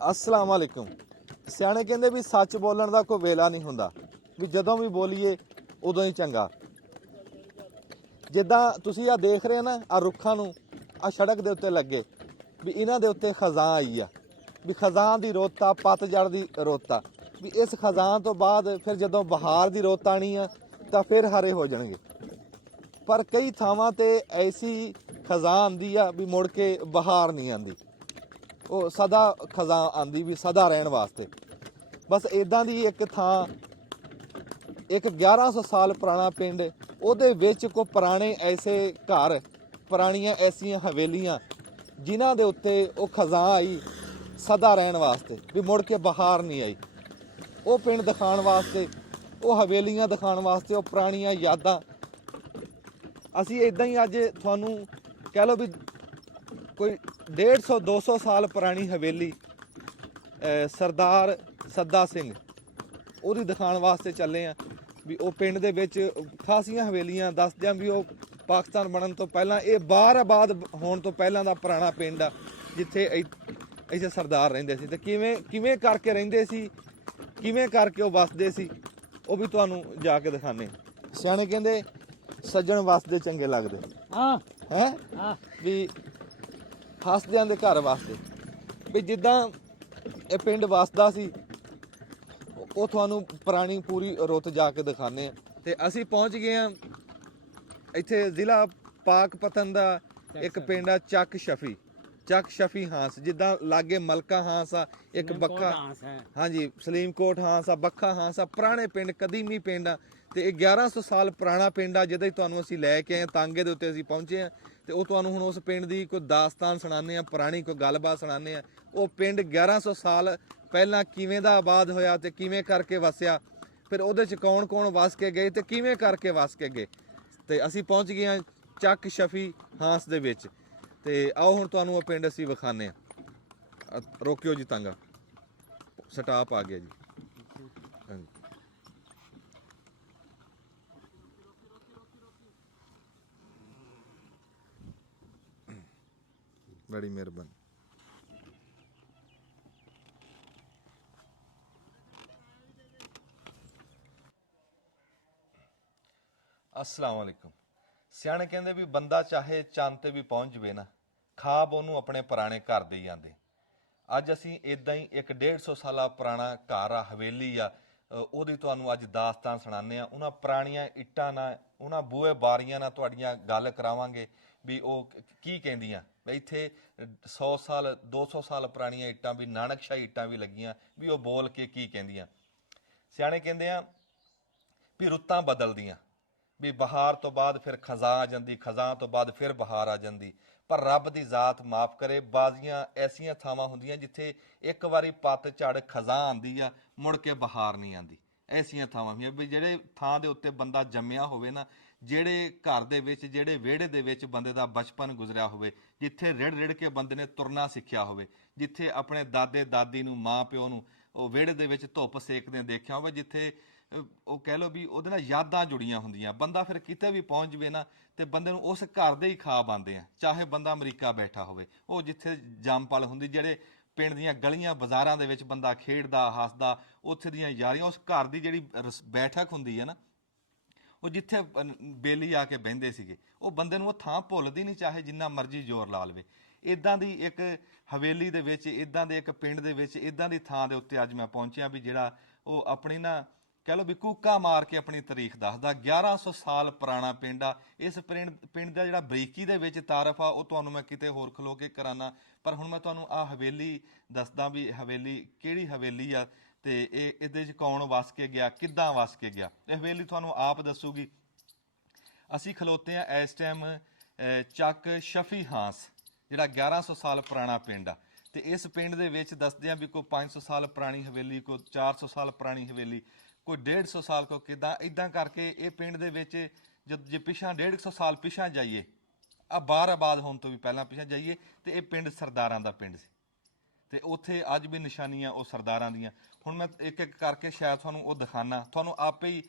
अस्सलाम वालेकुम। सियाणे कहते भी सच बोलन का कोई वेला नहीं होंदा, भी जदों भी बोलीए उदों ही चंगा। जिद्दां तुसीं आ देख रहे ना आ रुखां नूं, आ सड़क दे उत्ते लगे भी इन्हां दे उत्ते खजां आई आ, भी खजां दी रुੱਤ आ, पतझड़ दी रुੱਤ आ, भी इस खजां तो बाद फिर जदों बहार दी रुੱਤ आनी आ तां फिर हरे हो जाणगे। पर कई थावां ते ऐसी खजां आंदी आ भी मुड़ के बहार नहीं आंदी, वो सदा खजां आंदी भी सदा रहन वास्ते। बस इदां दी एक थां, एक 1100 साल पुराना पिंड, ਉਹਦੇ ਵਿੱਚ ਕੋਈ ਪੁਰਾਣੇ ऐसे घर, पुरानियां ऐसियां हवेलियां जिन्हां दे उत्ते ਉਹ खजां आई सदा रहन वास्ते, भी मुड़ के बहार नहीं आई। ਉਹ पिंड दिखाण वास्ते, ਉਹ हवेलियां दिखाण वास्ते, ਉਹ पुरानियां यादां। ਅਸੀਂ इदां ही अज तुहानूं कह लो भी कोई 150-200 साल पुरानी हवेली सरदार सद्दा सिंह ਉਹਦੀ ਦਿਖਾਉਣ ਵਾਸਤੇ ਚੱਲੇ ਆ ਵੀ ਉਹ ਪਿੰਡ ਦੇ ਵਿੱਚ ਖਾਸੀਆਂ ਹਵੇਲੀਆਂ ਦੱਸਦਿਆਂ ਵੀ ਉਹ ਪਾਕਿਸਤਾਨ ਬਣਨ ਤੋਂ ਪਹਿਲਾਂ, ਇਹ ਬਾਹਰ ਆਬਾਦ ਹੋਣ ਤੋਂ ਪਹਿਲਾਂ ਦਾ ਪੁਰਾਣਾ ਪਿੰਡ ਆ ਜਿੱਥੇ ਇੱਥੇ ਸਰਦਾਰ ਰਹਿੰਦੇ ਸੀ ਤੇ ਕਿਵੇਂ ਕਰਕੇ ਰਹਿੰਦੇ ਸੀ, ਕਿਵੇਂ ਕਰਕੇ ਉਹ ਵਸਦੇ ਸੀ, ਉਹ ਵੀ ਤੁਹਾਨੂੰ ਜਾ ਕੇ ਦਿਖਾਣੇ। ਸਿਆਣੇ ਕਹਿੰਦੇ ਸੱਜਣ ਵਸਦੇ ਚੰਗੇ ਲੱਗਦੇ ਹੈ ਵੀ ਹੱਸਦਿਆਂ ਦੇ ਘਰ ਵਾਸਤੇ। ਵੀ ਜਿੱਦਾਂ ਇਹ ਪਿੰਡ ਵਸਦਾ ਸੀ ਉਹ ਤੁਹਾਨੂੰ ਪੁਰਾਣੀ ਪੂਰੀ ਰੁੱਤ ਜਾ ਕੇ ਦਿਖਾਣੇ ਆ। ਤੇ ਅਸੀਂ ਪਹੁੰਚ ਗਏ ਆ ਇੱਥੇ ਜ਼ਿਲ੍ਹਾ ਪਾਕਪਤਨ ਦਾ ਇੱਕ ਪਿੰਡ ਆ ਚੱਕ ਸ਼ਫੀ ਹਾਂਸ, ਜਿੱਦਾਂ ਲਾਗੇ ਮਲਕਾ ਹਾਂਸ ਆ, ਇੱਕ ਬੱਖਾ, ਹਾਂਜੀ ਸਲੀਮ ਕੋਟ ਹਾਂਸ ਆ, ਬੱਖਾ ਹਾਂਸ ਆ, ਪੁਰਾਣੇ ਪਿੰਡ ਕਦੀਮੀ ਪਿੰਡ ਆ। ਤੇ ਇਹ 1100 ਸਾਲ ਪੁਰਾਣਾ ਪਿੰਡ ਆ ਜਿਹਦੇ ਤੁਹਾਨੂੰ ਅਸੀਂ ਲੈ ਕੇ ਆਏ ਤਾਂਗੇ ਦੇ ਉੱਤੇ ਅਸੀਂ ਪਹੁੰਚੇ ਆ। ਤੇ ਉਹ ਤੁਹਾਨੂੰ ਹੁਣ ਉਸ ਪਿੰਡ ਦੀ ਕੋਈ ਦਾਸਤਾਨ ਸੁਣਾਉਂਦੇ ਆ, ਪੁਰਾਣੀ ਕੋਈ ਗੱਲਬਾਤ ਸੁਣਾਉਂਦੇ ਆ। ਉਹ ਪਿੰਡ 1100 ਸਾਲ ਪਹਿਲਾਂ ਕਿਵੇਂ ਦਾ ਆਬਾਦ ਹੋਇਆ ਤੇ ਕਿਵੇਂ ਕਰਕੇ ਵਸਿਆ, ਫਿਰ ਉਹਦੇ 'ਚ ਕੌਣ ਕੌਣ ਵਸ ਕੇ ਗਏ ਤੇ ਕਿਵੇਂ ਕਰਕੇ ਵਸ ਕੇ ਗਏ। ਤੇ ਅਸੀਂ ਪਹੁੰਚ ਗਏ ਹਾਂ ਚੱਕ ਸ਼ਫੀ ਹਾਂਸ ਦੇ ਵਿੱਚ। ਤੇ ਆਓ ਹੁਣ ਤੁਹਾਨੂੰ ਉਹ ਪਿੰਡ ਅਸੀਂ ਵਿਖਾਉਂਦੇ ਹਾਂ। ਰੋਕਿਓ ਜੀ ਤਾਂਗਾ, ਸਟਾਪ ਆ ਗਿਆ ਜੀ। ਹਾਂਜੀ बड़ी मेहरबानी। अस्सलाम वालेकुम। सियाणे कहंदे भी बंदा चाहे चंद ते भी पहुंच जावे ना, खाब ਉਹਨੂੰ ਆਪਣੇ ਪੁਰਾਣੇ ਘਰ ਦੇ ਜਾਂਦੇ। ਅੱਜ ਅਸੀਂ ਇਦਾਂ ਹੀ ਇੱਕ 150 ਸਾਲਾ ਪੁਰਾਣਾ ਘਰ ਆ, ਹਵੇਲੀ ਆ, ਉਹਦੀ ਤੁਹਾਨੂੰ ਅੱਜ ਦਾਸਤਾਨ ਸੁਣਾਉਂਦੇ ਆ। ਉਹਨਾਂ ਪੁਰਾਣੀਆਂ ਇੱਟਾਂ ਨਾਲ, ਉਹਨਾਂ ਬੂਹੇ ਬਾਰੀਆਂ ਨਾਲ ਤੁਹਾਡੀਆਂ ਗੱਲ ਕਰਾਵਾਂਗੇ ਵੀ ਉਹ ਕੀ ਕਹਿੰਦੀਆਂ। ਇੱਥੇ 100 ਸਾਲ 200 ਸਾਲ ਪੁਰਾਣੀਆਂ ਇੱਟਾਂ ਵੀ, ਨਾਨਕਸ਼ਾਹੀ ਇੱਟਾਂ ਵੀ ਲੱਗੀਆਂ ਵੀ ਉਹ ਬੋਲ ਕੇ ਕੀ ਕਹਿੰਦੀਆਂ। ਸਿਆਣੇ ਕਹਿੰਦੇ ਆ ਵੀ ਰੁੱਤਾਂ ਬਦਲਦੀਆਂ, ਵੀ ਬਹਾਰ ਤੋਂ ਬਾਅਦ ਫਿਰ ਖਜ਼ਾਂ ਆ ਜਾਂਦੀ, ਖਜ਼ਾਂ ਤੋਂ ਬਾਅਦ ਫਿਰ ਬਹਾਰ ਆ ਜਾਂਦੀ। ਪਰ ਰੱਬ ਦੀ ਜ਼ਾਤ ਮਾਫ ਕਰੇ, ਬਾਜ਼ੀਆਂ ਐਸੀਆਂ ਥਾਵਾਂ ਹੁੰਦੀਆਂ ਜਿੱਥੇ ਇੱਕ ਵਾਰੀ ਪੱਤ ਝੜ ਖਜ਼ਾਂ ਆਉਂਦੀ ਆ, ਮੁੜ ਕੇ ਬਹਾਰ ਨਹੀਂ ਆਉਂਦੀ। ਐਸੀਆਂ ਥਾਵਾਂ ਹੁੰਦੀਆਂ ਵੀ ਜਿਹੜੇ ਥਾਂ ਦੇ ਉੱਤੇ ਬੰਦਾ ਜੰਮਿਆ ਹੋਵੇ ਨਾ, ਜਿਹੜੇ ਘਰ ਦੇ ਵਿੱਚ, ਜਿਹੜੇ ਵਿਹੜੇ ਦੇ ਵਿੱਚ ਬੰਦੇ ਦਾ ਬਚਪਨ ਗੁਜ਼ਰਿਆ ਹੋਵੇ, ਜਿੱਥੇ ਰਿੜ ਕੇ ਬੰਦੇ ਨੇ ਤੁਰਨਾ ਸਿੱਖਿਆ ਹੋਵੇ, ਜਿੱਥੇ ਆਪਣੇ ਦਾਦੇ ਦਾਦੀ ਨੂੰ, ਮਾਂ ਪਿਓ ਨੂੰ ਉਹ ਵਿਹੜੇ ਦੇ ਵਿੱਚ ਧੁੱਪ ਸੇਕਦੇ ਦੇਖਿਆ ਹੋਵੇ, ਜਿੱਥੇ ਉਹ ਕਹਿ ਲਓ ਵੀ ਉਹਦੇ ਨਾਲ ਯਾਦਾਂ ਜੁੜੀਆਂ ਹੁੰਦੀਆਂ। ਬੰਦਾ ਫਿਰ ਕਿਤੇ ਵੀ ਪਹੁੰਚ ਜਾਵੇ ਨਾ ਤੇ ਬੰਦੇ ਨੂੰ ਉਸ ਘਰ ਦੇ ਹੀ ਖਾਬ ਆਉਂਦੇ ਆ, ਚਾਹੇ ਬੰਦਾ ਅਮਰੀਕਾ ਬੈਠਾ ਹੋਵੇ। ਉਹ ਜਿੱਥੇ ਜੰਮ-ਪਲ ਹੁੰਦੀ, ਜਿਹੜੇ ਪਿੰਡ ਦੀਆਂ ਗਲੀਆਂ ਬਾਜ਼ਾਰਾਂ ਦੇ ਵਿੱਚ ਬੰਦਾ ਖੇਡਦਾ ਹੱਸਦਾ, ਉੱਥੇ ਦੀਆਂ ਯਾਰੀਆਂ, ਉਸ ਘਰ ਦੀ ਜਿਹੜੀ ਬੈਠਕ ਹੁੰਦੀ ਹੈ ਨਾ, ਉਹ ਜਿੱਥੇ ਬੇਲੀ ਆ ਕੇ ਬਹਿੰਦੇ ਸੀਗੇ, ਉਹ ਬੰਦੇ ਨੂੰ ਉਹ ਥਾਂ ਭੁੱਲਦੀ ਨਹੀਂ, ਚਾਹੇ ਜਿੰਨਾ ਮਰਜ਼ੀ ਜ਼ੋਰ ਲਾ ਲਵੇ। ਇੱਦਾਂ ਦੀ ਇੱਕ ਹਵੇਲੀ ਦੇ ਵਿੱਚ, ਇੱਦਾਂ ਦੇ ਇੱਕ ਪਿੰਡ ਦੇ ਵਿੱਚ, ਇੱਦਾਂ ਦੀ ਥਾਂ ਦੇ ਉੱਤੇ ਅੱਜ ਮੈਂ ਪਹੁੰਚਿਆ ਵੀ ਜਿਹੜਾ ਉਹ ਆਪਣੀ ਨਾ ਕਹਿ ਲਓ ਵੀ ਕੂਕਾ ਮਾਰ ਕੇ ਆਪਣੀ ਤਾਰੀਖ ਦੱਸਦਾ। 1100 ਸਾਲ ਪੁਰਾਣਾ ਪਿੰਡ ਆ। ਇਸ ਪਿੰਡ ਦਾ ਜਿਹੜਾ ਬਰੀਕੀ ਦੇ ਵਿੱਚ ਤਾਰਫ ਆ ਉਹ ਤੁਹਾਨੂੰ ਮੈਂ ਕਿਤੇ ਹੋਰ ਖਲੋ ਕੇ ਕਰਾਨਾ, ਪਰ ਹੁਣ ਮੈਂ ਤੁਹਾਨੂੰ ਆਹ ਹਵੇਲੀ ਦੱਸਦਾ ਵੀ ਹਵੇਲੀ ਕਿਹੜੀ ਹਵੇਲੀ ਆ ਤੇ ਇਹਦੇ 'ਚ ਕੌਣ ਵਸ ਕੇ ਗਿਆ, ਕਿੱਦਾਂ ਵਸ ਕੇ ਗਿਆ। ਇਹ ਹਵੇਲੀ ਤੁਹਾਨੂੰ ਆਪ ਦੱਸੂਗੀ। ਅਸੀਂ ਖਲੋਤੇ ਆ ਇਸ ਟਾਈਮ ਚੱਕ ਸ਼ਫੀ ਹਾਂਸ, ਜਿਹੜਾ 1100 ਸਾਲ ਪੁਰਾਣਾ ਪਿੰਡ ਆ। ਤੇ ਇਸ ਪਿੰਡ ਦੇ ਵਿੱਚ ਦੱਸਦੇ ਆ ਵੀ ਕੋਈ 500 ਸਾਲ ਪੁਰਾਣੀ ਹਵੇਲੀ, ਕੋਈ 400 ਸਾਲ ਪੁਰਾਣੀ ਹਵੇਲੀ, ਕੋਈ 150 ਸਾਲ ਕੋ ਕਿੱਦਾਂ, ਇੱਦਾਂ ਕਰਕੇ ਇਹ ਪਿੰਡ ਦੇ ਵਿੱਚ ਜੇ ਪਿਛਾਂ 150 ਸਾਲ ਪਿਛਾਂ ਜਾਈਏ, ਆ ਬਾਹਰ ਆਬਾਦ ਹੋਣ ਤੋਂ ਵੀ ਪਹਿਲਾਂ ਪਿਛਾਂ ਜਾਈਏ, ਤੇ ਇਹ ਪਿੰਡ ਸਰਦਾਰਾਂ ਦਾ ਪਿੰਡ ਸੀ। ਤੇ ਉੱਥੇ ਅੱਜ ਵੀ ਨਿਸ਼ਾਨੀਆਂ ਉਹ ਸਰਦਾਰਾਂ ਦੀਆਂ। ਹੁਣ ਮੈਂ ਇੱਕ ਇੱਕ ਕਰਕੇ ਸ਼ਾਇਦ ਤੁਹਾਨੂੰ ਉਹ ਦਿਖਾਣਾ, ਤੁਹਾਨੂੰ ਆਪੇ ਹੀ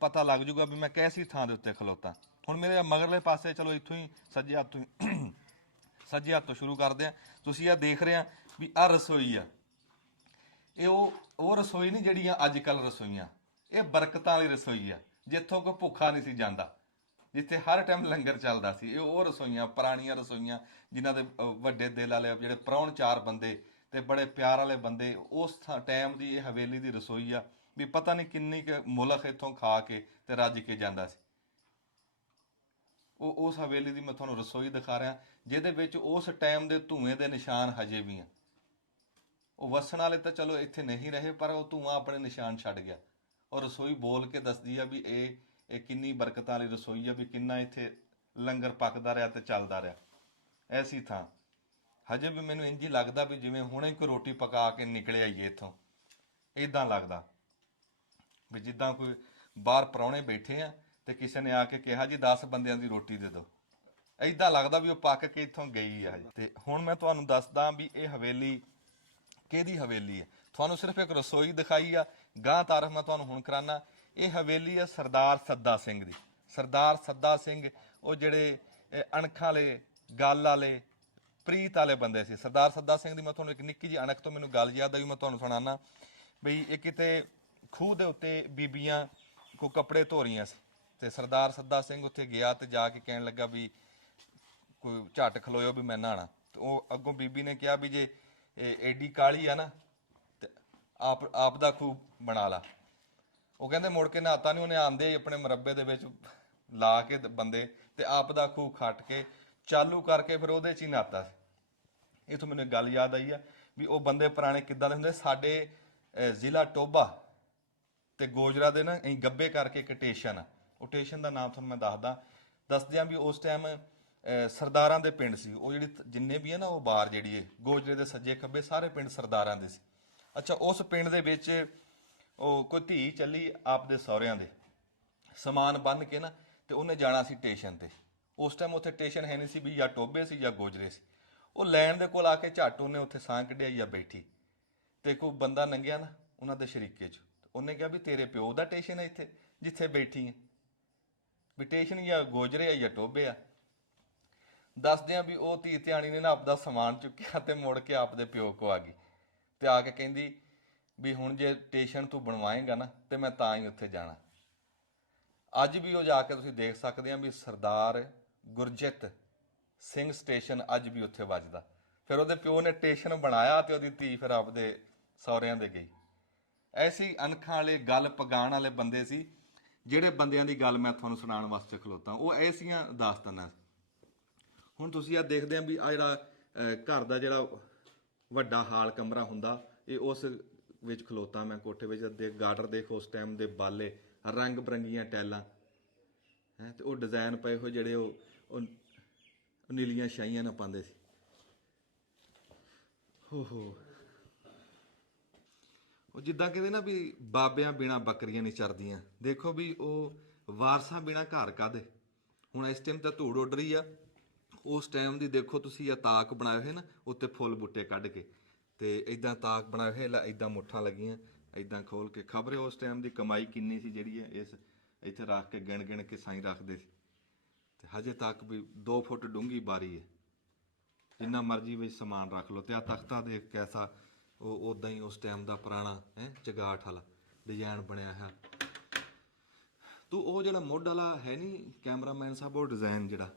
ਪਤਾ ਲੱਗ ਜੂਗਾ ਵੀ ਮੈਂ ਕੈਸੀ ਥਾਂ ਦੇ ਉੱਤੇ ਖਲੋਤਾ। ਹੁਣ ਮੇਰੇ ਮਗਰਲੇ ਪਾਸੇ, ਚਲੋ ਇੱਥੋਂ ਹੀ ਸੱਜੇ ਹੱਥ ਤੋਂ ਸ਼ੁਰੂ ਕਰਦੇ ਆ। ਤੁਸੀਂ ਆ ਦੇਖ ਰਹੇ ਆ ਵੀ ਆ ਰਸੋਈ ਆ, ਇਹ ਉਹ ਰਸੋਈ ਨਹੀਂ ਜਿਹੜੀਆਂ ਅੱਜ ਕੱਲ ਰਸੋਈਆਂ, ਇਹ ਬਰਕਤਾਂ ਵਾਲੀ ਰਸੋਈ ਆ, ਜਿੱਥੋਂ ਕੋਈ ਭੁੱਖਾ ਨਹੀਂ ਸੀ ਜਾਂਦਾ, ਜਿੱਥੇ ਹਰ ਟਾਈਮ ਲੰਗਰ ਚੱਲਦਾ ਸੀ। ਇਹ ਉਹ ਰਸੋਈਆਂ, ਪੁਰਾਣੀਆਂ ਰਸੋਈਆਂ, ਜਿਨ੍ਹਾਂ ਦੇ ਵੱਡੇ ਦਿਲ ਵਾਲੇ ਜਿਹੜੇ ਪ੍ਰਾਹੁਣ ਚਾਰ ਬੰਦੇ ਤੇ ਬੜੇ ਪਿਆਰ ਵਾਲੇ ਬੰਦੇ, ਉਸ ਟਾਈਮ ਦੀ ਇਹ ਹਵੇਲੀ ਦੀ ਰਸੋਈ ਆ ਵੀ ਪਤਾ ਨਹੀਂ ਕਿੰਨੀ ਕੁ ਮੁਲਕ ਇੱਥੋਂ ਖਾ ਕੇ ਤੇ ਰੱਜ ਕੇ ਜਾਂਦਾ ਸੀ। ਉਹ ਉਸ ਹਵੇਲੀ ਦੀ ਮੈਂ ਤੁਹਾਨੂੰ ਰਸੋਈ ਦਿਖਾ ਰਿਹਾ, ਜਿਹਦੇ ਵਿੱਚ ਉਸ ਟਾਈਮ ਦੇ ਧੂਏ ਦੇ ਨਿਸ਼ਾਨ ਹਜੇ ਵੀ ਆ। ਉਹ ਵਸਣ ਵਾਲੇ ਤਾਂ ਚਲੋ ਇੱਥੇ ਨਹੀਂ ਰਹੇ, ਪਰ ਉਹ ਧੂਆਂ ਆਪਣੇ ਨਿਸ਼ਾਨ ਛੱਡ ਗਿਆ। ਉਹ ਰਸੋਈ ਬੋਲ ਕੇ ਦੱਸਦੀ ਆ ਵੀ ਇਹ ਕਿੰਨੀ ਬਰਕਤਾਂ ਵਾਲੀ ਰਸੋਈ ਆ, ਵੀ ਕਿੰਨਾ ਇੱਥੇ ਲੰਗਰ ਪੱਕਦਾ ਰਿਹਾ ਤੇ ਚੱਲਦਾ ਰਿਹਾ। ਐਸੀ ਥਾਂ ਹਜੇ ਵੀ ਮੈਨੂੰ ਇੰਝ ਹੀ ਲੱਗਦਾ ਵੀ ਜਿਵੇਂ ਹੁਣੇ ਕੋਈ ਰੋਟੀ ਪਕਾ ਕੇ ਨਿਕਲਿਆ ਹੀ ਇੱਥੋਂ, ਇਦਾਂ ਲੱਗਦਾ ਵੀ ਜਿੱਦਾਂ ਕੋਈ ਬਾਹਰ ਪ੍ਰਾਹੁਣੇ ਬੈਠੇ ਆ ਤੇ ਕਿਸੇ ਨੇ ਆ ਕੇ ਕਿਹਾ ਜੀ 10 ਬੰਦਿਆਂ ਦੀ ਰੋਟੀ ਦੇ ਦਿਓ, ਇਦਾਂ ਲੱਗਦਾ ਵੀ ਉਹ ਪੱਕ ਕੇ ਇੱਥੋਂ ਗਈ ਆ। ਤੇ ਹੁਣ ਮੈਂ ਤੁਹਾਨੂੰ ਦੱਸਦਾ ਵੀ ਇਹ ਹਵੇਲੀ ਕਿਹਦੀ ਹਵੇਲੀ ਹੈ। ਤੁਹਾਨੂੰ ਸਿਰਫ ਇੱਕ ਰਸੋਈ ਦਿਖਾਈ ਆ, ਗਾਂ ਤਾਰਫ ਮੈਂ ਤੁਹਾਨੂੰ ਹੁਣ ਕਰਾਨਾ। ਇਹ ਹਵੇਲੀ ਹੈ ਸਰਦਾਰ ਸੱਦਾ ਸਿੰਘ ਦੀ। ਸਰਦਾਰ ਸੱਦਾ ਸਿੰਘ ਉਹ ਜਿਹੜੇ ਅਣਖਾਂ ਵਾਲੇ, ਗੱਲ ਵਾਲੇ, ਪ੍ਰੀਤ ਵਾਲੇ ਬੰਦੇ ਸੀ। ਸਰਦਾਰ ਸੱਦਾ ਸਿੰਘ ਦੀ ਮੈਂ ਤੁਹਾਨੂੰ ਇੱਕ ਨਿੱਕੀ ਜਿਹੀ ਅਣਖ ਤੋਂ ਮੈਨੂੰ ਗੱਲ ਯਾਦ ਆਈ, ਮੈਂ ਤੁਹਾਨੂੰ ਸੁਣਾਉਣਾ। ਬਈ ਇਹ ਕਿਤੇ ਖੂਹ ਦੇ ਉੱਤੇ ਬੀਬੀਆਂ ਕੋ ਕੱਪੜੇ ਧੋ ਰਹੀਆਂ ਸੀ ਤੇ ਸਰਦਾਰ ਸੱਦਾ ਸਿੰਘ ਉੱਥੇ ਗਿਆ ਤੇ ਜਾ ਕੇ ਕਹਿਣ ਲੱਗਾ ਵੀ ਕੋਈ ਝੱਟ ਖਲੋਇਓ ਵੀ ਮੈਂ ਨਹਾਣਾ। ਤੇ ਉਹ ਅੱਗੋਂ ਬੀਬੀ ਨੇ ਕਿਹਾ ਵੀ ਜੇ ਐਡੀ ਕਾਲੀ ਆ ਨਾ ਤੇ ਆਪ ਦਾ ਖੂਹ ਬਣਾ ਲਾ। ਉਹ ਕਹਿੰਦੇ ਮੁੜ ਕੇ ਨਹਾਤਾ ਨਹੀਂ, ਉਹਨੇ ਆਂਦੇ ਆਪਣੇ ਮੁਰੱਬੇ ਦੇ ਵਿੱਚ ਲਾ ਕੇ ਬੰਦੇ ਤੇ ਆਪ ਦਾ ਖੂਹ ਖੱਟ ਕੇ ਚਾਲੂ ਕਰਕੇ ਫਿਰ ਉਹਦੇ 'ਚ ਹੀ ਨਹਾਤਾ ਸੀ। ਇੱਥੋਂ ਮੈਨੂੰ ਗੱਲ ਯਾਦ ਆਈ ਆ ਵੀ ਉਹ ਬੰਦੇ ਪੁਰਾਣੇ ਕਿੱਦਾਂ ਦੇ ਹੁੰਦੇ। ਸਾਡੇ ਜ਼ਿਲ੍ਹਾ ਟੋਭਾ ਤੇ ਗੋਜਰਾ ਦੇ ਨਾ ਅਸੀਂ ਗੱਬੇ ਕਰਕੇ ਇੱਕ ਸਟੇਸ਼ਨ ਆ, ਉਹ ਸਟੇਸ਼ਨ ਦਾ ਨਾਮ ਤੁਹਾਨੂੰ ਮੈਂ ਦੱਸਦਿਆਂ ਵੀ ਉਸ ਟਾਈਮ ਸਰਦਾਰਾਂ ਦੇ ਪਿੰਡ ਸੀ। ਉਹ ਜਿਹੜੀ ਜਿੰਨੇ ਵੀ ਆ ਨਾ ਉਹ ਬਾਰ ਜਿਹੜੀ ਹੈ ਗੋਜਰੇ ਦੇ ਸੱਜੇ ਖੱਬੇ ਸਾਰੇ ਪਿੰਡ ਸਰਦਾਰਾਂ ਦੇ ਸੀ। ਅੱਛਾ, ਉਸ ਪਿੰਡ ਦੇ ਵਿੱਚ ਉਹ ਕੋਈ ਧੀ ਚੱਲੀ ਆਪਦੇ ਸਹੁਰਿਆਂ ਦੇ, ਸਮਾਨ ਬੰਨ੍ਹ ਕੇ ਨਾ ਤੇ ਉਹਨੇ ਜਾਣਾ ਸੀ ਸਟੇਸ਼ਨ ਤੇ। ਉਸ ਟਾਈਮ ਉੱਥੇ ਸਟੇਸ਼ਨ ਹੈ ਨਹੀਂ ਸੀ ਵੀ ਜਾਂ ਟੋਭੇ ਸੀ ਜਾਂ ਗੋਜਰੇ ਸੀ। ਉਹ ਲੈਣ ਦੇ ਕੋਲ ਆ ਕੇ ਝੱਟ ਉਹਨੇ ਉੱਥੇ ਸਾਹ ਕੱਢਿਆ ਜਾਂ ਬੈਠੀ ਤੇ ਕੋਈ ਬੰਦਾ ਲੰਘਿਆ ਨਾ ਉਹਨਾਂ ਦੇ ਸ਼ਰੀਕੇ 'ਚ, ਉਹਨੇ ਕਿਹਾ ਵੀ ਤੇਰੇ ਪਿਓ ਦਾ ਸਟੇਸ਼ਨ ਹੈ ਇੱਥੇ ਜਿੱਥੇ ਬੈਠੀ ਹੈ, ਵੀ ਸਟੇਸ਼ਨ ਜਾਂ ਗੋਜਰੇ ਆ ਜਾਂ ਟੋਭੇ ਆ। ਦੱਸਦੇ ਆ ਵੀ ਉਹ ਧੀ ਧਿਆਣੀ ਨੇ ਨਾ ਆਪਦਾ ਸਮਾਨ ਚੁੱਕਿਆ ਤੇ ਮੁੜ ਕੇ ਆਪਦੇ ਪਿਓ ਕੋ ਆ ਗਈ ਤੇ ਆ ਕੇ ਕਹਿੰਦੀ ਵੀ ਹੁਣ ਜੇ ਸਟੇਸ਼ਨ ਤੂੰ ਬਣਵਾਏਗਾ ਨਾ ਤੇ ਮੈਂ ਤਾਂ ਹੀ ਉੱਥੇ ਜਾਣਾ। ਅੱਜ ਵੀ ਉਹ ਜਾ ਕੇ ਤੁਸੀਂ ਦੇਖ ਸਕਦੇ ਆ ਵੀ ਸਰਦਾਰ ਗੁਰਜੀਤ ਸਿੰਘ ਸਟੇਸ਼ਨ ਅੱਜ ਵੀ ਉੱਥੇ ਵੱਜਦਾ। ਫਿਰ ਉਹਦੇ ਪਿਓ ਨੇ ਸਟੇਸ਼ਨ ਬਣਾਇਆ ਤੇ ਉਹਦੀ ਧੀ ਫਿਰ ਆਪਦੇ ਸਹੁਰਿਆਂ ਦੇ ਗਈ। ਐਸੀ ਅਣਖਾਂ ਵਾਲੇ, ਗੱਲ ਪਗਾਉਣ ਵਾਲੇ ਬੰਦੇ ਸੀ। ਜਿਹੜੇ ਬੰਦਿਆਂ ਦੀ ਗੱਲ ਮੈਂ ਤੁਹਾਨੂੰ ਸੁਣਾਉਣ ਵਾਸਤੇ ਖਲੋਤਾ, ਉਹ ਐਸੀਆਂ ਦਾਸਤਾਨਾਂ। ਹੁਣ ਤੁਸੀਂ ਆ ਦੇਖਦੇ ਆ ਵੀ ਆ ਜਿਹੜਾ ਘਰ ਦਾ ਜਿਹੜਾ ਵੱਡਾ ਹਾਲ ਕਮਰਾ ਹੁੰਦਾ, ਇਹ ਉਸ ਵਿੱਚ ਖਲੋਤਾ ਮੈਂ ਕੋਠੇ ਵਿੱਚ। ਦੇ ਗਾਡਰ ਦੇਖ, ਉਸ ਟਾਈਮ ਦੇ ਬਾਲੇ, ਰੰਗ ਬਰੰਗੀਆਂ ਟੈਲਾਂ ਹੈ ਤੇ ਉਹ ਡਿਜ਼ਾਈਨ ਪਏ ਹੋਏ ਜਿਹੜੇ ਉਹ ਨੀਲੀਆਂ ਸ਼ਾਹੀਆਂ ਨਾਲ ਪਾਉਂਦੇ ਸੀ। ਹੋ ਉਹ ਜਿੱਦਾਂ ਕਹਿੰਦੇ ਨਾ ਵੀ ਬਾਬਿਆਂ ਬਿਨਾਂ ਬੱਕਰੀਆਂ ਨਹੀਂ ਚਰਦੀਆਂ। ਦੇਖੋ ਵੀ ਉਹ ਵਾਰਸਾਂ ਬਿਨਾਂ ਘਰ ਕਾਹਦੇ। ਹੁਣ ਇਸ ਟਾਈਮ ਤਾਂ ਧੂੜ ਉੱਡ ਰਹੀ ਆ, ਉਸ ਟਾਈਮ ਦੀ ਦੇਖੋ ਤੁਸੀਂ ਆ ਤਾਕ ਬਣਾਏ ਹੋਏ ਨਾ, ਉੱਤੇ ਫੁੱਲ ਬੂਟੇ ਕੱਢ ਕੇ ਤੇ ਇਦਾਂ ਤਾਕ ਬਣਾਏ ਹੋਏ, ਇਦਾਂ ਮੁੱਠਾਂ ਲੱਗੀਆਂ, ਇਦਾਂ ਖੋਲ ਕੇ। ਖਬਰੇ ਉਸ ਟਾਈਮ ਦੀ ਕਮਾਈ ਕਿੰਨੀ ਸੀ ਜਿਹੜੀ ਹੈ ਇਸ ਇੱਥੇ ਰੱਖ ਕੇ ਗਿਣ ਕੇ ਸਾਈਂ ਰੱਖਦੇ ਸੀ। ਤੇ ਹਜੇ ਤੱਕ ਵੀ 2 ਫੁੱਟ ਡੂੰਘੀ ਬਾਰੀ ਹੈ, ਜਿੰਨਾ ਮਰਜ਼ੀ ਵਿੱਚ ਸਮਾਨ ਰੱਖ ਲਓ। ਤੇ ਆ ਤਖਤਾ ਦੇਖ ਕੈਸਾ, ਉਹ ਉਦਾਂ ਹੀ ਉਸ ਟਾਈਮ ਦਾ ਪੁਰਾਣਾ ਚਗਾਠ ਵਾਲਾ ਡਿਜ਼ਾਈਨ ਬਣਿਆ ਹੈ। ਤੂੰ ਉਹ ਜਿਹੜਾ ਮੁੱਢ ਵਾਲਾ ਹੈ ਨਹੀਂ ਕੈਮਰਾਮੈਨ ਸਾਹਿਬ, ਉਹ ਡਿਜ਼ਾਈਨ ਜਿਹੜਾ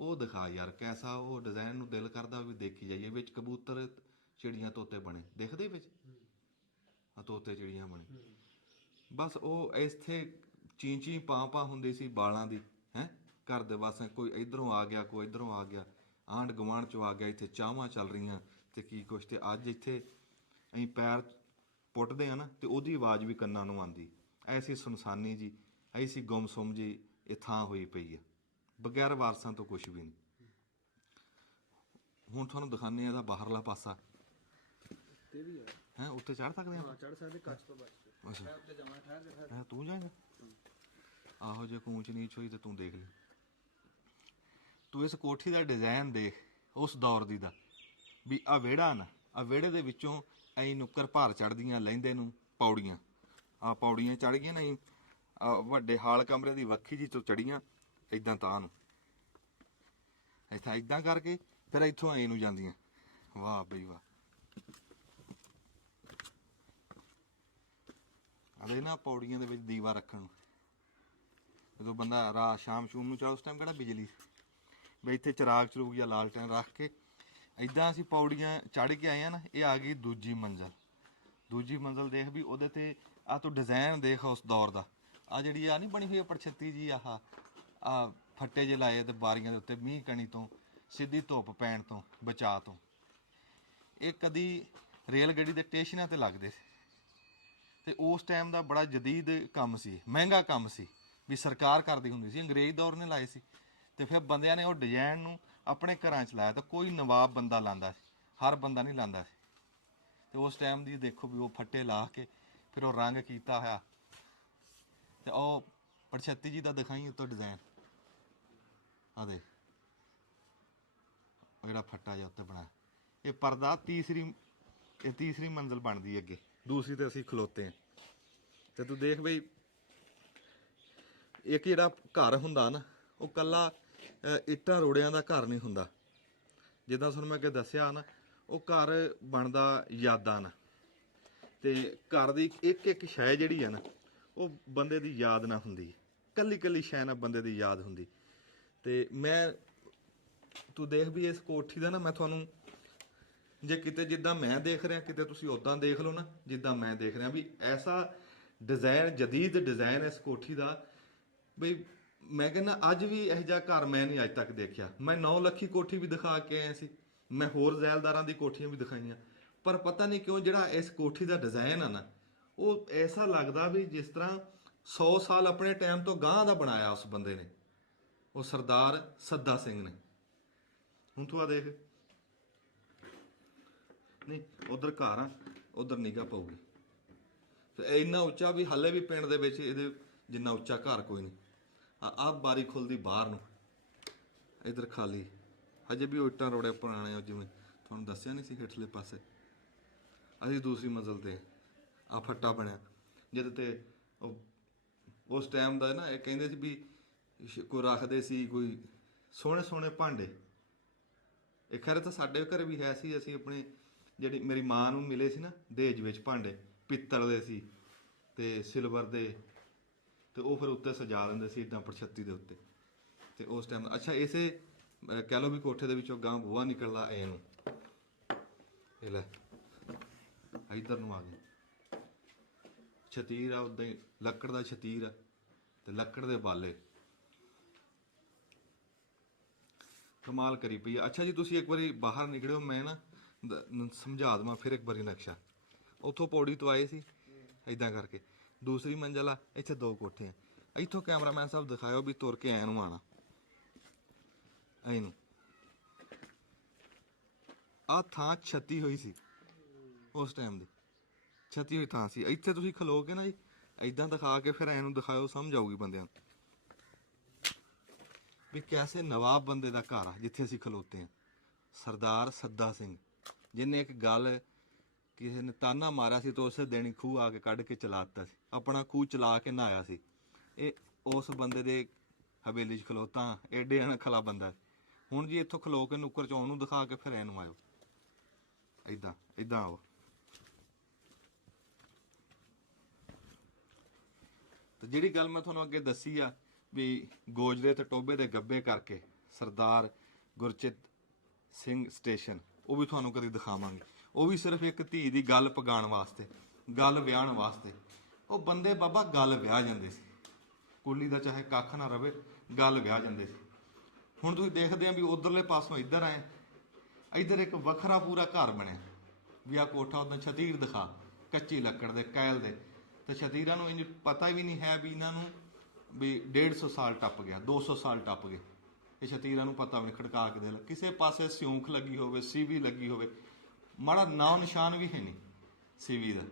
ਉਹ ਦਿਖਾ ਯਾਰ, ਕੈਸਾ ਉਹ ਡਿਜ਼ਾਈਨ ਨੂੰ ਦਿਲ ਕਰਦਾ ਵੀ ਦੇਖੀ ਜਾਈਏ। ਵਿੱਚ ਕਬੂਤਰ, ਚਿੜੀਆਂ, ਤੋਤੇ ਬਣੇ ਦਿਖਦੇ ਵਿੱਚ, ਤੋਤੇ ਚਿੜੀਆਂ ਬਣੇ। ਬਸ ਉਹ ਇੱਥੇ ਚੀਂ ਪਾ ਹੁੰਦੀ ਸੀ ਬਾਲਾਂ ਦੀ ਘਰ ਦੇ ਵਾਸਤੇ। ਕੋਈ ਇਧਰੋਂ ਆ ਗਿਆ, ਕੋਈ ਇਧਰੋਂ ਆ ਗਿਆ, ਆਂਢ ਗੁਆਂਢ ਚੋਂ ਆ ਗਿਆ। ਇੱਥੇ ਚਾਹਵਾਂ ਚੱਲ ਰਹੀਆਂ ਤੇ ਕੀ ਕੁਛ। ਤੇ ਅੱਜ ਇੱਥੇ ਅਸੀਂ ਪੈਰ ਪੁੱਟਦੇ ਆ ਨਾ ਤੇ ਉਹਦੀ ਆਵਾਜ਼ ਵੀ ਕੰਨਾਂ ਨੂੰ ਆਉਂਦੀ। ਐਸੀ ਸੁਨਸਾਨੀ ਜੀ, ਐਸੀ ਗੁੰਮਸੁੰਮ ਜੀ ਇਹ ਥਾਂ ਹੋਈ ਪਈ ਹੈ, ਬਗੈਰ ਵਾਰਸਾਂ ਤੋਂ ਕੁਛ ਵੀ ਨਹੀਂ। ਹੁਣ ਤੁਹਾਨੂੰ ਦਿਖਾਉਂਦੇ ਆ ਇਹਦਾ ਬਾਹਰਲਾ ਪਾਸਾ ਹੈ। ਉੱਤੇ ਚੜ੍ਹ ਸਕਦੇ ਆ? ਚੜ੍ਹ ਸਕਦੇ, ਕੱਚ ਤੋਂ ਬਚ ਕੇ। ਅੱਛਾ, ਤੂੰ ਜਾਏਗਾ? ਆਹੋ, ਜੇ ਊਂਚ ਨੀਚ ਹੋਈ ਤੇ ਤੂੰ ਦੇਖ ਲਈ। ਤੂੰ ਇਸ ਕੋਠੀ ਦਾ ਡਿਜ਼ਾਈਨ ਦੇਖ ਉਸ ਦੌਰ ਦੀ ਦਾ, ਵੀ ਆ ਵਿਹੜਾ ਨਾ, ਆ ਵਿਹੜੇ ਦੇ ਵਿੱਚੋਂ ਐਂ ਨੁੱਕਰ ਭਾਰ ਚੜ੍ਹਦੀਆਂ ਲਹਿੰਦੇ ਨੂੰ ਪੌੜੀਆਂ, ਆ ਪੌੜੀਆਂ ਚੜ੍ਹ ਗਈਆਂ ਨਹੀਂ, ਵੱਡੇ ਹਾਲ ਕਮਰੇ ਦੀ ਵੱਖੀ ਜੀ ਤੋਂ ਚੜੀਆਂ ਇੱਦਾਂ ਤਾਂ ਨੂੰ, ਇੱਥੇ ਇੱਦਾਂ ਕਰਕੇ ਫਿਰ ਇੱਥੋਂ ਐਂ ਨੂੰ ਜਾਂਦੀਆਂ। ਵਾਹ ਬਈ ਵਾਹ। ਹਲੇ ਨਾ ਪੌੜੀਆਂ ਦੇ ਵਿੱਚ ਦੀਵਾ ਰੱਖਣ ਨੂੰ, ਜਦੋਂ ਬੰਦਾ ਰਾਤ ਸ਼ਾਮ ਸ਼ੂਮ ਨੂੰ ਚਾਹ ਉਸ ਟਾਈਮ ਕਿਹੜਾ ਬਿਜਲੀ ਬਈ ਇੱਥੇ ਚਿਰਾਗ ਚਰੂਗ ਜਾਂ ਲਾਲਟੈਨ ਰੱਖ ਕੇ ਇੱਦਾਂ ਅਸੀਂ ਪੌੜੀਆਂ ਚੜ੍ਹ ਕੇ ਆਏ ਆ ਨਾ। ਇਹ ਆ ਗਈ ਦੂਜੀ ਮੰਜ਼ਲ। ਦੂਜੀ ਮੰਜ਼ਲ ਦੇਖ ਵੀ ਉਹਦੇ ਤੇ ਆ ਤੂੰ ਡਿਜ਼ਾਈਨ ਦੇਖ ਉਸ ਦੌਰ ਦਾ। ਆ ਜਿਹੜੀ ਆ ਨਹੀਂ ਬਣੀ ਹੋਈ ਪਰਛੱਤੀ ਜੀ, ਆਹ ਆ ਫੱਟੇ ਜੇ ਲਾਏ ਤੇ ਬਾਰੀਆਂ ਦੇ ਉੱਤੇ ਮੀਂਹ ਕਣੀ ਤੋਂ ਸਿੱਧੀ ਧੁੱਪ ਪੈਣ ਤੋਂ ਬਚਾ ਤੋਂ। ਇਹ ਕਦੀ ਰੇਲ ਗੱਡੀ ਦੇ ਸਟੇਸ਼ਨਾਂ ਤੇ ਲੱਗਦੇ ਸੀ ਤੇ ਉਸ ਟਾਈਮ ਦਾ ਬੜਾ ਜਦੀਦ ਕੰਮ ਸੀ, ਮਹਿੰਗਾ ਕੰਮ ਸੀ ਵੀ ਸਰਕਾਰ ਕਰਦੀ ਹੁੰਦੀ ਸੀ। ਅੰਗਰੇਜ਼ ਦੌਰ ਨੇ ਲਾਏ ਸੀ ਤੇ ਫਿਰ ਬੰਦਿਆਂ ਨੇ ਉਹ ਡਿਜ਼ਾਈਨ ਨੂੰ ਆਪਣੇ ਘਰਾਂ 'ਚ ਲਾਇਆ। ਤਾਂ ਕੋਈ ਨਵਾਬ ਬੰਦਾ ਲਾਂਦਾ ਸੀ, ਹਰ ਬੰਦਾ ਨਹੀਂ ਲਾਂਦਾ ਸੀ। ਤੇ ਉਸ ਟਾਈਮ ਦੀ ਦੇਖੋ ਵੀ ਉਹ ਫੱਟੇ ਲਾ ਕੇ ਫਿਰ ਉਹ ਰੰਗ ਕੀਤਾ ਹੋਇਆ ਤੇ ਉਹ ਪਰਛੱਤੀ ਜੀ ਦਾ ਦਿਖਾਈ ਉੱਤੋਂ ਡਿਜ਼ਾਈਨ ਆ ਦੇ, ਜਿਹੜਾ ਫੱਟਾ ਜਿਹਾ ਉੱਤੇ ਬਣਾਇਆ। ਇਹ ਪਰਦਾ ਤੀਸਰੀ ਮੰਜ਼ਿਲ ਬਣਦੀ ਅੱਗੇ, ਦੂਸਰੀ ਤੇ ਅਸੀਂ ਖਲੋਤੇ ਹਾਂ। ਤੇ ਤੂੰ ਦੇਖ ਬਈ ਇੱਕ ਜਿਹੜਾ ਘਰ ਹੁੰਦਾ ਨਾ ਉਹ ਕੱਲਾ ਇੱਟਾਂ ਰੋੜਿਆਂ ਦਾ ਘਰ ਨਹੀਂ ਹੁੰਦਾ। ਜਿੱਦਾਂ ਤੁਹਾਨੂੰ ਮੈਂ ਅੱਗੇ ਦੱਸਿਆ ਨਾ, ਉਹ ਘਰ ਬਣਦਾ ਯਾਦਾਂ ਨਾਲ। ਤੇ ਘਰ ਦੀ ਇੱਕ ਇੱਕ ਸ਼ੈ ਜਿਹੜੀ ਹੈ ਨਾ ਉਹ ਬੰਦੇ ਦੀ ਯਾਦ ਨਾ ਹੁੰਦੀ, ਕੱਲੀ ਕੱਲੀ ਸ਼ੈ ਨਾਲ ਬੰਦੇ ਦੀ ਯਾਦ ਹੁੰਦੀ। ਤੇ ਮੈਂ ਤੂੰ ਦੇਖ ਵੀ ਇਸ ਕੋਠੀ ਦਾ ਨਾ, ਮੈਂ ਤੁਹਾਨੂੰ ਜੇ ਕਿਤੇ ਜਿੱਦਾਂ ਮੈਂ ਦੇਖ ਰਿਹਾ ਕਿਤੇ ਤੁਸੀਂ ਉੱਦਾਂ ਦੇਖ ਲਓ ਨਾ, ਜਿੱਦਾਂ ਮੈਂ ਦੇਖ ਰਿਹਾ ਵੀ ਐਸਾ ਡਿਜ਼ਾਈਨ, ਜਦੀਦ ਡਿਜ਼ਾਈਨ ਇਸ ਕੋਠੀ ਦਾ ਬਈ ਮੈਂ ਕਹਿੰਦਾ ਅੱਜ ਵੀ ਇਹੋ ਜਿਹਾ ਘਰ ਮੈਂ ਨਹੀਂ ਅੱਜ ਤੱਕ ਦੇਖਿਆ। ਮੈਂ 9 ਲੱਖੀ ਕੋਠੀ ਵੀ ਦਿਖਾ ਕੇ ਆਇਆ ਸੀ, ਮੈਂ ਹੋਰ ਜ਼ੈਲਦਾਰਾਂ ਦੀ ਕੋਠੀਆਂ ਵੀ ਦਿਖਾਈਆਂ, ਪਰ ਪਤਾ ਨਹੀਂ ਕਿਉਂ ਜਿਹੜਾ ਇਸ ਕੋਠੀ ਦਾ ਡਿਜ਼ਾਈਨ ਆ ਨਾ ਉਹ ਐਸਾ ਲੱਗਦਾ ਵੀ ਜਿਸ ਤਰ੍ਹਾਂ 100 ਸਾਲ ਆਪਣੇ ਟਾਈਮ ਤੋਂ ਗਾਂਹ ਦਾ ਬਣਾਇਆ ਉਸ ਬੰਦੇ ਨੇ, ਉਹ ਸਰਦਾਰ ਸੱਦਾ ਸਿੰਘ ਨੇ। ਹੁਣ ਤੂੰ ਆ ਦੇਖ, ਨਹੀਂ ਉਧਰ ਘਰ ਆ, ਉਧਰ ਨਿਗਾਹ ਪਊਗੀ ਤੇ ਇੰਨਾ ਉੱਚਾ ਵੀ ਹਾਲੇ ਵੀ ਪਿੰਡ ਦੇ ਵਿੱਚ ਇਹਦੇ ਜਿੰਨਾ ਉੱਚਾ ਘਰ ਕੋਈ ਨਹੀਂ। ਆ ਬਾਰੀ ਖੁੱਲਦੀ ਬਾਹਰ ਨੂੰ, ਇਧਰ ਖਾਲੀ, ਹਜੇ ਵੀ ਉਹ ਇੱਟਾਂ ਰੋੜੇ ਪੁਰਾਣੇ ਆ, ਜਿਵੇਂ ਤੁਹਾਨੂੰ ਦੱਸਿਆ ਨਹੀਂ ਸੀ ਹੇਠਲੇ ਪਾਸੇ। ਅਸੀਂ ਦੂਸਰੀ ਮੰਜ਼ਿਲ ਤੇ ਆ ਫੱਟਾ ਬਣਿਆ ਜਿਹਦੇ ਤੇ ਉਹ ਉਸ ਟਾਈਮ ਦਾ ਨਾ ਇਹ ਕਹਿੰਦੇ ਸੀ ਵੀ ਕੋਈ ਰੱਖਦੇ ਸੀ ਕੋਈ ਸੋਹਣੇ ਸੋਹਣੇ ਭਾਂਡੇ। ਇਹ ਖੈਰ ਤਾਂ ਸਾਡੇ ਘਰੇ ਵੀ ਹੈ ਸੀ। ਅਸੀਂ ਆਪਣੀ ਜਿਹੜੀ ਮੇਰੀ ਮਾਂ ਨੂੰ ਮਿਲੇ ਸੀ ਨਾ ਦਹੇਜ ਵਿੱਚ ਭਾਂਡੇ, ਪਿੱਤਲ ਦੇ ਸੀ ਤੇ ਸਿਲਵਰ ਦੇ, ਤੇ ਉਹ ਫਿਰ ਉੱਤੇ ਸਜਾ ਦਿੰਦੇ ਸੀ ਇੱਦਾਂ ਪਰਛੱਤੀ ਦੇ ਉੱਤੇ। ਤੇ ਉਸ ਟਾਈਮ ਅੱਛਾ ਇਸੇ ਕਹਿ ਲਓ ਵੀ ਕੋਠੇ ਦੇ ਵਿੱਚੋਂ ਗਾਂ ਬੂਹਾ ਨਿਕਲਦਾ ਐ ਨੂੰ, ਇਹ ਲੈ ਇੱਧਰ ਨੂੰ ਆ ਗਏ। ਛਤੀਰ ਆ, ਉੱਦਾਂ ਹੀ ਲੱਕੜ ਦਾ ਛਤੀਰ ਆ ਤੇ ਲੱਕੜ ਦੇ ਬਾਲੇ, ਕਮਾਲ ਕਰੀ ਪਈ ਆ। ਅੱਛਾ ਜੀ ਤੁਸੀਂ ਇੱਕ ਵਾਰੀ ਬਾਹਰ ਨਿਕਲਿਓ, ਮੈਂ ਨਾ ਸਮਝਾ ਦੇਵਾਂ ਫਿਰ ਇੱਕ ਵਾਰੀ ਨਕਸ਼ਾ। ਉੱਥੋਂ ਪੌੜੀ ਤੋਂ ਆਏ ਸੀ ਇਦਾਂ ਕਰਕੇ, ਦੂਸਰੀ ਮੰਜ਼ਿਲ ਆ, ਇੱਥੇ 2 ਕੋਠੇ ਆ। ਇੱਥੋਂ ਕੈਮਰਾਮੈਨ ਸਾਹਿਬ ਦਿਖਾਇਓ ਵੀ ਤੁਰ ਕੇ ਐ ਨੂੰ ਆਣਾ, ਇਹਨੂੰ ਆ ਥਾਂ ਛੱਤੀ ਹੋਈ ਸੀ ਉਸ ਟਾਈਮ ਦੀ, ਛੱਤੀ ਹੋਈ ਥਾਂ ਸੀ। ਇੱਥੇ ਤੁਸੀਂ ਖਲੋ ਕੇ ਨਾ ਜੀ ਇਦਾਂ ਦਿਖਾ ਕੇ ਫਿਰ ਐਨੂੰ ਦਿਖਾਇਓ, ਸਮਝ ਆਊਗੀ ਬੰਦਿਆਂ ਨੂੰ ਵੀ ਕੈਸੇ ਨਵਾਬ ਬੰਦੇ ਦਾ ਘਰ ਆ ਜਿੱਥੇ ਅਸੀਂ ਖਲੋਤੇ ਹਾਂ। ਸਰਦਾਰ ਸੱਦਾ ਸਿੰਘ, ਜਿਹਨੇ ਇੱਕ ਗੱਲ ਕਿਸੇ ਨੇ ਤਾਨਾ ਮਾਰਿਆ ਸੀ ਤਾਂ ਉਸੇ ਦਿਨ ਖੂਹ ਆ ਕੇ ਕੱਢ ਕੇ ਚਲਾ ਦਿੱਤਾ ਸੀ, ਆਪਣਾ ਖੂਹ ਚਲਾ ਕੇ ਨਹਾਇਆ ਸੀ। ਇਹ ਉਸ ਬੰਦੇ ਦੇ ਹਵੇਲੀ 'ਚ ਖਲੋਤਾ, ਐਡੇ ਅਣਖਲਾ ਬੰਦਾ। ਹੁਣ ਜੀ ਇੱਥੋਂ ਖਲੋ ਕੇ ਨੁੱਕਰ ਚੌਂ ਨੂੰ ਦਿਖਾ ਕੇ ਫਿਰ ਇਹਨੂੰ ਆਇਓ, ਇੱਦਾਂ ਇੱਦਾਂ ਆਓ। ਤੇ ਜਿਹੜੀ ਗੱਲ ਮੈਂ ਤੁਹਾਨੂੰ ਅੱਗੇ ਦੱਸੀ ਆ ਵੀ ਗੋਜਰੇ ਤੇ ਟੋਬੇ ਦੇ ਗੱਬੇ ਕਰਕੇ ਸਰਦਾਰ ਗੁਰਚਿਤ ਸਿੰਘ ਸਟੇਸ਼ਨ, ਉਹ ਵੀ ਤੁਹਾਨੂੰ ਕਦੇ ਦਿਖਾਵਾਂਗੇ। ਉਹ ਵੀ ਸਿਰਫ ਇੱਕ ਧੀ ਦੀ ਗੱਲ ਪਗਾਉਣ ਵਾਸਤੇ, ਗੱਲ ਵਿਆਹਣ ਵਾਸਤੇ। ਉਹ ਬੰਦੇ ਬਾਬਾ ਗੱਲ ਵਿਆਹ ਜਾਂਦੇ ਸੀ, ਕੁੱਲੀ ਦਾ ਚਾਹੇ ਕੱਖ ਨਾ ਰਵੇ, ਗੱਲ ਵਿਆਹ ਜਾਂਦੇ ਸੀ। ਹੁਣ ਤੁਸੀਂ ਦੇਖਦੇ ਆ ਵੀ ਉਧਰਲੇ ਪਾਸੋਂ ਇੱਧਰ ਆਏ, ਇੱਧਰ ਇੱਕ ਵੱਖਰਾ ਪੂਰਾ ਘਰ ਬਣਿਆ ਵੀ ਆ ਕੋਠਾ ਉੱਦਾਂ ਛਤੀਰ ਦਿਖਾ, ਕੱਚੀ ਲੱਕੜ ਦੇ ਕੈਲ ਦੇ। ਤੇ ਛਤੀਰਾਂ ਨੂੰ ਇੰਝ ਪਤਾ ਵੀ ਨਹੀਂ ਹੈ ਵੀ ਇਹਨਾਂ ਨੂੰ ਵੀ 150 ਸਾਲ ਟੱਪ ਗਿਆ, 200 ਸਾਲ ਟੱਪ ਗਏ। ਇਹ ਛਤੀਰਾਂ ਨੂੰ ਪਤਾ ਵੀ ਨਹੀਂ, ਖੜਕਾ ਕੇ ਦੇ ਲਾ, ਕਿਸੇ ਪਾਸੇ ਸਿਉਂਖ ਲੱਗੀ ਹੋਵੇ, ਸੀਵੀ ਲੱਗੀ ਹੋਵੇ, ਮਾੜਾ ਨਾਂ ਨਿਸ਼ਾਨ ਵੀ ਹੈ ਨਹੀਂ ਸੀਵੀ ਦਾ।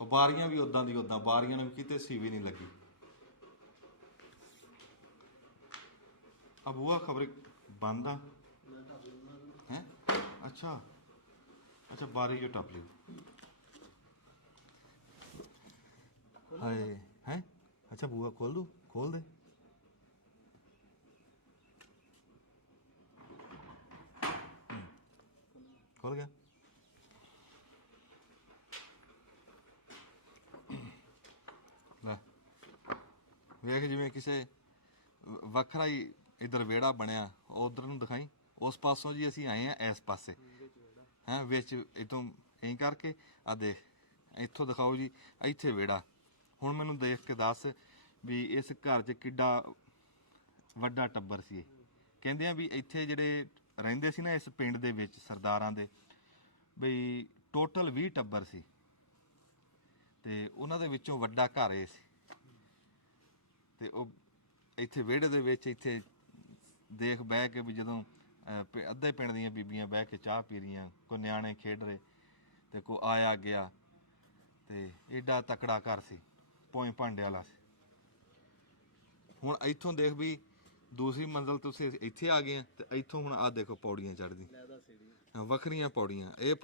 ਉਹ ਬਾਰੀਆਂ ਵੀ ਉੱਦਾਂ ਦੀ ਉੱਦਾਂ, ਬਾਰੀਆਂ ਨੂੰ ਵੀ ਕਿਤੇ ਸੀਵੀ ਨਹੀਂ ਲੱਗੀ। ਆ ਬੂਆ ਖਬਰ ਬੰਦ ਆ ਹੈ, ਅੱਛਾ ਅੱਛਾ ਬਾਰੀ ਜੋ ਟੱਪ ਲਈ ਹਾਏ ਹੈ। ਅੱਛਾ ਬੂਆ ਖੋਲ ਦੂ, ਖੋਲ ਦੇ। ਖੋਲ ਗਿਆ। ਵੇਖ ਜਿਵੇਂ ਕਿਸੇ ਵੱਖਰਾ ਹੀ ਇੱਧਰ ਵਿਹੜਾ ਬਣਿਆ, ਉਧਰ ਨੂੰ ਦਿਖਾਈ, ਉਸ ਪਾਸੋਂ ਜੀ ਅਸੀਂ ਆਏ ਆ ਇਸ ਪਾਸੇ ਹੈਂ ਵਿੱਚ ਇਤੋਂ ਐਂ ਕਰਕੇ ਆ ਦੇਖ ਇੱਥੋਂ ਦਿਖਾਓ ਜੀ, ਇੱਥੇ ਵਿਹੜਾ। ਹੁਣ ਮੈਨੂੰ ਦੇਖ ਕੇ ਦੱਸ ਵੀ ਇਸ ਘਰ 'ਚ ਕਿੱਡਾ ਵੱਡਾ ਟੱਬਰ ਸੀ ਇਹ। ਕਹਿੰਦੇ ਆ ਵੀ ਇੱਥੇ ਜਿਹੜੇ ਰਹਿੰਦੇ ਸੀ ਨਾ ਇਸ ਪਿੰਡ ਦੇ ਵਿੱਚ ਸਰਦਾਰਾਂ ਦੇ, ਬਈ ਟੋਟਲ 20 ਟੱਬਰ ਸੀ ਤੇ ਉਹਨਾਂ ਦੇ ਵਿੱਚੋਂ ਵੱਡਾ ਘਰ ਇਹ ਸੀ। ਤੇ ਉਹ ਇੱਥੇ ਵਿਹੜੇ ਦੇ ਵਿੱਚ ਇੱਥੇ ਦੇਖ ਬਹਿ ਕੇ ਵੀ ਜਦੋਂ ਅੱਧੇ ਪਿੰਡ ਦੀਆਂ ਬੀਬੀਆਂ ਬਹਿ ਕੇ ਚਾਹ ਪੀ ਰਹੀਆਂ, ਕੋਈ ਨਿਆਣੇ ਖੇਡ ਰਹੇ ਤੇ ਕੋਈ ਆਇਆ ਗਿਆ, ਤੇ ਏਡਾ ਤਕੜਾ ਘਰ ਸੀ, ਪੋਏ ਭਾਂਡੇ ਵਾਲਾ ਸੀ। ਹੁਣ ਇੱਥੋਂ ਦੇਖ ਵੀ ਦੂਸਰੀ ਮੰਜ਼ਲ ਤੁਸੀਂ ਇੱਥੇ ਆ ਗਏ ਆ ਤੇ ਇੱਥੋਂ ਹੁਣ ਆਹ ਦੇਖੋ ਪੌੜੀਆਂ ਚੜ੍ਹਦੀ, ਵੱਖਰੀਆਂ ਪੌੜੀਆਂ। ਇਹ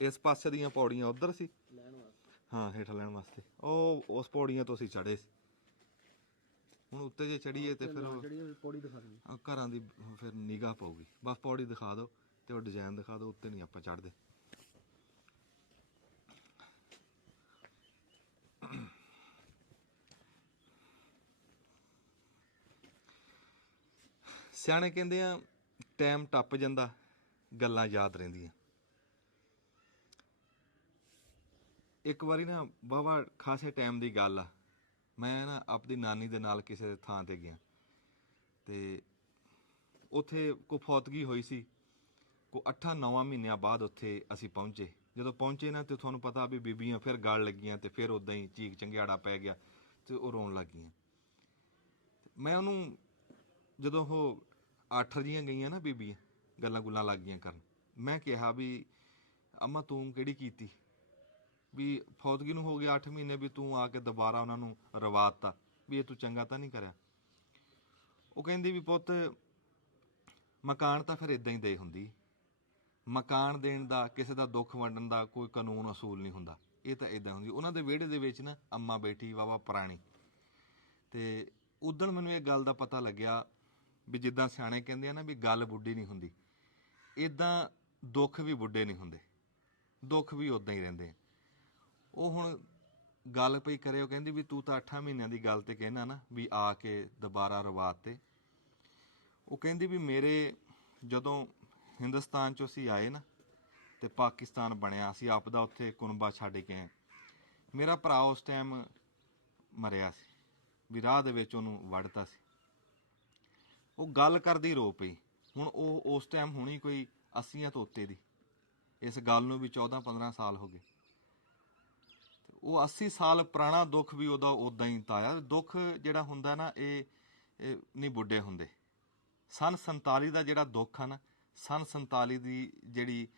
ਇਸ ਪਾਸੇ ਦੀਆਂ ਪੌੜੀਆਂ ਉਧਰ ਸੀ ਹਾਂ ਹੇਠਾਂ ਲੈਣ ਵਾਸਤੇ, ਉਹ ਉਸ ਪੌੜੀਆਂ ਤੋਂ ਅਸੀਂ ਚੜ੍ਹੇ ਸੀ। ਹੁਣ ਉੱਤੇ ਜੇ ਚੜੀਏ ਤੇ ਫਿਰ ਘਰਾਂ ਦੀ ਫਿਰ ਨਿਗਾਹ ਪਊਗੀ। ਬਸ ਪੌੜੀ ਦਿਖਾ ਦਿਓ ਤੇ ਉਹ ਡਿਜ਼ਾਈਨ ਦਿਖਾ ਦਿਓ, ਉੱਤੇ ਨਹੀਂ ਆਪਾਂ ਚੜ੍ਹਦੇ। ਸਿਆਣੇ ਕਹਿੰਦੇ ਆ ਟਾਈਮ ਟੱਪ ਜਾਂਦਾ, ਗੱਲਾਂ ਯਾਦ ਰਹਿੰਦੀਆਂ। ਇੱਕ ਵਾਰੀ ਨਾ ਵਾਹਵਾ ਖਾਸੇ ਟਾਈਮ ਦੀ ਗੱਲ ਆ, ਮੈਂ ਨਾ ਆਪਣੀ ਨਾਨੀ ਦੇ ਨਾਲ ਕਿਸੇ ਥਾਂ ਤੇ ਗਿਆ ਤੇ ਉੱਥੇ ਕੋਈ ਫੌਤਗੀ ਹੋਈ ਸੀ। ਕੋਈ 8-9 ਮਹੀਨਿਆਂ ਬਾਅਦ ਉੱਥੇ ਅਸੀਂ ਪਹੁੰਚੇ। ਜਦੋਂ ਪਹੁੰਚੇ ਨਾ ਤੇ ਤੁਹਾਨੂੰ ਪਤਾ ਵੀ ਬੀਬੀਆਂ ਫਿਰ ਗਲ ਲੱਗੀਆਂ ਤੇ ਫਿਰ ਉੱਦਾਂ ਹੀ ਚੀਕ ਚੰਗਿਆੜਾ ਪੈ ਗਿਆ ਤੇ ਉਹ ਰੋਣ ਲੱਗ ਗਈਆਂ। ਮੈਂ ਉਹਨੂੰ ਜਦੋਂ ਉਹ 8 ਜੀਆਂ ਗਈਆਂ ਨਾ ਬੀਬੀਆਂ, ਗੱਲਾਂ ਗੁੱਲਾਂ ਲੱਗ ਗਈਆਂ ਕਰਨ, ਮੈਂ ਕਿਹਾ ਵੀ ਅੰਮਾ ਤੂੰ ਕਿਹੜੀ ਕੀਤੀ ਵੀ ਫੌਤਗੀ ਨੂੰ ਹੋ ਗਿਆ 8 ਮਹੀਨੇ, ਵੀ ਤੂੰ ਆ ਕੇ ਦੁਬਾਰਾ ਉਹਨਾਂ ਨੂੰ ਰਵਾਤਾ, ਵੀ ਇਹ ਤੂੰ ਚੰਗਾ ਤਾਂ ਨਹੀਂ ਕਰਿਆ। ਉਹ ਕਹਿੰਦੀ ਵੀ ਪੁੱਤ ਮਕਾਨ ਤਾਂ ਫਿਰ ਇਦਾਂ ਹੀ ਦੇ ਹੁੰਦੀ, ਮਕਾਨ ਦੇਣ ਦਾ, ਕਿਸੇ ਦਾ ਦੁੱਖ ਵੰਡਣ ਦਾ ਕੋਈ ਕਾਨੂੰਨ ਅਸੂਲ ਨਹੀਂ ਹੁੰਦਾ, ਇਹ ਤਾਂ ਇਦਾਂ ਹੁੰਦੀ। ਉਹਨਾਂ ਦੇ ਵਿਹੜੇ ਦੇ ਵਿੱਚ ਨਾ ਅੰਮਾ ਬੈਠੀ ਵਾਹਵਾ ਪੁਰਾਣੀ, ਤੇ ਉਦਣ ਮੈਨੂੰ ਇਹ ਗੱਲ ਦਾ ਪਤਾ ਲੱਗਿਆ ਵੀ ਜਿੱਦਾਂ ਸਿਆਣੇ ਕਹਿੰਦੇ ਆ ਨਾ ਵੀ ਗੱਲ ਬੁੱਢੀ ਨਹੀਂ ਹੁੰਦੀ, ਇਦਾਂ ਦੁੱਖ ਵੀ ਬੁੱਢੇ ਨਹੀਂ ਹੁੰਦੇ, ਦੁੱਖ ਵੀ ਉਦਾਂ ਹੀ ਰਹਿੰਦੇ ਆ। ਉਹ ਹੁਣ ਗੱਲ ਪਈ ਕਰੇ, ਉਹ ਕਹਿੰਦੀ ਵੀ ਤੂੰ ਤਾਂ 8 ਮਹੀਨਿਆਂ ਦੀ ਗੱਲ ਤੇ ਕਹਿਣਾ ਨਾ ਵੀ ਆ ਕੇ ਦੁਬਾਰਾ ਰਵਾਤ ਤੇ। ਉਹ ਕਹਿੰਦੀ ਵੀ ਮੇਰੇ ਜਦੋਂ ਹਿੰਦੁਸਤਾਨ 'ਚੋਂ ਅਸੀਂ ਆਏ ਨਾ ਤੇ ਪਾਕਿਸਤਾਨ ਬਣਿਆ, ਅਸੀਂ ਆਪਦਾ ਉੱਥੇ ਕੁਨਬਾ ਛੱਡ ਕੇ ਆਏ। ਮੇਰਾ ਭਰਾ ਉਸ ਟਾਈਮ ਮਰਿਆ ਸੀ, ਵੀ ਰਾਹ ਦੇ ਵਿੱਚ ਉਹਨੂੰ ਵੜਤਾ ਸੀ। ਉਹ ਗੱਲ ਕਰਦੀ ਰੋ ਪਈ। ਹੁਣ ਉਹ ਉਸ ਟਾਈਮ ਹੋਣੀ ਕੋਈ 80 ਤੋਂ ਉੱਤੇ ਦੀ, ਇਸ ਗੱਲ ਨੂੰ ਵੀ 14-15 ਸਾਲ ਹੋ ਗਏ। ਉਹ 80 ਸਾਲ ਪੁਰਾਣਾ ਦੁੱਖ ਵੀ ਉਹਦਾ ਉਦਾਂ ਹੀ ਤਾਇਆ। ਦੁੱਖ ਜਿਹੜਾ ਹੁੰਦਾ ਨਾ ਇਹ ਨਹੀਂ ਬੁੱਢੇ ਹੁੰਦੇ। ਸੰਨ 47 ਦਾ ਜਿਹੜਾ ਦੁੱਖ ਆ ਨਾ, ਸੰਨ 47 ਦੀ ਜਿਹੜੀ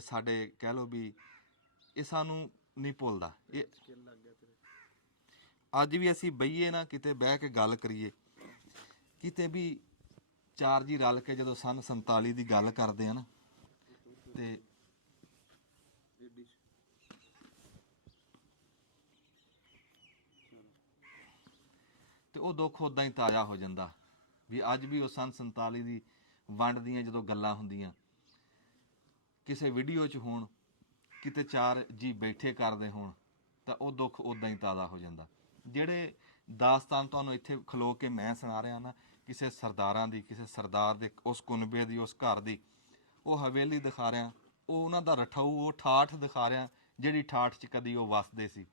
ਸਾਡੇ ਕਹਿ ਲਓ ਵੀ ਇਹ ਸਾਨੂੰ ਨਹੀਂ ਭੁੱਲਦਾ। ਇਹ ਅੱਜ ਵੀ ਅਸੀਂ ਬਈਏ ਨਾ ਕਿਤੇ ਬਹਿ ਕੇ ਗੱਲ ਕਰੀਏ, ਕਿਤੇ ਵੀ ਚਾਰ ਜੀ ਰਲ ਕੇ ਜਦੋਂ ਸੰਨ 47 ਦੀ ਗੱਲ ਕਰਦੇ ਆ ਨਾ ਤੇ ਉਹ ਦੁੱਖ ਉਦਾਂ ਹੀ ਤਾਜ਼ਾ ਹੋ ਜਾਂਦਾ ਵੀ ਅੱਜ ਵੀ ਉਹ ਸੰਨ 47 ਦੀ ਵੰਡ ਦੀਆਂ ਜਦੋਂ ਗੱਲਾਂ ਹੁੰਦੀਆਂ, ਕਿਸੇ ਵੀਡੀਓ 'ਚ ਹੋਣ, ਕਿਤੇ ਚਾਰ ਜੀ ਬੈਠੇ ਕਰਦੇ ਹੋਣ, ਤਾਂ ਉਹ ਦੁੱਖ ਉਦਾਂ ਹੀ ਤਾਜ਼ਾ ਹੋ ਜਾਂਦਾ। ਜਿਹੜੇ ਦਾਸਤਾਨ ਤੁਹਾਨੂੰ ਇੱਥੇ ਖਲੋ ਕੇ ਮੈਂ ਸੁਣਾ ਰਿਹਾ ਨਾ, ਕਿਸੇ ਸਰਦਾਰਾਂ ਦੀ, ਕਿਸੇ ਸਰਦਾਰ ਦੇ ਉਸ ਕੁਨਬੇ ਦੀ, ਉਸ ਘਰ ਦੀ, ਉਹ ਹਵੇਲੀ ਦਿਖਾ ਰਿਹਾ, ਉਹ ਉਹਨਾਂ ਦਾ ਰਠਾਊ, ਉਹ ਠਾਠ ਦਿਖਾ ਰਿਹਾ ਜਿਹੜੀ ਠਾਠ 'ਚ ਕਦੀ ਉਹ ਵਸਦੇ ਸੀ।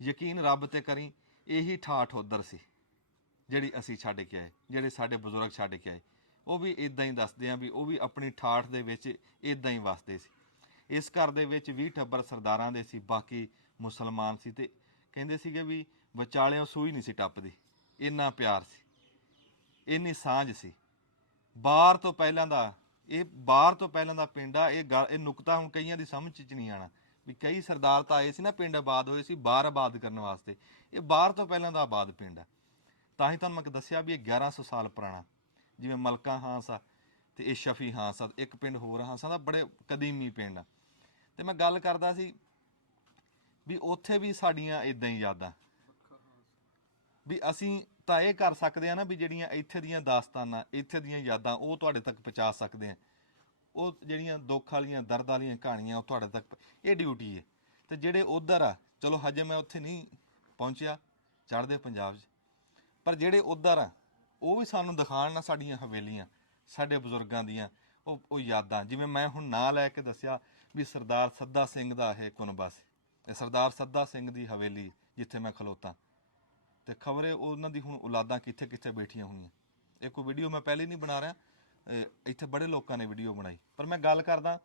ਯਕੀਨ ਰੱਬ ਤੇ ਕਰੀ, ਇਹੀ ਠਾਠ ਉੱਧਰ ਸੀ ਜਿਹੜੀ ਅਸੀਂ ਛੱਡ ਕੇ ਆਏ, ਜਿਹੜੇ ਸਾਡੇ ਬਜ਼ੁਰਗ ਛੱਡ ਕੇ ਆਏ। ਉਹ ਵੀ ਇੱਦਾਂ ਹੀ ਦੱਸਦੇ ਆ ਵੀ ਉਹ ਵੀ ਆਪਣੀ ਠਾਠ ਦੇ ਵਿੱਚ ਇੱਦਾਂ ਹੀ ਵਸਦੇ ਸੀ। ਇਸ ਘਰ ਦੇ ਵਿੱਚ 20 ਟੱਬਰ ਸਰਦਾਰਾਂ ਦੇ ਸੀ, ਬਾਕੀ ਮੁਸਲਮਾਨ ਸੀ। ਤੇ ਕਹਿੰਦੇ ਸੀਗੇ ਵੀ ਵਿਚਾਲਿਓਂ ਸੂਈ ਨਹੀਂ ਸੀ ਟੱਪਦੀ, ਇੰਨਾ ਪਿਆਰ ਸੀ, ਇੰਨੀ ਸਾਂਝ ਸੀ। ਬਾਹਰ ਤੋਂ ਪਹਿਲਾਂ ਦਾ ਪਿੰਡ ਆ ਇਹ ਨੁਕਤਾ ਹੁਣ ਕਈਆਂ ਦੀ ਸਮਝ 'ਚ ਨਹੀਂ ਆਣਾ ਵੀ ਕਈ ਸਰਦਾਰ ਤਾਂ ਆਏ ਸੀ ਨਾ, ਪਿੰਡ ਆਬਾਦ ਹੋਏ ਸੀ ਬਾਹਰ ਆਬਾਦ ਕਰਨ ਵਾਸਤੇ। ਇਹ ਬਾਹਰ ਤੋਂ ਪਹਿਲਾਂ ਦਾ ਆਬਾਦ ਪਿੰਡ ਆ। ਤਾਂ ਹੀ ਤੁਹਾਨੂੰ ਮੈਂ ਦੱਸਿਆ ਵੀ ਇਹ 1100 ਸਾਲ ਪੁਰਾਣਾ। ਜਿਵੇਂ ਮਲਕਾ ਹਾਂਸ ਆ ਤੇ ਇਹ ਸ਼ਫੀ ਹਾਂਸ ਆ, ਇੱਕ ਪਿੰਡ ਹੋਰ ਹਾਂਸਾਂ ਦਾ, ਬੜੇ ਕਦੀਮੀ ਪਿੰਡ ਆ। ਤੇ ਮੈਂ ਗੱਲ ਕਰਦਾ ਸੀ ਵੀ ਉੱਥੇ ਵੀ ਸਾਡੀਆਂ ਇਦਾਂ ਹੀ ਯਾਦਾਂ, ਵੀ ਅਸੀਂ ਤਾਂ ਇਹ ਕਰ ਸਕਦੇ ਆ ਨਾ ਵੀ ਜਿਹੜੀਆਂ ਇੱਥੇ ਦੀਆਂ ਦਾਸਤਾਨਾਂ, ਇੱਥੇ ਦੀਆਂ ਯਾਦਾਂ ਉਹ ਤੁਹਾਡੇ ਤੱਕ ਪਹੁੰਚਾ ਸਕਦੇ ਆ। ਉਹ ਜਿਹੜੀਆਂ ਦੁੱਖ ਵਾਲੀਆਂ, ਦਰਦ ਵਾਲੀਆਂ ਕਹਾਣੀਆਂ ਉਹ ਤੁਹਾਡੇ ਤੱਕ, ਇਹ ਡਿਊਟੀ ਹੈ। ਤੇ ਜਿਹੜੇ ਉੱਧਰ ਆ, ਚਲੋ ਹਜੇ ਮੈਂ ਉੱਥੇ ਨਹੀਂ ਪਹੁੰਚਿਆ, ਚੜ੍ਹਦੇ ਪੰਜਾਬ 'ਚ। ਪਰ ਜਿਹੜੇ ਉੱਧਰ ਆ ਉਹ ਵੀ ਸਾਨੂੰ ਦਿਖਾਉਣ ਨਾ ਸਾਡੀਆਂ ਹਵੇਲੀਆਂ, ਸਾਡੇ ਬਜ਼ੁਰਗਾਂ ਦੀਆਂ ਉਹ ਯਾਦਾਂ। ਜਿਵੇਂ ਮੈਂ ਹੁਣ ਨਾਂ ਲੈ ਕੇ ਦੱਸਿਆ ਵੀ ਸਰਦਾਰ ਸੱਦਾ ਸਿੰਘ ਦਾ ਇਹ ਕੁਨਬਾ ਸੀ, ਇਹ ਸਰਦਾਰ ਸੱਦਾ ਸਿੰਘ ਦੀ ਹਵੇਲੀ ਜਿੱਥੇ ਮੈਂ ਖਲੋਤਾ, ਤੇ ਖਬਰੇ ਉਹਨਾਂ ਦੀ ਹੁਣ ਔਲਾਦਾਂ ਕਿੱਥੇ ਕਿੱਥੇ ਬੈਠੀਆਂ ਹੋਈਆਂ। ਇਹ ਕੋਈ ਵੀਡੀਓ ਮੈਂ ਪਹਿਲੇ ਨਹੀਂ ਬਣਾ ਰਿਹਾ, ਇੱਥੇ ਬੜੇ ਲੋਕਾਂ ਨੇ ਵੀਡੀਓ ਬਣਾਈ। ਪਰ ਮੈਂ ਗੱਲ ਕਰਦਾ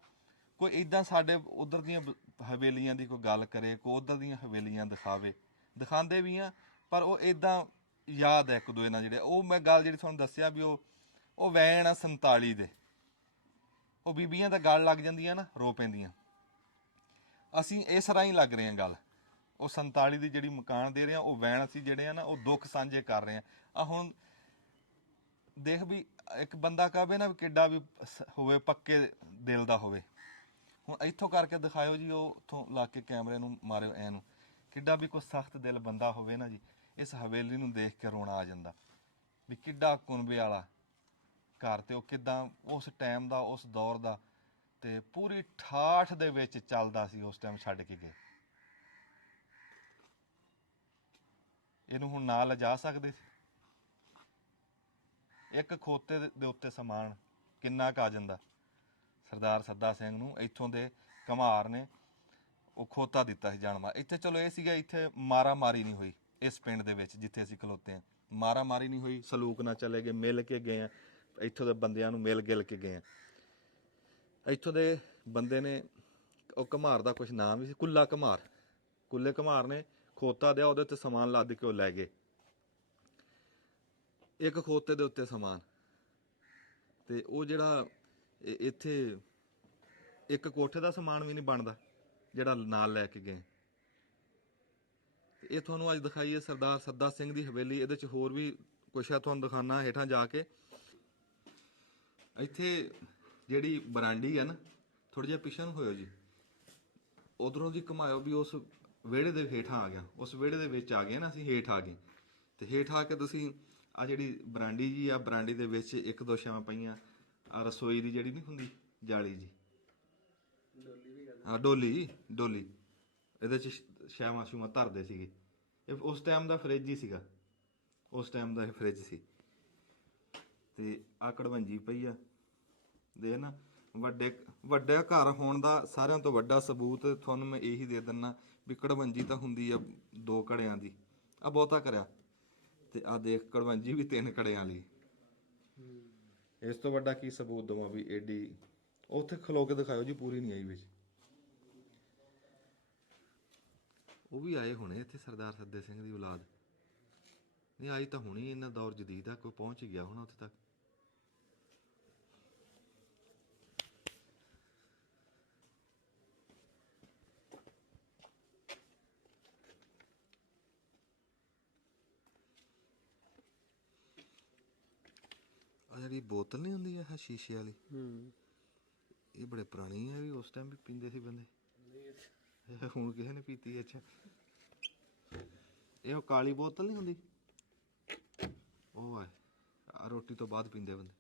ਕੋਈ ਇੱਦਾਂ ਸਾਡੇ ਉੱਧਰ ਦੀਆਂ ਹਵੇਲੀਆਂ ਦੀ ਕੋਈ ਗੱਲ ਕਰੇ, ਕੋਈ ਉੱਧਰ ਦੀਆਂ ਹਵੇਲੀਆਂ ਦਿਖਾਵੇ, ਦਿਖਾਉਂਦੇ ਵੀ ਆ, ਪਰ ਉਹ ਇੱਦਾਂ ਯਾਦ ਹੈ ਇੱਕ ਦੂਏ ਨਾਲ ਜਿਹੜੇ। ਉਹ ਮੈਂ ਗੱਲ ਜਿਹੜੀ ਤੁਹਾਨੂੰ ਦੱਸਿਆ ਵੀ ਉਹ ਵੈਨ ਆ 47 ਦੇ, ਉਹ ਬੀਬੀਆਂ ਦਾ ਗੱਲ ਲੱਗ ਜਾਂਦੀਆਂ ਨਾ, ਰੋ ਪੈਂਦੀਆਂ। ਅਸੀਂ ਇਸ ਰਾਹੀਂ ਲੱਗ ਰਹੇ ਹਾਂ ਗੱਲ, ਉਹ 47 ਦੀ ਜਿਹੜੀ ਮਕਾਨ ਦੇ ਰਹੇ ਆ, ਉਹ ਵੈਨ ਅਸੀਂ ਜਿਹੜੇ ਆ ਨਾ ਉਹ ਦੁੱਖ ਸਾਂਝੇ ਕਰ ਰਹੇ ਆ। ਹੁਣ ਦੇਖ ਵੀ ਇੱਕ ਬੰਦਾ ਕਹੇ ਨਾ ਵੀ ਕਿੱਡਾ ਵੀ ਹੋਵੇ, ਪੱਕੇ ਦਿਲ ਦਾ ਹੋਵੇ। ਹੁਣ ਇੱਥੋਂ ਕਰਕੇ ਦਿਖਾਇਓ ਜੀ, ਉਹ ਉੱਥੋਂ ਲਾ ਕੇ ਕੈਮਰੇ ਨੂੰ ਮਾਰਿਓ ਐ ਨੂੰ, ਕਿੱਡਾ ਵੀ ਕੋਈ ਸਖਤ ਦਿਲ ਬੰਦਾ ਹੋਵੇ ਨਾ ਜੀ, ਇਸ ਹਵੇਲੀ ਨੂੰ ਦੇਖ ਕੇ ਰੋਣਾ ਆ ਜਾਂਦਾ ਵੀ ਕਿੱਡਾ ਕੁਨਬੇ ਵਾਲਾ ਘਰ, ਤੇ ਉਹ ਕਿੱਦਾਂ ਉਸ ਟਾਈਮ ਦਾ, ਉਸ ਦੌਰ ਦਾ, ਤੇ ਪੂਰੀ ਠਾਠ ਦੇ ਵਿੱਚ ਚੱਲਦਾ ਸੀ ਉਸ ਟਾਈਮ ਛੱਡ ਕੇ ਗਏ। ਇਹਨੂੰ ਹੁਣ ਨਾਲ ਲਿਜਾ ਸਕਦੇ ਸੀ? ਇੱਕ ਖੋਤੇ ਦੇ ਉੱਤੇ ਸਮਾਨ ਕਿੰਨਾ ਕੁ ਆ ਜਾਂਦਾ। ਸਰਦਾਰ ਸੱਦਾ ਸਿੰਘ ਨੂੰ ਇੱਥੋਂ ਦੇ ਘਮਾਰ ਨੇ ਉਹ ਖੋਤਾ ਦਿੱਤਾ ਸੀ ਜਾਨਮਾ। ਇੱਥੇ ਚਲੋ ਇਹ ਸੀਗਾ, ਇੱਥੇ ਮਾਰਾ ਮਾਰੀ ਨਹੀਂ ਹੋਈ ਇਸ ਪਿੰਡ ਦੇ ਵਿੱਚ ਜਿੱਥੇ ਅਸੀਂ ਖਲੋਤੇ ਹਾਂ, ਮਾਰਾ ਮਾਰੀ ਨਹੀਂ ਹੋਈ, ਸਲੂਕ ਨਾਲ ਚਲੇ ਗਏ, ਮਿਲ ਕੇ ਗਏ ਆ, ਇੱਥੋਂ ਦੇ ਬੰਦਿਆਂ ਨੂੰ ਮਿਲ ਗਿਲ ਕੇ ਗਏ ਆ। ਇੱਥੋਂ ਦੇ ਬੰਦੇ ਨੇ, ਉਹ ਘਮਾਰ ਦਾ ਕੁਛ ਨਾਮ ਵੀ ਸੀ, ਕੁੱਲਾ ਘਮਾਰ, ਕੁੱਲੇ ਘਮਾਰ ਨੇ ਖੋਤਾ ਦਿਆ, ਉਹਦੇ ਤੇ ਸਮਾਨ ਲੱਦ ਕੇ ਉਹ ਲੈ ਗਏ, ਇੱਕ ਖੋਤੇ ਦੇ ਉੱਤੇ ਸਮਾਨ। ਤੇ ਉਹ ਜਿਹੜਾ ਇੱਥੇ ਇੱਕ ਕੋਠੇ ਦਾ ਸਮਾਨ ਵੀ ਨਹੀਂ ਬਣਦਾ ਜਿਹੜਾ ਨਾਲ ਲੈ ਕੇ ਗਏ। ਇਹ ਤੁਹਾਨੂੰ ਅੱਜ ਦਿਖਾਈਏ ਸਰਦਾਰ ਸੱਦਾ ਸਿੰਘ ਦੀ ਹਵੇਲੀ। ਇਹਦੇ 'ਚ ਹੋਰ ਵੀ ਕੁਛ ਹੈ, ਤੁਹਾਨੂੰ ਦਿਖਾਉਣਾ ਹੇਠਾਂ ਜਾ ਕੇ। ਇੱਥੇ ਜਿਹੜੀ ਬਰਾਂਡੀ ਹੈ ਨਾ, ਥੋੜ੍ਹਾ ਜਿਹਾ ਪਿੱਛੇ ਨੂੰ ਹੋਇਓ ਜੀ, ਉਧਰੋਂ ਦੀ ਘੁਮਾਇਓ ਵੀ ਉਸ ਵਿਹੜੇ ਦੇ ਹੇਠਾਂ ਆ ਗਿਆ, ਉਸ ਵਿਹੜੇ ਦੇ ਵਿੱਚ ਆ ਗਏ ਨਾ ਅਸੀਂ, ਹੇਠ ਆ ਗਏ। ਤੇ ਹੇਠ ਆ ਕੇ ਤੁਸੀਂ ਆ ਜਿਹੜੀ ਬਰਾਂਡੀ ਜੀ ਆ, ਬਰਾਂਡੀ ਦੇ ਵਿੱਚ ਇੱਕ ਦੋ ਛਾਵਾਂ ਪਈਆਂ, ਆ ਰਸੋਈ ਦੀ ਜਿਹੜੀ ਨਹੀਂ ਹੁੰਦੀ ਜਾਲੀ ਜੀ, ਹਾਂ ਡੋਲੀ, ਡੋਲੀ, ਇਹਦੇ 'ਚ ਛਾਵਾਂ ਛੂਵਾਂ ਧਰਦੇ ਸੀਗੇ। ਇਹ ਉਸ ਟਾਈਮ ਦਾ ਫਰਿੱਜ ਹੀ ਸੀਗਾ, ਉਸ ਟਾਈਮ ਦਾ ਇਹ ਫਰਿੱਜ ਸੀ। ਤੇ ਆ ਕੜਵੰਜੀ ਪਈ ਆ, ਦੇ ਨਾ ਵੱਡਾ ਘਰ ਹੋਣ ਦਾ ਸਾਰਿਆਂ ਤੋਂ ਵੱਡਾ ਸਬੂਤ ਤੁਹਾਨੂੰ ਮੈਂ ਇਹੀ ਦੇ ਦਿੰਦਾ ਵੀ ਕੜਵੰਜੀ ਤਾਂ ਹੁੰਦੀ ਆ 2 ਘੜਿਆਂ ਦੀ, ਆ ਬਹੁਤਾ ਕਰਿਆ। ਤੇ ਆ ਦੇਖ ਕੜਵੰਜੀ ਵੀ 3 ਘੜਿਆਂ ਲਈ, ਇਸ ਤੋਂ ਵੱਡਾ ਕੀ ਸਬੂਤ ਦਵਾਂ ਵੀ ਏਡੀ। ਉੱਥੇ ਖਲੋ ਕੇ ਦਿਖਾਇਓ ਜੀ, ਪੂਰੀ ਨਹੀਂ ਆਈ ਵਿੱਚ। ਉਹ ਵੀ ਆਏ ਹੋਣੇ ਇੱਥੇ ਸਰਦਾਰ ਸੱਦੇ ਸਿੰਘ ਦੀ ਔਲਾਦ, ਨਹੀਂ ਆਈ ਤਾਂ ਹੁਣੀ, ਇਹਨਾਂ ਦੌਰ ਜਦੀਦ ਆ, ਕੋਈ ਪਹੁੰਚ ਹੀ ਗਿਆ ਹੋਣਾ ਉੱਥੇ ਤੱਕ। ਆ ਜਿਹੜੀ ਬੋਤਲ ਨਹੀਂ ਹੁੰਦੀ ਆ ਸ਼ੀਸ਼ੇ ਵਾਲੀ, ਇਹ ਬੜੇ ਪੁਰਾਣੀ ਆ, ਵੀ ਉਸ ਟਾਈਮ ਵੀ ਪੀਂਦੇ ਸੀ ਬੰਦੇ, ਹੁਣ ਕਿਸੇ ਨੇ ਪੀਤੀ। ਅੱਛਾ, ਇਹ ਕਾਲੀ ਬੋਤਲ ਨਹੀਂ ਹੁੰਦੀ, ਉਹ ਆ ਰੋਟੀ ਤੋਂ ਬਾਅਦ ਪੀਂਦੇ ਬੰਦੇ।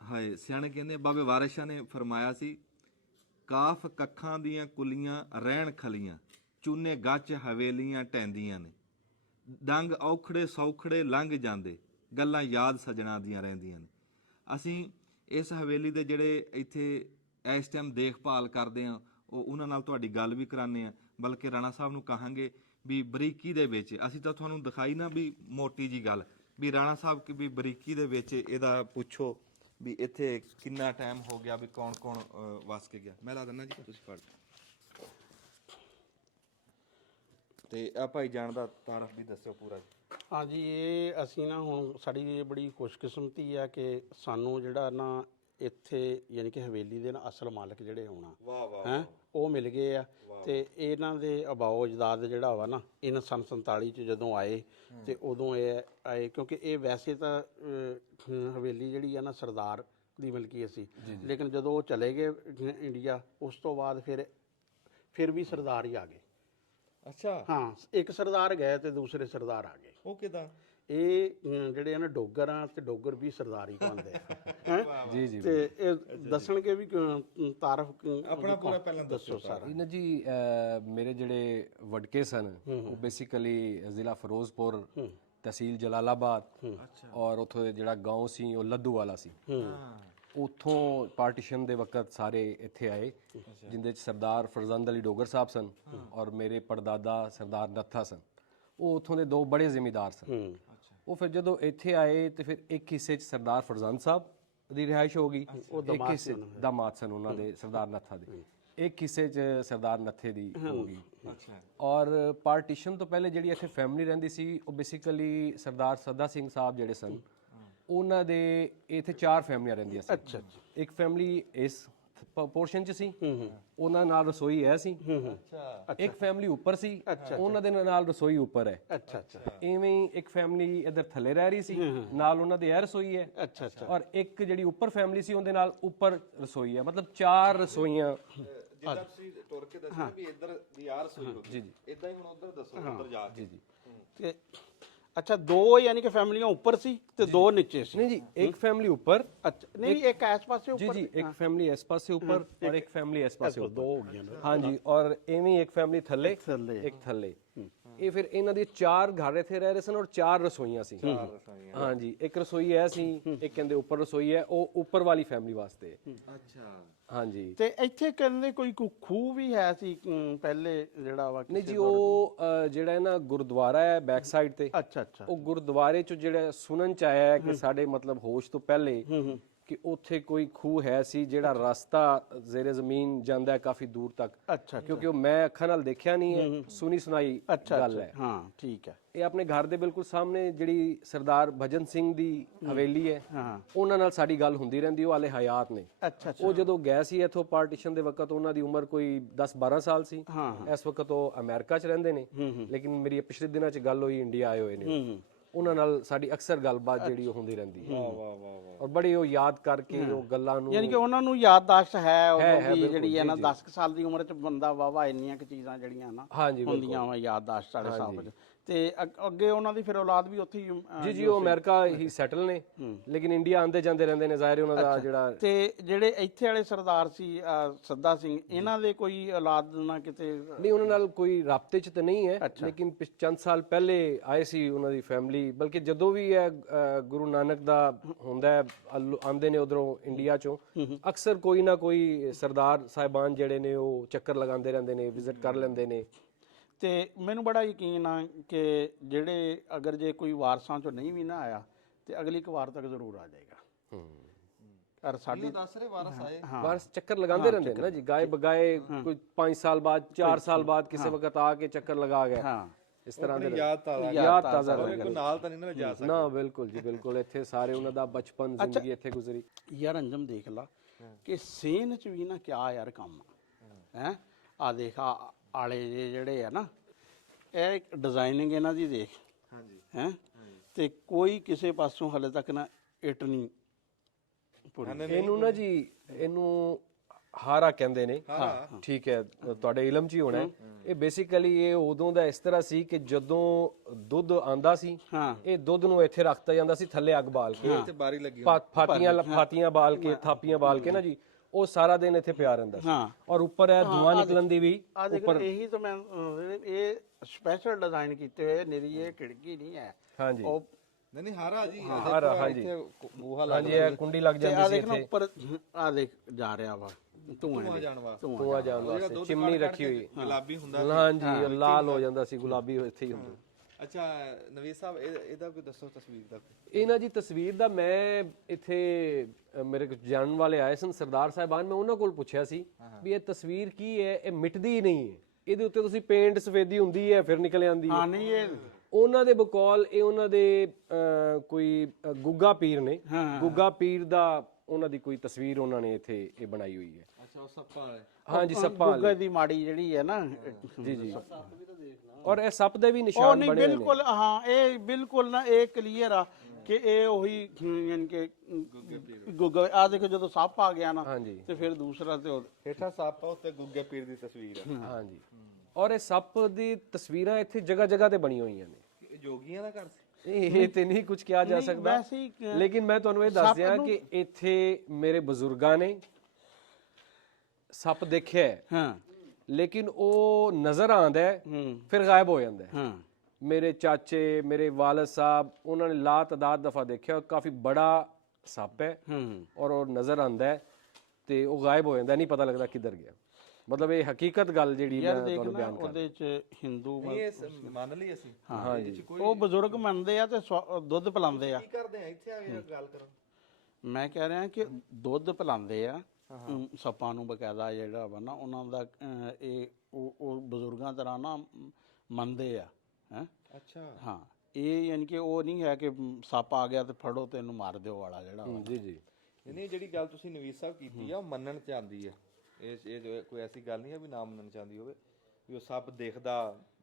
ਹਾਏ ਸਿਆਣੇ ਕਹਿੰਦੇ ਬਾਬੇ ਵਾਰਿਸ ਸ਼ਾਹ ਨੇ ਫਰਮਾਇਆ ਸੀ, ਕਾਫ ਕੱਖਾਂ ਦੀਆਂ ਕੁਲੀਆਂ ਰਹਿਣ ਖਲੀਆਂ, ਚੂਨੇ ਗੱਚ ਹਵੇਲੀਆਂ ਟੈਂਦੀਆਂ ਨੇ, ਡੰਗ ਔਖੜੇ ਸੌਖੜੇ ਲੰਘ ਜਾਂਦੇ, ਗੱਲਾਂ ਯਾਦ ਸਜਣਾ ਦੀਆਂ ਰਹਿੰਦੀਆਂ ਨੇ। ਅਸੀਂ ਇਸ ਹਵੇਲੀ ਦੇ ਜਿਹੜੇ ਇੱਥੇ ਇਸ ਟਾਈਮ ਦੇਖਭਾਲ ਕਰਦੇ ਹਾਂ, ਉਹਨਾਂ ਨਾਲ ਤੁਹਾਡੀ ਗੱਲ ਵੀ ਕਰਾਉਂਦੇ ਹਾਂ, ਬਲਕਿ ਰਾਣਾ ਸਾਹਿਬ ਨੂੰ ਕਹਾਂਗੇ ਵੀ ਬਰੀਕੀ ਦੇ ਵਿੱਚ, ਅਸੀਂ ਤਾਂ ਤੁਹਾਨੂੰ ਦਿਖਾਈ ਨਾ ਵੀ ਮੋਟੀ ਜੀ ਗੱਲ, ਵੀ ਰਾਣਾ ਸਾਹਿਬ ਕਿ ਵੀ ਬਰੀਕੀ ਦੇ ਵਿੱਚ ਇਹਦਾ ਪੁੱਛੋ ਵੀ ਇੱਥੇ ਕਿੰਨਾ ਟਾਈਮ ਹੋ ਗਿਆ, ਵੀ ਕੌਣ ਕੌਣ ਵਸ ਕੇ ਗਿਆ। ਮੈਂ ਲਾ ਦਿੰਦਾ ਜੀ, ਤੁਸੀਂ ਪੜ੍ਹ। ਤੇ ਆ ਭਾਈ ਜਾਨ ਦਾ ਤਾਰਫ ਵੀ ਦੱਸਿਓ ਪੂਰਾ ਜੀ। ਹਾਂਜੀ, ਇਹ ਅਸੀਂ ਨਾ ਹੁਣ ਸਾਡੀ ਇਹ ਬੜੀ ਖੁਸ਼ਕਿਸਮਤੀ ਆ ਕਿ ਸਾਨੂੰ ਜਿਹੜਾ ਨਾ ਇੱਥੇ ਯਾਨੀ ਕਿ ਹਵੇਲੀ ਦੇ ਨਾ ਅਸਲ ਮਾਲਕ ਜਿਹੜੇ ਹੋਣਾ ਹੈ ਉਹ ਮਿਲ ਗਏ ਆ। ਤੇ ਇਹਨਾਂ ਦੇ ਅਬਾਓ ਅਜਦਾਦ ਜਿਹੜਾ ਵਾ ਨਾ, ਇਹਨਾਂ ਸੰਨ 47 ਚ ਜਦੋਂ ਆਏ ਤੇ ਉਦੋਂ ਇਹ ਆਏ, ਕਿਉਂਕਿ ਇਹ ਵੈਸੇ ਤਾਂ ਹਵੇਲੀ ਜਿਹੜੀ ਆ ਨਾ ਸਰਦਾਰ ਦੀ ਮਲਕੀਅਤ ਸੀ, ਲੇਕਿਨ ਜਦੋਂ ਉਹ ਚਲੇ ਗਏ ਇੰਡੀਆ, ਉਸ ਤੋਂ ਬਾਅਦ ਫਿਰ ਵੀ ਸਰਦਾਰ ਹੀ ਆ ਗਏ। ਅੱਛਾ, ਹਾਂ, ਇੱਕ ਸਰਦਾਰ ਗਏ ਤੇ ਦੂਸਰੇ ਸਰਦਾਰ ਆ ਗਏ। ਉਹ ਕਿਦਾਂ? ਇਹ ਜਿਹੜੇ ਆ ਨਾ ਡੋਗਰ ਆ ਤੇ ਡੋਗਰ ਵੀ ਸਰਦਾਰੀ ਪਾਉਂਦੇ ਆ ਹੈਂ? ਜੀ ਜੀ ਤੇ ਇਹ ਦੱਸਣਗੇ ਵੀ ਤਾਰਫ ਆਪਣਾ ਪੂਰਾ ਪਹਿਲਾਂ ਦੱਸੋ ਸਾਰਾ। ਇਹਨਾਂ ਜੀ ਮੇਰੇ ਜਿਹੜੇ ਵਡਕੇ ਸਨ ਉਹ ਬੇਸਿਕਲੀ ਜ਼ਿਲ੍ਹਾ ਫਿਰੋਜ਼ਪੁਰ ਤਹਿਸੀਲ ਜਲਾਲਾਬਾਦ ਔਰ ਉੱਥੋਂ ਦੇ ਜਿਹੜਾ ਗਾਉਂ ਸੀ ਉਹ ਲੱਦੂ ਵਾਲਾ ਸੀ। ਉੱਥੋਂ ਪਾਰਟੀਸ਼ਨ ਦੇ ਵਕਤ ਸਾਰੇ ਇੱਥੇ ਆਏ ਜਿੰਦੇ ਚ ਸਰਦਾਰ ਫਰਜ਼ੰਦ ਅਲੀ ਡੋਗਰ ਸਾਹਿਬ ਸਨ ਔਰ ਮੇਰੇ ਪੜਦਾਦਾ ਸਰਦਾਰ ਨੱਥਾ ਸਨ। ਉਹ ਉੱਥੋਂ ਦੇ ਦੋ ਬੜੇ ਜ਼ਿਮੀਂਦਾਰ ਸਨ। ਉਹ ਫਿਰ ਜਦੋਂ ਇੱਥੇ ਆਏ ਤੇ ਫਿਰ ਇੱਕ ਹਿੱਸੇ 'ਚ ਸਰਦਾਰ ਫਰਜ਼ੰਦ ਸਾਹਿਬ ਦੀ ਰਿਹਾਇਸ਼ ਹੋ ਗਈ, ਇੱਕ ਹਿੱਸੇ ਦਾਮਾਦ ਸਨ ਉਹਨਾਂ ਦੇ ਸਰਦਾਰ ਨੱਥਾ ਦੇ, ਇੱਕ ਹਿੱਸੇ 'ਚ ਸਰਦਾਰ ਨੱਥੇ ਦੀ ਹੋ ਗਈ। ਔਰ ਪਾਰਟੀਸ਼ਨ ਤੋਂ ਪਹਿਲੇ ਜਿਹੜੀ ਇੱਥੇ ਫੈਮਿਲੀ ਰਹਿੰਦੀ ਸੀ ਉਹ ਬੇਸਿਕਲੀ ਸਰਦਾਰ ਸੱਦਾ ਸਿੰਘ ਸਾਹਿਬ ਜਿਹੜੇ ਸਨ ਉਹਨਾਂ ਦੇ ਇੱਥੇ 4 ਫੈਮਲੀਆਂ ਰਹਿੰਦੀਆਂ ਸੀ। ਅੱਛਾ ਇੱਕ ਫੈਮਿਲੀ ਇਸ ਪੋਰਸ਼ਨ 'ਚ ਸੀ, ਉਹਨਾਂ ਨਾਲ ਰਸੋਈ ਹੈ ਸੀ। ਇੱਕ ਫੈਮਿਲੀ ਉੱਪਰ ਸੀ, ਉਹਨਾਂ ਦੇ ਨਾਲ ਰਸੋਈ ਉੱਪਰ ਹੈ। ਅੱਛਾ ਅੱਛਾ ਇਵੇਂ ਹੀ ਇੱਕ ਫੈਮਿਲੀ ਇੱਧਰ ਥੱਲੇ ਰਹਿ ਰਹੀ ਸੀ, ਨਾਲ ਉਹਨਾਂ ਦੀ ਇਹ ਰਸੋਈ ਹੈ। ਅੱਛਾ ਅੱਛਾ ਔਰ ਇੱਕ ਜਿਹੜੀ ਉੱਪਰ ਫੈਮਿਲੀ ਸੀ ਉਹਦੇ ਨਾਲ ਉੱਪਰ ਰਸੋਈ ਹੈ। ਮਤਲਬ 4 ਰਸੋਈਆਂ। ਜਿੱਦਾਂ ਤੁਸੀਂ ਤੁਰ ਕੇ ਦੱਸਿਆ ਵੀ ਇੱਧਰ ਦੀ ਆ ਰਸੋਈ ਹੋ ਗਈ, ਇਦਾਂ ਹੀ ਹੁਣ ਉਧਰ ਦੱਸੋ ਉਧਰ ਜਾ ਕੇ। ਜੀ ਤੇ ਅੱਛਾ 2 ਯਾਨੀ ਕਿ ਫੈਮਲੀਆਂ ਉੱਪਰ ਸੀ ਤੇ 2 ਨੀਚੇ ਸੀ। ਨਹੀਂ ਜੀ, ਇੱਕ ਫੈਮਿਲੀ ਉੱਪਰ। ਅੱਛਾ ਨਹੀਂ ਇੱਕ ਇਸ ਪਾਸੇ ਜੀ ਉੱਪਰ ਜੀ, ਇੱਕ ਫੈਮਿਲੀ ਇਸ ਪਾਸੇ ਉੱਪਰ ਔਰ ਇੱਕ ਫੈਮਿਲੀ ਇਸ ਪਾਸੇ ਉੱਪਰ। 2 ਹੋ ਗਈਆਂ ਨਾ। ਹਾਂਜੀ, ਔਰ ਐਵੇਂ ਇੱਕ ਫੈਮਿਲੀ ਥੱਲੇ ਇੱਕ ਥੱਲੇ। ਇਹ ਫਿਰ ਇਹਨਾਂ ਦੀ 4 ਘਰ ਇੱਥੇ ਰਹਿ ਰਹੇ ਸਨ ਔਰ 4 ਰਸੋਈਆਂ ਸੀ। ਹਾਂਜੀ, ਇੱਕ ਰਸੋਈ ਹੈ ਸੀ, ਇੱਕ ਕਹਿੰਦੇ ਉੱਪਰ ਰਸੋਈ ਹੈ, ਉਹ ਉੱਪਰ ਵਾਲੀ ਫੈਮਿਲੀ ਵਾਸਤੇ ਹੈ। ਅੱਛਾ ਹਾਂਜੀ। ਤੇ ਇੱਥੇ ਕਹਿੰਦੇ ਕੋਈ ਖੂਹ ਵੀ ਹੈ ਸੀ ਪਹਿਲੇ ਜਿਹੜਾ ਵਾ ਨਹੀਂ ਜੀ, ਉਹ ਜਿਹੜਾ ਹੈ ਨਾ ਗੁਰਦੁਆਰਾ ਹੈ ਬੈਕ ਸਾਈਡ ਤੇ। ਅੱਛਾ ਅੱਛਾ ਉਹ ਗੁਰਦੁਆਰੇ ਚ ਜਿਹੜਾ ਸੁਣਨ ਚ ਆਇਆ ਹੈ ਕਿ ਸਾਡੇ ਮਤਲਬ ਹੋਸ਼ ਤੋਂ ਪਹਿਲੇ ਕਿ ਉੱਥੇ ਕੋਈ ਖੂਹ ਹੈ ਸੀ ਜਿਹੜਾ ਰਸਤਾ ਜ਼ੇਰੇ ਜ਼ਮੀਨ ਜਾਂਦਾ ਹੈ ਕਾਫੀ ਦੂਰ ਤੱਕ। ਅੱਛਾ ਕਿਉਂਕਿ ਉਹ ਮੈਂ ਅੱਖਾਂ ਨਾਲ ਦੇਖਿਆ ਨਹੀਂ ਹੈ, ਸੁਣੀ ਸੁਣਾਈ ਗੱਲ ਹੈ। ਹਾਂ ਠੀਕ ਹੈ। ਇਹ ਆਪਣੇ ਘਰ ਦੇ ਬਿਲਕੁਲ ਸਾਹਮਣੇ ਜਿਹੜੀ ਸਰਦਾਰ ਭਜਨ ਸਿੰਘ ਦੀ ਹਵੇਲੀ ਹੈ, ਉਹਨਾਂ ਨਾਲ ਸਾਡੀ ਗੱਲ ਹੁੰਦੀ ਰਹਿੰਦੀ। ਉਹ ਹਾਲੇ ਹਯਾਤ ਨੇ। ਅੱਛਾ ਉਹ ਜਦੋਂ ਗਏ ਸੀ ਇੱਥੋਂ ਪਾਰਟੀਸ਼ਨ ਦੇ ਵਕਤ ਉਹਨਾਂ ਦੀ ਉਮਰ ਕੋਈ 10-12 ਸਾਲ ਸੀ। ਇਸ ਵਕਤ ਉਹ ਅਮਰੀਕਾ 'ਚ ਰਹਿੰਦੇ ਨੇ, ਲੇਕਿਨ ਮੇਰੀ ਪਿਛਲੇ ਦਿਨਾਂ 'ਚ ਗੱਲ ਹੋਈ, ਇੰਡੀਆ ਆਏ ਹੋਏ ਨੇ। ਉਹਨਾਂ ਨਾਲ ਸਾਡੀ ਅਕਸਰ ਗੱਲਬਾਤ ਜਿਹੜੀ ਉਹ ਹੁੰਦੀ ਰਹਿੰਦੀ ਹੈ। ਔਰ ਬੜੀ ਉਹ ਯਾਦ ਕਰਕੇ ਉਹ ਗੱਲਾਂ ਨੂੰ, ਯਾਨੀ ਕਿ ਉਹਨਾਂ ਨੂੰ ਯਾਦਦਾਸ਼ਤ ਹੈ ਉਦੋਂ ਦੀ ਜਿਹੜੀ ਹੈ ਨਾ 10 ਸਾਲ ਦੀ ਉਮਰ 'ਚ ਬੰਦਾ ਵਾਵਾ ਇੰਨੀਆਂ ਕਿ ਚੀਜ਼ਾਂ ਜਿਹੜੀਆਂ ਨਾ ਹੁੰਦੀਆਂ ਵਾ ਯਾਦਦਾਸ਼ਤ ਵਾਲੇ ਹਿਸਾਬ 'ਚ। ਤੇ ਅੱਗੇ ਉਹਨਾਂ ਦੀ ਫਿਰ ਔਲਾਦ ਵੀ ਉੱਥੇ ਹੀ ਜੀ ਉਹ ਅਮਰੀਕਾ ਹੀ ਸੈਟਲ ਨੇ, ਲੇਕਿਨ ਇੰਡੀਆ ਆਉਂਦੇ ਜਾਂਦੇ ਰਹਿੰਦੇ ਨੇ। ਜ਼ਾਹਿਰ ਉਹਨਾਂ ਦਾ ਜਿਹੜਾ ਤੇ ਜਿਹੜੇ ਇੱਥੇ ਵਾਲੇ ਸਰਦਾਰ ਸੀ ਸੱਦਾ ਸਿੰਘ, ਇਹਨਾਂ ਦੇ ਕੋਈ ਔਲਾਦ ਨਾ ਕਿਤੇ ਨਹੀਂ, ਉਹਨਾਂ ਨਾਲ ਕੋਈ ਰਾਬਤੇ 'ਚ ਤਾਂ ਨਹੀਂ ਹੈ, ਲੇਕਿਨ ਚੰਦ ਸਾਲ ਪਹਿਲੇ ਆਏ ਸੀ ਉਹਨਾਂ ਦੀ ਫੈਮਿਲੀ। ਬਲਕਿ ਜਦੋਂ ਵੀ ਹੈ ਗੁਰੂ ਨਾਨਕ ਦਾ ਹੁੰਦਾ ਆਉਂਦੇ ਨੇ ਉਧਰੋਂ ਇੰਡੀਆ 'ਚੋਂ, ਅਕਸਰ ਕੋਈ ਨਾ ਕੋਈ ਸਰਦਾਰ ਸਾਹਿਬਾਨ ਜਿਹੜੇ ਨੇ ਉਹ ਚੱਕਰ ਲਗਾਉਂਦੇ ਰਹਿੰਦੇ ਨੇ, ਵਿਜ਼ਿਟ ਕਰ ਲੈਂਦੇ ਨੇ। ਤੇ ਮੈਨੂੰ ਬੜਾ ਯਕੀਨ ਆ ਕਿ ਜਿਹੜੇ ਅਗਰ ਜੇ ਕੋਈ ਵਾਰਸਾਂ ਚੋਂ ਨਹੀਂ ਵੀ ਨਾ ਆਇਆ ਤੇ ਅਗਲੀ ਇੱਕ ਵਾਰ ਤੱਕ ਜ਼ਰੂਰ ਆ ਜਾਏਗਾ। ਔਰ ਸਾਡੀ ਦੱਸ ਰਹੇ ਵਾਰਸ ਆਏ, ਵਾਰਸ ਚੱਕਰ ਲਗਾਉਂਦੇ ਰਹਿੰਦੇ ਨੇ ਨਾ ਜੀ, ਗਾਏ ਬਗਾਏ ਕੋਈ 5 ਸਾਲ ਬਾਅਦ 4 ਸਾਲ ਬਾਅਦ ਕਿਸੇ ਵਕਤ ਆ ਕੇ ਚੱਕਰ ਲਗਾ ਗਏ। ਇਸ ਤਰ੍ਹਾਂ ਦੇ ਯਾਦ ਤਾਜ਼ਾ ਕੋਈ ਨਾਲ ਤਾਂ ਨਹੀਂ ਨਾ ਜਾ ਸਕਦਾ। ਨਾ ਬਿਲਕੁਲ ਜੀ ਬਿਲਕੁਲ। ਇੱਥੇ ਸਾਰੇ ਉਹਨਾਂ ਦਾ ਬਚਪਨ ਜ਼ਿੰਦਗੀ ਇੱਥੇ ਗੁਜ਼ਰੀ। ਯਾਰ ਅੰਜਮ ਦੇਖ ਲਾ ਕਿ ਸੇਨ ਚ ਵੀ ਨਾ ਕਿਆ ਯਾਰ ਕੰਮ ਹੈ। ਆ ਦੇਖ ਆਲੇ ਜਿਹੜੇ ਆ ਨਾ, ਇਹ ਡਿਜ਼ਾਈਨਿੰਗ ਇਹਨਾਂ ਦੀ ਦੇਖ। ਹਾਂਜੀ ਹੈ ਤੇ ਕੋਈ ਕਿਸੇ ਪਾਸੋਂ ਹਲੇ ਤੱਕ ਨਾ ਇੱਟ ਨਹੀਂ ਪੂਰੀ। ਇਹਨੂੰ ਨਾ ਜੀ, ਇਹਨੂੰ ਹਾਰਾ ਕਹਿੰਦੇ ਨੇ। ਠੀਕ ਹੈ, ਤੁਹਾਡੇ ਇਲਮ 'ਚ ਹੀ ਹੋਣਾ। ਇਹ ਬੇਸਿਕਲੀ ਇਹ ਉਦੋਂ ਦਾ ਇਸ ਤਰ੍ਹਾਂ ਸੀ ਕਿ ਜਦੋਂ ਦੁੱਧ ਆਂਦਾ ਸੀ, ਇਹ ਦੁੱਧ ਨੂੰ ਇੱਥੇ ਰੱਖਤਾ ਜਾਂਦਾ ਸੀ ਥੱਲੇ ਅੱਗ ਬਾਲ ਕੇ, ਤੇ ਬਾਰੀ ਲੱਗੀ ਫਾਤੀਆਂ ਬਾਲ ਕੇ, ਥਾਪੀਆਂ ਬਾਲ ਕੇ ਨਾ ਜੀ, ਉਹ ਸਾਰਾ ਦਿਨ ਇੱਥੇ ਪਿਆ ਰਹਿੰਦਾ ਸੀ। ਔਰ ਉੱਪਰ ਇਹ ਧੂਆਂ ਨਿਕਲਣ ਦੀ ਵੀ ਉੱਪਰ ਇਹੀ ਤਾਂ ਮੈਂ ਇਹ ਸਪੈਸ਼ਲ ਡਿਜ਼ਾਈਨ ਕੀਤੇ ਹੋਏ ਨਿਰੀ, ਇਹ ਖਿੜਕੀ ਨਹੀਂ ਹੈ। ਹਾਂਜੀ ਉਹ ਨਹੀਂ ਹਾਰਾ ਜੀ, ਹਾਰਾ। ਹਾਂਜੀ ਹਾਂਜੀ, ਇਹ ਕੁੰਡੀ ਲੱਗ ਜਾਂਦੀ ਸੀ ਇੱਥੇ। ਉੱਪਰ ਆ ਦੇਖ ਜਾ ਰਿਹਾ ਵਾ ਧੂਆਂ ਜਾਣ ਵਾਸਤੇ, ਧੂਆਂ ਜਾਣ ਵਾਸਤੇ ਚਿਮਨੀ ਰੱਖੀ ਹੋਈ। ਗੁਲਾਬੀ ਹੁੰਦਾ। ਹਾਂਜੀ, ਲਾਲ ਹੋ ਜਾਂਦਾ ਸੀ, ਗੁਲਾਬੀ ਇੱਥੇ ਹੀ ਹੁੰਦਾ। ਅੱਛਾ ਨਵੀਦ ਸਾਹਿਬ, ਇਹਦਾ ਕੋਈ ਦੱਸੋ ਤਸਵੀਰ ਦਾ। ਇਹਨਾਂ ਦੀ ਤਸਵੀਰ ਦਾ ਮੈਂ ਇੱਥੇ ਮੇਰੇ ਕੁਝ ਜਾਣਨ ਵਾਲੇ ਆਏ ਸਨ ਸਰਦਾਰ ਸਾਹਿਬਾਨ, ਮੈਂ ਉਹਨਾਂ ਕੋਲ ਪੁੱਛਿਆ ਸੀ ਵੀ ਇਹ ਤਸਵੀਰ ਕੀ ਹੈ, ਇਹ ਮਿਟਦੀ ਨਹੀਂ ਹੈ, ਇਹਦੇ ਉੱਤੇ ਤੁਸੀਂ ਪੇਂਟ ਸਫੇਦੀ ਹੁੰਦੀ ਹੈ ਫਿਰ ਨਿਕਲ ਆਂਦੀ ਹੈ। ਨਹੀਂ ਇਹ ਉਹਨਾਂ ਦੇ ਬਕੌਲ ਇਹ ਉਹਨਾਂ ਦੇ ਕੋਈ ਗੁੱਗਾ ਪੀਰ ਨੇ, ਗੁੱਗਾ ਪੀਰ ਦਾ ਉਹਨਾਂ ਦੀ ਕੋਈ ਤਸਵੀਰ ਉਹਨਾਂ ਨੇ ਇੱਥੇ ਇਹ ਬਣਾਈ ਹੋਈ ਹੈ। ਅੱਛਾ ਉਹ ਸੱਪਾਂ ਵਾਲੇ। ਹਾਂਜੀ ਸੱਪਾਂ ਵਾਲੇ। ਗੁੱਗੇ ਦੀ ਮਾੜੀ ਜਿਹੜੀ ਹੈ ਨਾ। ਜੀ ਜੀ, ਔਰ ਇਹ ਸੱਪ ਦੇ ਵੀ ਨਿਸ਼ਾਨ ਬਣੇ ਹੋਏ ਨੇ। ਬਿਲਕੁਲ ਹਾਂ, ਇਹ ਬਿਲਕੁਲ ਨਾ ਇਹ ਕਲੀਅਰ ਆ ਕਿ ਇਹ ਉਹੀ ਯਾਨੀ ਕਿ ਗੁੱਗਾ। ਆ ਦੇਖੋ ਜਦੋਂ ਸੱਪ ਆ ਗਿਆ ਨਾ ਤੇ ਫਿਰ ਦੂਸਰਾ ਤੇ ਹੇਠਾਂ ਸੱਪ ਉੱਤੇ ਗੁੱਗੇ ਪੀਰ ਦੀ ਤਸਵੀਰ ਹੈ। ਹਾਂਜੀ, ਔਰ ਇਹ ਸੱਪ ਦੀ ਤਸਵੀਰਾਂ ਇੱਥੇ ਜਗ੍ਹਾ ਜਗ੍ਹਾ ਤੇ ਬਣੀਆਂ ਹੋਈਆਂ ਨੇ। ਇਹ ਜੋਗੀਆਂ ਦਾ ਘਰ ਸੀ। ਇਹ ਤੇ ਨਹੀਂ ਕੁਝ ਕਿਹਾ ਜਾ ਨਹੀਂ, ਸਕਦਾ, ਵੈਸੇ ਹੀ ਲੇਕਿਨ ਮੈਂ ਤੁਹਾਨੂੰ ਇਹ ਦੱਸ ਦਿਆਂ ਕਿ ਇੱਥੇ ਮੇਰੇ ਬਜ਼ੁਰਗਾਂ ਨੇ ਸੱਪ ਦੇਖਿਆ ਹੈ, ਹਾਂ ਲੇਕਿਨ ਉਹ ਨਜ਼ਰ ਆਉਂਦਾ ਹੈ ਫਿਰ ਗਾਇਬ ਹੋ ਜਾਂਦਾ ਹੈ। ਹਾਂ ਮੇਰੇ ਚਾਚੇ, ਮੇਰੇ ਵਾਲਦ ਸਾਹਿਬ, ਉਹਨਾਂ ਨੇ ਲਾ ਤਾਦਾਦ ਦਫਾ ਦੇਖਿਆ, ਕਾਫੀ ਬੜਾ ਸੱਪ ਹੈ ਔਰ ਉਹ ਨਜ਼ਰ ਆਉਂਦਾ ਹੈ ਤੇ ਉਹ ਗਾਇਬ ਹੋ ਜਾਂਦਾ, ਨਹੀਂ ਪਤਾ ਲੱਗਦਾ ਕਿੱਧਰ ਗਿਆ। ਮਤਲਬ ਇਹ ਹਕੀਕਤ ਗੱਲ ਜਿਹੜੀ ਮੈਂ ਤੁਹਾਨੂੰ ਬਿਆਨ ਕਰ ਉਹਦੇ ਚ ਹਿੰਦੂ ਮੰਨ ਲਈ ਅਸੀਂ। ਹਾਂ ਉਹ ਬਜ਼ੁਰਗ ਮੰਨਦੇ ਆ ਤੇ ਦੁੱਧ ਪਿਲਾਉਂਦੇ ਆ। ਕੀ ਕਰਦੇ ਆ ਇੱਥੇ ਆ ਕੇ ਗੱਲ ਕਰਨ? ਮੈਂ ਕਹਿ ਰਿਹਾ ਕਿ ਦੁੱਧ ਪਿਲਾਉਂਦੇ ਆ ਸੱਪਾਂ ਨੂੰ ਬਕਾਇਦਾ, ਜਿਹੜਾ ਵਾ ਨਾ ਉਹਨਾਂ ਦਾ ਇਹ ਉਹ ਬਜ਼ੁਰਗਾਂ ਤਰ੍ਹਾਂ ਨਾ ਮੰਨਦੇ ਆ ਹੈ। ਅੱਛਾ ਹਾਂ ਇਹ ਯਾਨੀ ਕਿ ਉਹ ਨਹੀਂ ਹੈ ਕਿ ਸੱਪ ਆ ਗਿਆ ਤੇ ਫੜੋ ਤੇ ਇਹਨੂੰ ਮਾਰ ਦਿਓ ਵਾਲਾ ਜਿਹੜਾ ਵਾ। ਜੀ ਜੀ ਨਹੀਂ, ਜਿਹੜੀ ਗੱਲ ਤੁਸੀਂ ਨਵੀਦ ਸਾਹਿਬ ਕੀਤੀ ਆ ਉਹ ਮੰਨਣ ਚ ਆਉਂਦੀ ਹੈ। ਇਹ ਜੋ ਕੋਈ ਐਸੀ ਗੱਲ ਨਹੀਂ ਹੈ ਵੀ ਨਾ ਮੰਨਣ ਚ ਆਉਂਦੀ ਹੋਵੇ, ਵੀ ਉਹ ਸੱਪ ਦੇਖਦਾ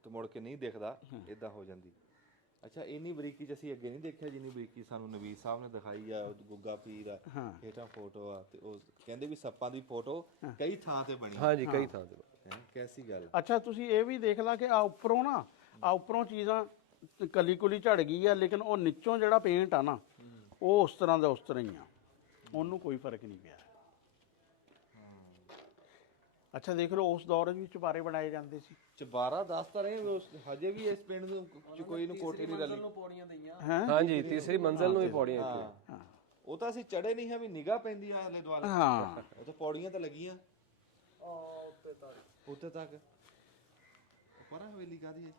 ਤੇ ਮੁੜ ਕੇ ਨਹੀਂ ਦੇਖਦਾ, ਇਦਾਂ ਹੋ ਜਾਂਦੀ। ਅੱਛਾ, ਇੰਨੀ ਬਰੀਕੀ ਚ ਅਸੀਂ ਅੱਗੇ ਨਹੀਂ ਦੇਖਿਆ ਜਿੰਨੀ ਬਰੀਕੀ ਸਾਨੂੰ ਨਵੀਦ ਸਾਹਿਬ ਨੇ ਦਿਖਾਈ ਆ। ਗੁੱਗਾ ਪੀਰ ਆ, ਹੇਠਾਂ ਫੋਟੋ ਆ, ਤੇ ਉਹ ਕਹਿੰਦੇ ਵੀ ਸੱਪਾਂ ਦੀ ਫੋਟੋ ਕਈ ਥਾਂ ਤੇ ਬਣੀ। ਹਾਂਜੀ, ਕਈ ਥਾਂ ਤੇ। ਕੈਸੀ ਗੱਲ? ਅੱਛਾ ਤੁਸੀਂ ਇਹ ਵੀ ਦੇਖ ਲਾ ਕਿ ਆ ਉੱਪਰੋਂ ਨਾ ਉੱਪਰੋਂ ਚੀਜ਼ਾਂ ਕਲੀ ਕੁਲੀ ਝੜ ਗਈ ਆ, ਲੇਕਿਨ ਉਹ ਨੀਚੋਂ ਜਿਹੜਾ ਪੇਂਟ ਆ ਨਾ ਉਹ ਉਸ ਤਰ੍ਹਾਂ ਦਾ ਉਸ ਤਰ੍ਹਾਂ ਹੀ ਆ, ਉਹਨੂੰ ਕੋਈ ਫਰਕ ਨਹੀਂ ਪਿਆ। ਅੱਛਾ ਦੇਖ ਲਓ ਉਸ ਦੌਰ ਵਿੱਚ ਚੁਬਾਰੇ ਬਣਾਏ ਜਾਂਦੇ ਸੀ। ਚਬਾਰਾ ਦੱਸਦਾ ਰਹੇ ਹਜੇ ਵੀ ਇਸ ਪਿੰਡ ਨੂੰ ਚ ਕੋਈ ਨੂੰ ਕੋਠੀ ਨਹੀਂ ਰਲੀ। ਹਾਂਜੀ, ਤੀਸਰੀ ਮੰਜ਼ਲ ਨੂੰ ਹੀ ਪੌੜੀਆਂ ਇੱਥੇ। ਉਹ ਤਾਂ ਅਸੀਂ ਚੜੇ ਨਹੀਂ ਹੈ ਵੀ ਨਿਗਾਹ ਪੈਂਦੀ ਆ ਆਲੇ ਦੁਆਲੇ। ਹਾਂ ਉਹ ਤਾਂ ਪੌੜੀਆਂ ਤਾਂ ਲੱਗੀਆਂ ਉੱਤੇ ਤੱਕ। ਪਰ ਹਵੇਲੀ ਕਾਦੀ ਹੈ?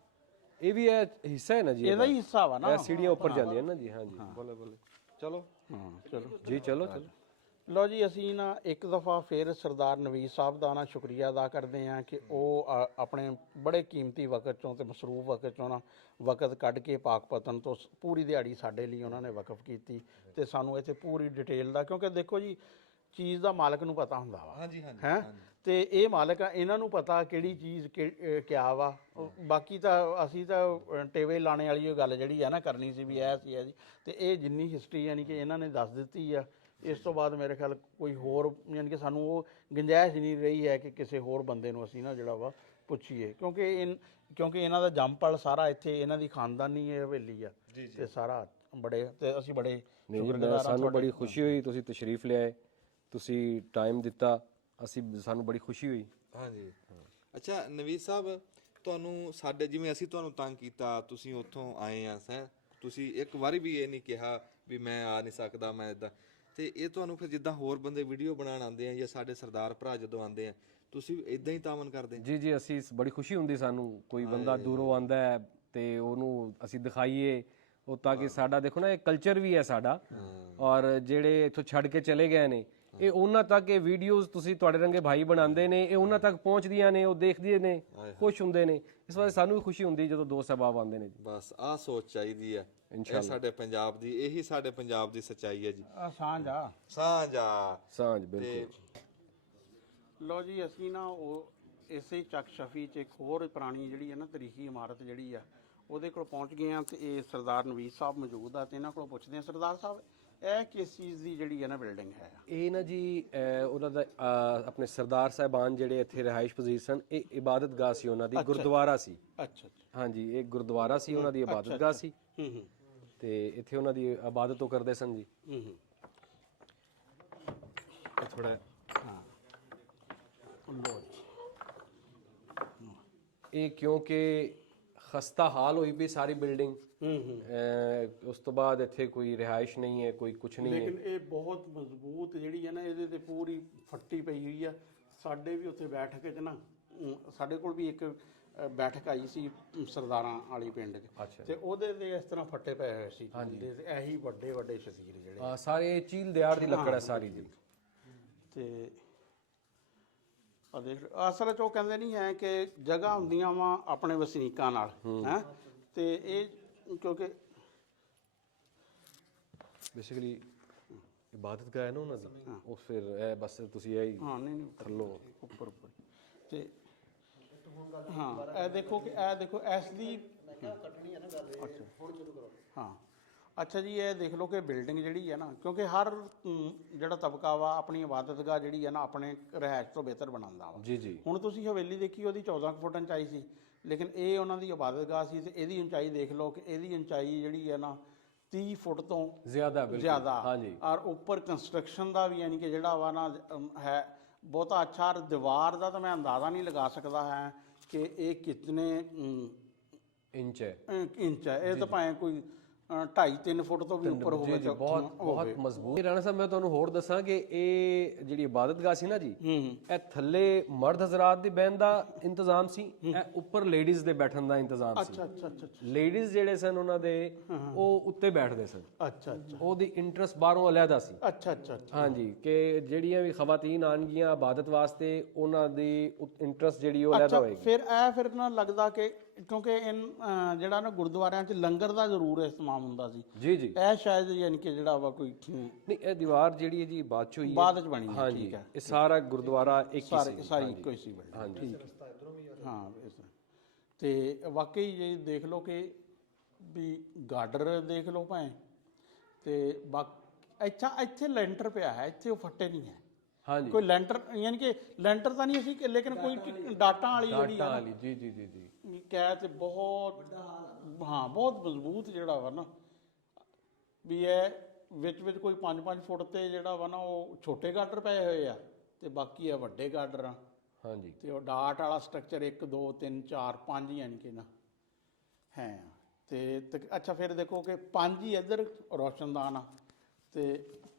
ਇਹ ਵੀ ਇਹ ਹਿੱਸਾ ਹੈ ਨਾ ਜੀ, ਇਹਦਾ ਹੀ ਹਿੱਸਾ ਵਾ ਨਾ। ਇਹ ਸੀੜੀਆਂ ਉੱਪਰ ਜਾਂਦੀਆਂ ਨਾ ਜੀ। ਹਾਂਜੀ ਬੋਲੇ ਬੋਲੇ ਚਲੋ। ਹਾਂ ਚਲੋ ਜੀ, ਚਲੋ ਚਲੋ। ਲਓ ਜੀ, ਅਸੀਂ ਨਾ ਇੱਕ ਦਫਾ ਫਿਰ ਸਰਦਾਰ ਨਵੀਦ ਸਾਹਿਬ ਦਾ ਨਾ ਸ਼ੁਕਰੀਆ ਅਦਾ ਕਰਦੇ ਹਾਂ ਕਿ ਉਹ ਆਪਣੇ ਬੜੇ ਕੀਮਤੀ ਵਕਤ ਚੋਂ ਤੇ ਮਸਰੂਫ ਵਕਤ ਚੋਂ ਨਾ ਵਕਤ ਕੱਢ ਕੇ ਪਾਕਪਤਨ ਤੋਂ ਪੂਰੀ ਦਿਹਾੜੀ ਸਾਡੇ ਲਈ ਉਹਨਾਂ ਨੇ ਵਕਫ ਕੀਤੀ ਤੇ ਸਾਨੂੰ ਇੱਥੇ ਪੂਰੀ ਡਿਟੇਲ ਦਾ, ਕਿਉਂਕਿ ਦੇਖੋ ਜੀ ਚੀਜ਼ ਦਾ ਮਾਲਕ ਨੂੰ ਪਤਾ ਹੁੰਦਾ ਵਾ। ਹਾਂਜੀ ਹਾਂਜੀ ਹੈ ਤੇ ਇਹ ਮਾਲਕ ਆ, ਇਹਨਾਂ ਨੂੰ ਪਤਾ ਕਿਹੜੀ ਚੀਜ਼ ਕਿਆ ਵਾ। ਬਾਕੀ ਤਾਂ ਅਸੀਂ ਤਾਂ ਟੇਵੇ ਲਾਣੇ ਵਾਲੀ ਗੱਲ ਜਿਹੜੀ ਆ ਨਾ ਕਰਨੀ ਸੀ ਵੀ ਇਹ ਸੀ ਹੈ ਜੀ, ਤੇ ਇਹ ਜਿੰਨੀ ਹਿਸਟਰੀ ਯਾਨੀ ਕਿ ਇਹਨਾਂ ਨੇ ਦੱਸ ਦਿੱਤੀ ਆ। ਇਸ ਤੋਂ ਬਾਅਦ ਮੇਰੇ ਖਿਆਲ ਕੋਈ ਹੋਰ ਯਾਨੀ ਕਿ ਸਾਨੂੰ ਉਹ ਗੁੰਜਾਇਸ਼ ਨਹੀਂ ਰਹੀ ਹੈ ਕਿ ਕਿਸੇ ਹੋਰ ਬੰਦੇ ਨੂੰ ਅਸੀਂ ਨਾ ਜਿਹੜਾ ਵਾ ਪੁੱਛੀਏ, ਕਿਉਂਕਿ ਇਹਨਾਂ ਦਾ ਜੰਮਪਲ ਸਾਰਾ ਇੱਥੇ ਇਹਨਾਂ ਦੀ ਖਾਨਦਾਨੀ ਇਹ ਹਵੇਲੀ ਆ ਤੇ ਸਾਰਾ ਬੜੇ, ਤੇ ਅਸੀਂ ਬੜੇ ਸ਼ੁਕਰਗੁਜ਼ਾਰ ਹਾਂ। ਸਾਨੂੰ ਬੜੀ ਖੁਸ਼ੀ ਹੋਈ ਤੁਸੀਂ ਤਸ਼ਰੀਫ ਲਿਆਏ, ਤੁਸੀਂ ਟਾਈਮ ਦਿੱਤਾ, ਸਾਨੂੰ ਬੜੀ ਖੁਸ਼ੀ ਹੋਈ। ਹਾਂਜੀ। ਅੱਛਾ ਨਵੀਦ ਸਾਹਿਬ, ਤੁਹਾਨੂੰ ਸਾਡੇ ਜਿਵੇਂ ਅਸੀਂ ਤੁਹਾਨੂੰ ਤੰਗ ਕੀਤਾ, ਤੁਸੀਂ ਉੱਥੋਂ ਆਏ ਆ ਸਰ, ਤੁਸੀਂ ਇੱਕ ਵਾਰੀ ਵੀ ਇਹ ਨਹੀਂ ਕਿਹਾ ਵੀ ਮੈਂ ਆ ਨਹੀਂ ਸਕਦਾ, ਮੈਂ ਇਦਾਂ, ਤੇ ਇਹ ਤੁਹਾਨੂੰ ਫਿਰ ਜਿੱਦਾਂ ਹੋਰ ਬੰਦੇ ਵੀਡੀਓ ਬਣਾਉਣ ਆਉਂਦੇ ਆ ਜਾਂ ਸਾਡੇ ਸਰਦਾਰ ਭਰਾ ਜਦੋਂ ਆਉਂਦੇ ਆ, ਤੁਸੀਂ ਇਦਾਂ ਹੀ ਤਾਮਨ ਕਰਦੇ? ਜੀ ਜੀ, ਅਸੀਂ ਬੜੀ ਖੁਸ਼ੀ ਹੁੰਦੀ ਸਾਨੂੰ ਕੋਈ ਬੰਦਾ ਦੂਰੋਂ ਆਉਂਦਾ ਹੈ ਤੇ ਉਹਨੂੰ ਅਸੀਂ ਦਿਖਾਈਏ ਉਹ, ਤਾਂ ਕਿ ਸਾਡਾ ਦੇਖੋ ਨਾ ਇਹ ਕਲਚਰ ਵੀ ਹੈ ਸਾਡਾ, ਔਰ ਜਿਹੜੇ ਇੱਥੋਂ ਛੱਡ ਕੇ ਚਲੇ ਗਏ ਨੇ ਇਹ ਉਹਨਾਂ ਤੱਕ ਇਹ ਵੀਡੀਓਜ਼ ਤੁਸੀਂ ਤੁਹਾਡੇ ਰੰਗੇ ਭਾਈ ਬਣਾਉਂਦੇ ਨੇ, ਇਹ ਉਹਨਾਂ ਤੱਕ ਪਹੁੰਚਦੀਆਂ ਨੇ, ਉਹ ਦੇਖਦੇ ਨੇ, ਖੁਸ਼ ਹੁੰਦੇ ਨੇ। ਇਸ ਵਾਰ ਸਾਨੂੰ ਵੀ ਖੁਸ਼ੀ ਹੁੰਦੀ ਜਦੋਂ ਦੋਸਤ ਸਹਿਬਾਬ ਆਉਂਦੇ ਨੇ ਜੀ। ਬਸ ਆਹ ਸੋਚ ਚਾਹੀਦੀ ਹੈ, ਇਹ ਸਾਡੇ ਪੰਜਾਬ ਦੀ, ਇਹੀ ਸਾਡੇ ਪੰਜਾਬ ਦੀ ਸੱਚਾਈ ਹੈ ਜੀ। ਸਾਂਝ ਆ, ਸਾਂਝ ਆ, ਸਾਂਝ ਬਿਲਕੁਲ। ਲਓ ਜੀ, ਅਸੀਂ ਨਾ ਉਹ ਇਸੇ ਚੱਕ ਸ਼ਫੀ 'ਚ ਇੱਕ ਹੋਰ ਪੁਰਾਣੀ ਜਿਹੜੀ ਹੈ ਨਾ ਤਾਰੀਖੀ ਇਮਾਰਤ ਜਿਹੜੀ ਆ ਉਹਦੇ ਕੋਲ ਪਹੁੰਚ ਗਏ ਆ, ਤੇ ਇਹ ਸਰਦਾਰ ਨਵੀਦ ਸਾਹਿਬ ਮੌਜੂਦ ਆ ਤੇ ਇਹਨਾਂ ਕੋਲ ਪੁੱਛਦੇ ਆ। ਸਰਦਾਰ ਸਾਹਿਬ, ਇਹ ਕਿਸ ਚੀਜ਼ ਦੀ ਜਿਹੜੀ ਹੈ ਨਾ ਬਿਲਡਿੰਗ ਹੈ? ਇਹ ਨਾ ਜੀ ਉਹਨਾਂ ਦਾ ਆਪਣੇ ਸਰਦਾਰ ਸਾਹਿਬਾਨ ਜਿਹੜੇ ਇੱਥੇ ਰਿਹਾਇਸ਼ ਪਜ਼ੀਰ ਸਨ, ਇਹ ਇਬਾਦਤਗਾਹ ਸੀ ਉਹਨਾਂ ਦੀ, ਗੁਰਦੁਆਰਾ ਸੀ। ਅੱਛਾ ਹਾਂਜੀ, ਇਹ ਗੁਰਦੁਆਰਾ ਸੀ, ਉਹਨਾਂ ਦੀ ਇਬਾਦਤਗਾਹ ਸੀ ਤੇ ਇੱਥੇ ਉਹਨਾਂ ਦੀ ਇਬਾਦਤ ਉਹ ਕਰਦੇ ਸਨ ਜੀ। ਥੋੜਾ ਇਹ ਕਿਉਂਕਿ ਖਸਤਾ ਹਾਲ ਹੋਈ ਵੀ ਸਾਰੀ ਬਿਲਡਿੰਗ, ਉਸ ਤੋਂ ਬਾਅਦ ਇੱਥੇ ਕੋਈ ਰਿਹਾਇਸ਼ ਨਹੀਂ ਹੈ, ਕੋਈ ਕੁਛ ਨਹੀਂ ਹੈ। ਲੇਕਿਨ ਇਹ ਬਹੁਤ ਮਜ਼ਬੂਤ ਜਿਹੜੀ ਹੈ ਨਾ, ਇਹਦੇ ਤੇ ਪੂਰੀ ਫੱਟੀ ਪਈ ਹੋਈ ਆ। ਸਾਡੇ ਵੀ ਉੱਥੇ ਬੈਠਕ 'ਚ ਨਾ ਸਾਡੇ ਕੋਲ ਵੀ ਇੱਕ ਬੈਠਕ ਆਈ ਸੀ ਸਰਦਾਰਾਂ ਵਾਲੀ ਪਿੰਡ 'ਚ, ਤੇ ਉਹਦੇ ਤੇ ਇਸ ਤਰ੍ਹਾਂ ਫੱਟੇ ਪਏ ਹੋਏ ਸੀ ਤੇ ਇਹੀ ਵੱਡੇ ਵੱਡੇ ਸ਼ਤੀਰ ਜਿਹੜੇ ਸਾਰੇ ਚੀਲ ਦਿਆੜ ਦੀ ਲੱਕੜ ਹੈ ਸਾਰੀ ਜੀ। ਤੇ ਆ ਦੇਖ, ਅਸਲ 'ਚ ਉਹ ਕਹਿੰਦੇ ਨਹੀਂ ਹੈ ਕਿ ਜਗ੍ਹਾ ਹੁੰਦੀਆਂ ਵਾ ਆਪਣੇ ਵਸਨੀਕਾਂ ਨਾਲ, ਹੈ ਤੇ ਇਹ ਕਿਉਂਕਿ ਬੇਸਿਕਲੀ ਇਬਾਦਤਗਾਹ ਹੈ ਨਾ ਉਹਨਾਂ ਦੀ, ਉਹ ਫਿਰ ਇਹ ਬਸ ਤੁਸੀਂ ਇਹ ਨਹੀਂ ਥੱਲੋਂ ਉੱਪਰ ਤੇ ਇਹ ਦੇਖੋ ਕਿ ਇਹ ਦੇਖੋ ਇਸ ਦੀ ਕੱਟਣੀ ਹੈ ਨਾ ਗੱਲ। ਅੱਛਾ ਹੁਣ ਸ਼ੁਰੂ ਕਰੋ। ਹਾਂ, ਅੱਛਾ ਜੀ, ਇਹ ਦੇਖ ਲਓ ਕਿ ਬਿਲਡਿੰਗ ਜਿਹੜੀ ਹੈ ਨਾ, ਕਿਉਂਕਿ ਹਰ ਜਿਹੜਾ ਤਬਕਾ ਵਾ ਆਪਣੀ ਇਬਾਦਤਗਾਹ ਜਿਹੜੀ ਹੈ ਨਾ ਆਪਣੇ ਰਿਹਾਇਸ਼ ਤੋਂ ਬਿਹਤਰ ਬਣਾਉਂਦਾ ਵਾ। ਜੀ ਜੀ ਹੁਣ ਤੁਸੀਂ ਹਵੇਲੀ ਦੇਖੀ, ਉਹਦੀ 14 ਫੁੱਟ ਉਚਾਈ ਸੀ, ਲੇਕਿਨ ਇਹ ਉਹਨਾਂ ਦੀ ਇਬਾਦਤਗਾਹ ਸੀ ਤੇ ਇਹਦੀ ਉਚਾਈ ਦੇਖ ਲਓ ਕਿ ਇਹਦੀ ਉਚਾਈ ਜਿਹੜੀ ਹੈ ਨਾ 30 ਫੁੱਟ ਤੋਂ ਜ਼ਿਆਦਾ, ਬਿਲਕੁਲ ਜ਼ਿਆਦਾ। ਹਾਂਜੀ। ਔਰ ਉੱਪਰ ਕੰਸਟਰਕਸ਼ਨ ਦਾ ਵੀ ਯਾਨੀ ਕਿ ਜਿਹੜਾ ਵਾ ਨਾ ਹੈ ਬਹੁਤਾ ਅੱਛਾ। ਔਰ ਦੀਵਾਰ ਦਾ ਤਾਂ ਮੈਂ ਅੰਦਾਜ਼ਾ ਨਹੀਂ ਲਗਾ ਸਕਦਾ ਹੈ ਕਿ ਇਹ ਕਿਤਨੇ ਇੰਚ ਹੈ। ਇੰਚ ਹੈ। ਇਹ ਤਾਂ ਭਾਵੇਂ ਕੋਈ 2.5-3 ਫੁੱਟ ਤੋਂ ਵੀ ਉੱਪਰ ਜੀ ਹੋਵੇ। ਜੀ, ਬਹੁਤ ਬਹੁਤ ਮਜ਼ਬੂਤ। ਰਾਣਾ ਸਾਹਿਬ, ਮੈਂ ਤੁਹਾਨੂੰ ਹੋਰ ਦੱਸਾਂ ਕਿ ਇਹ ਜਿਹੜੀ ਇਬਾਦਤਗਾਹ ਸੀ ਨਾ ਜੀ, ਇਹ ਥੱਲੇ ਮਰਦ ਹਜ਼ਰਾਤ ਦੇ ਬਹਿਣ ਦਾ ਇੰਤਜ਼ਾਮ ਸੀ, ਇਹ ਉੱਪਰ ਲੇਡੀਜ਼ ਦੇ ਬੈਠਣ ਦਾ ਇੰਤਜ਼ਾਮ ਸੀ। ਅੱਛਾ ਅੱਛਾ ਅੱਛਾ ਲੇਡੀਜ਼ ਜਿਹੜੇ ਸਨ ਉਹਨਾਂ ਦੇ ਉਹ ਉੱਤੇ ਬੈਠਦੇ ਸਨ। ਅੱਛਾ ਅੱਛਾ ਉਹਦੀ ਇੰਟਰਸਟ ਬਾਹਰੋਂ ਅਲੱਗਾ ਸੀ। ਅੱਛਾ ਅੱਛਾ ਹਾਂਜੀ, ਕਿ ਜਿਹੜੀਆਂ ਵੀ ਖਵਾਤੀਨ ਆਣਗੀਆਂ ਇਬਾਦਤ ਵਾਸਤੇ, ਉਹਨਾਂ ਦੀ ਇੰਟਰਸਟ ਜਿਹੜੀ ਉਹ ਅਲੱਗਾ ਹੋਏਗੀ। ਫਿਰ ਨਾ ਲੱਗਦਾ ਕਿ ਕਿਉਂਕਿ ਜਿਹੜਾ ਨਾ ਗੁਰਦੁਆਰਿਆਂ 'ਚ ਲੰਗਰ ਦਾ ਜ਼ਰੂਰ ਇਸਤੇਮਾਲ ਹੁੰਦਾ ਸੀ। ਜੀ ਜੀ, ਇਹ ਸ਼ਾਇਦ ਯਾਨੀ ਕਿ ਜਿਹੜਾ ਵਾ ਕੋਈ ਨਹੀਂ, ਇਹ ਦੀਵਾਰ ਜਿਹੜੀ ਹੈ ਜੀ ਬਾਅਦ ਚੋਂ ਹੀ ਬਾਅਦ 'ਚ ਬਣੀ ਹੈ। ਹਾਂਜੀ, ਠੀਕ ਹੈ, ਇਹ ਸਾਰਾ ਗੁਰਦੁਆਰਾ ਇੱਕ ਹੀ ਸੀ। ਸਾਰੀ ਇੱਕੋ ਹੀ ਸੀ ਬਣੀ। ਹਾਂਜੀ। ਠੀਕ ਹਾਂ। ਤੇ ਵਾਕਈ ਜੇ ਦੇਖ ਲਓ ਕਿ ਵੀ ਗਾਡਰ ਦੇਖ ਲਓ ਭਾਵੇਂ, ਤੇ ਅੱਛਾ ਇੱਥੇ ਲੈਂਟਰ ਪਿਆ ਹੈ, ਇੱਥੇ ਉਹ ਫੱਟੇ ਨਹੀਂ ਹੈ। ਹਾਂਜੀ, ਕੋਈ ਲੈਂਟਰ ਯਾਨੀ ਕਿ ਲੈਂਟਰ ਤਾਂ ਨਹੀਂ ਅਸੀਂ, ਲੇਕਿਨ ਕੋਈ ਡਾਟਾਂ ਵਾਲੀ ਜਿਹੜੀ ਟਾਟਾ ਆ ਵਾਲੀ। ਜੀ ਜੀ ਜੀ ਜੀ, ਕਹਿ ਤੇ ਬਹੁਤ, ਹਾਂ ਬਹੁਤ ਮਜ਼ਬੂਤ ਜਿਹੜਾ ਵਾ ਨਾ, ਵੀ ਇਹ ਵਿੱਚ ਕੋਈ 5-5 ਫੁੱਟ ਤੇ ਜਿਹੜਾ ਵਾ ਨਾ ਉਹ ਛੋਟੇ ਗਾਡਰ ਪਏ ਹੋਏ ਆ, ਤੇ ਬਾਕੀ ਆ ਵੱਡੇ ਗਾਡਰ ਆ। ਹਾਂਜੀ। ਤੇ ਉਹ ਡਾਟ ਵਾਲਾ ਸਟਰਕਚਰ 1 2 3 4 5 ਯਾਨੀ ਕਿ ਨਾ ਹੈ। ਤੇ ਅੱਛਾ, ਫਿਰ ਦੇਖੋ ਕਿ 5 ਹੀ ਇੱਧਰ ਰੋਸ਼ਨਦਾਨ ਆ, ਤੇ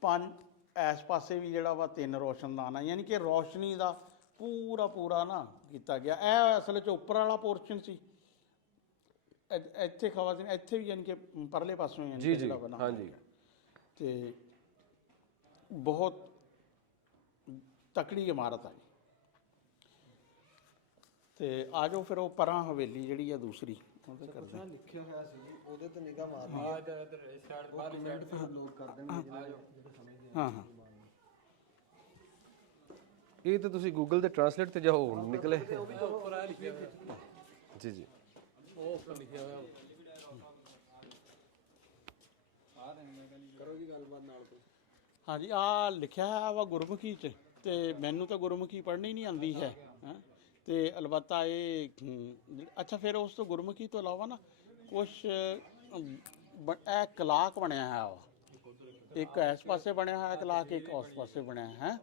5 ਇਸ ਪਾਸੇ ਵੀ ਜਿਹੜਾ ਵਾ 3 ਰੋਸ਼ਨਦਾਨ ਆ, ਯਾਨੀ ਕਿ ਰੋਸ਼ਨੀ ਦਾ ਪੂਰਾ ਨਾ ਕੀਤਾ ਗਿਆ। ਇਹ ਅਸਲ 'ਚ ਉੱਪਰ ਵਾਲਾ ਪੋਰਸ਼ਨ ਸੀ। ਇੱਥੇ ਖਵਾਤੀਨ ਇੱਥੇ ਵੀ ਯਾਨੀ ਕਿ ਪਰਲੇ ਪਾਸੋਂ ਯਾਨੀ ਕਿ ਜਿਹੜਾ ਬਣਾ। ਹਾਂਜੀ। ਤੇ ਬਹੁਤ ਤਕੜੀ ਇਮਾਰਤ ਆ। ਤੇ ਆ ਜਾਓ ਫਿਰ ਉਹ ਪਰਾਂ ਹਵੇਲੀ ਜਿਹੜੀ ਆ ਦੂਸਰੀ ਉਹਦੇ ਕਰਦੇ ਹਾਂ। ਲਿਖਿਆ ਹੋਇਆ ਸੀ ਉਹਦੇ ਤੇ ਨਿਗਾਹ ਮਾਰਨੀ ਹੈ। ਨੋਟ ਕਰ ਦੇਣਗੇ। ਹਾਂ ਇਹ ਤਾਂ ਤੁਸੀਂ ਗੂਗਲ ਤੇ ਟ੍ਰਾਂਸਲੇਟ ਤੇ ਜਾਓ, ਨਿਕਲੇ। ਜੀ ਜੀ, ਉਹ ਉੱਪਰ ਲਿਖਿਆ ਹੋਇਆ। ਕਰੋ ਜੀ ਗੱਲਬਾਤ ਨਾਲ ਕੋਈ। ਹਾਂਜੀ, ਆ ਲਿਖਿਆ ਹੈ ਵਾ ਗੁਰਮੁਖੀ 'ਚ, ਤੇ ਮੈਨੂੰ ਤਾਂ ਗੁਰਮੁਖੀ ਪੜ੍ਹਨੀ ਨਹੀਂ ਆਉਂਦੀ ਹੈ। ਤੇ ਅਲਬત્ਤਾ ਇਹ ਅੱਛਾ, ਫਿਰ ਉਸ ਤੋਂ ਗੁਰਮੁਖੀ ਤੋਂ ਇਲਾਵਾ ਨਾ ਕੁਛ ਇਹ ਕਲਾਕ ਬਣਿਆ ਹੈ ਵਾ, ਇੱਕ ਇਸ ਪਾਸੇ ਬਣਿਆ ਹੋਇਆ ਕਲਾਕ, ਇੱਕ ਉਸ ਪਾਸੇ ਬਣਿਆ ਹੈ।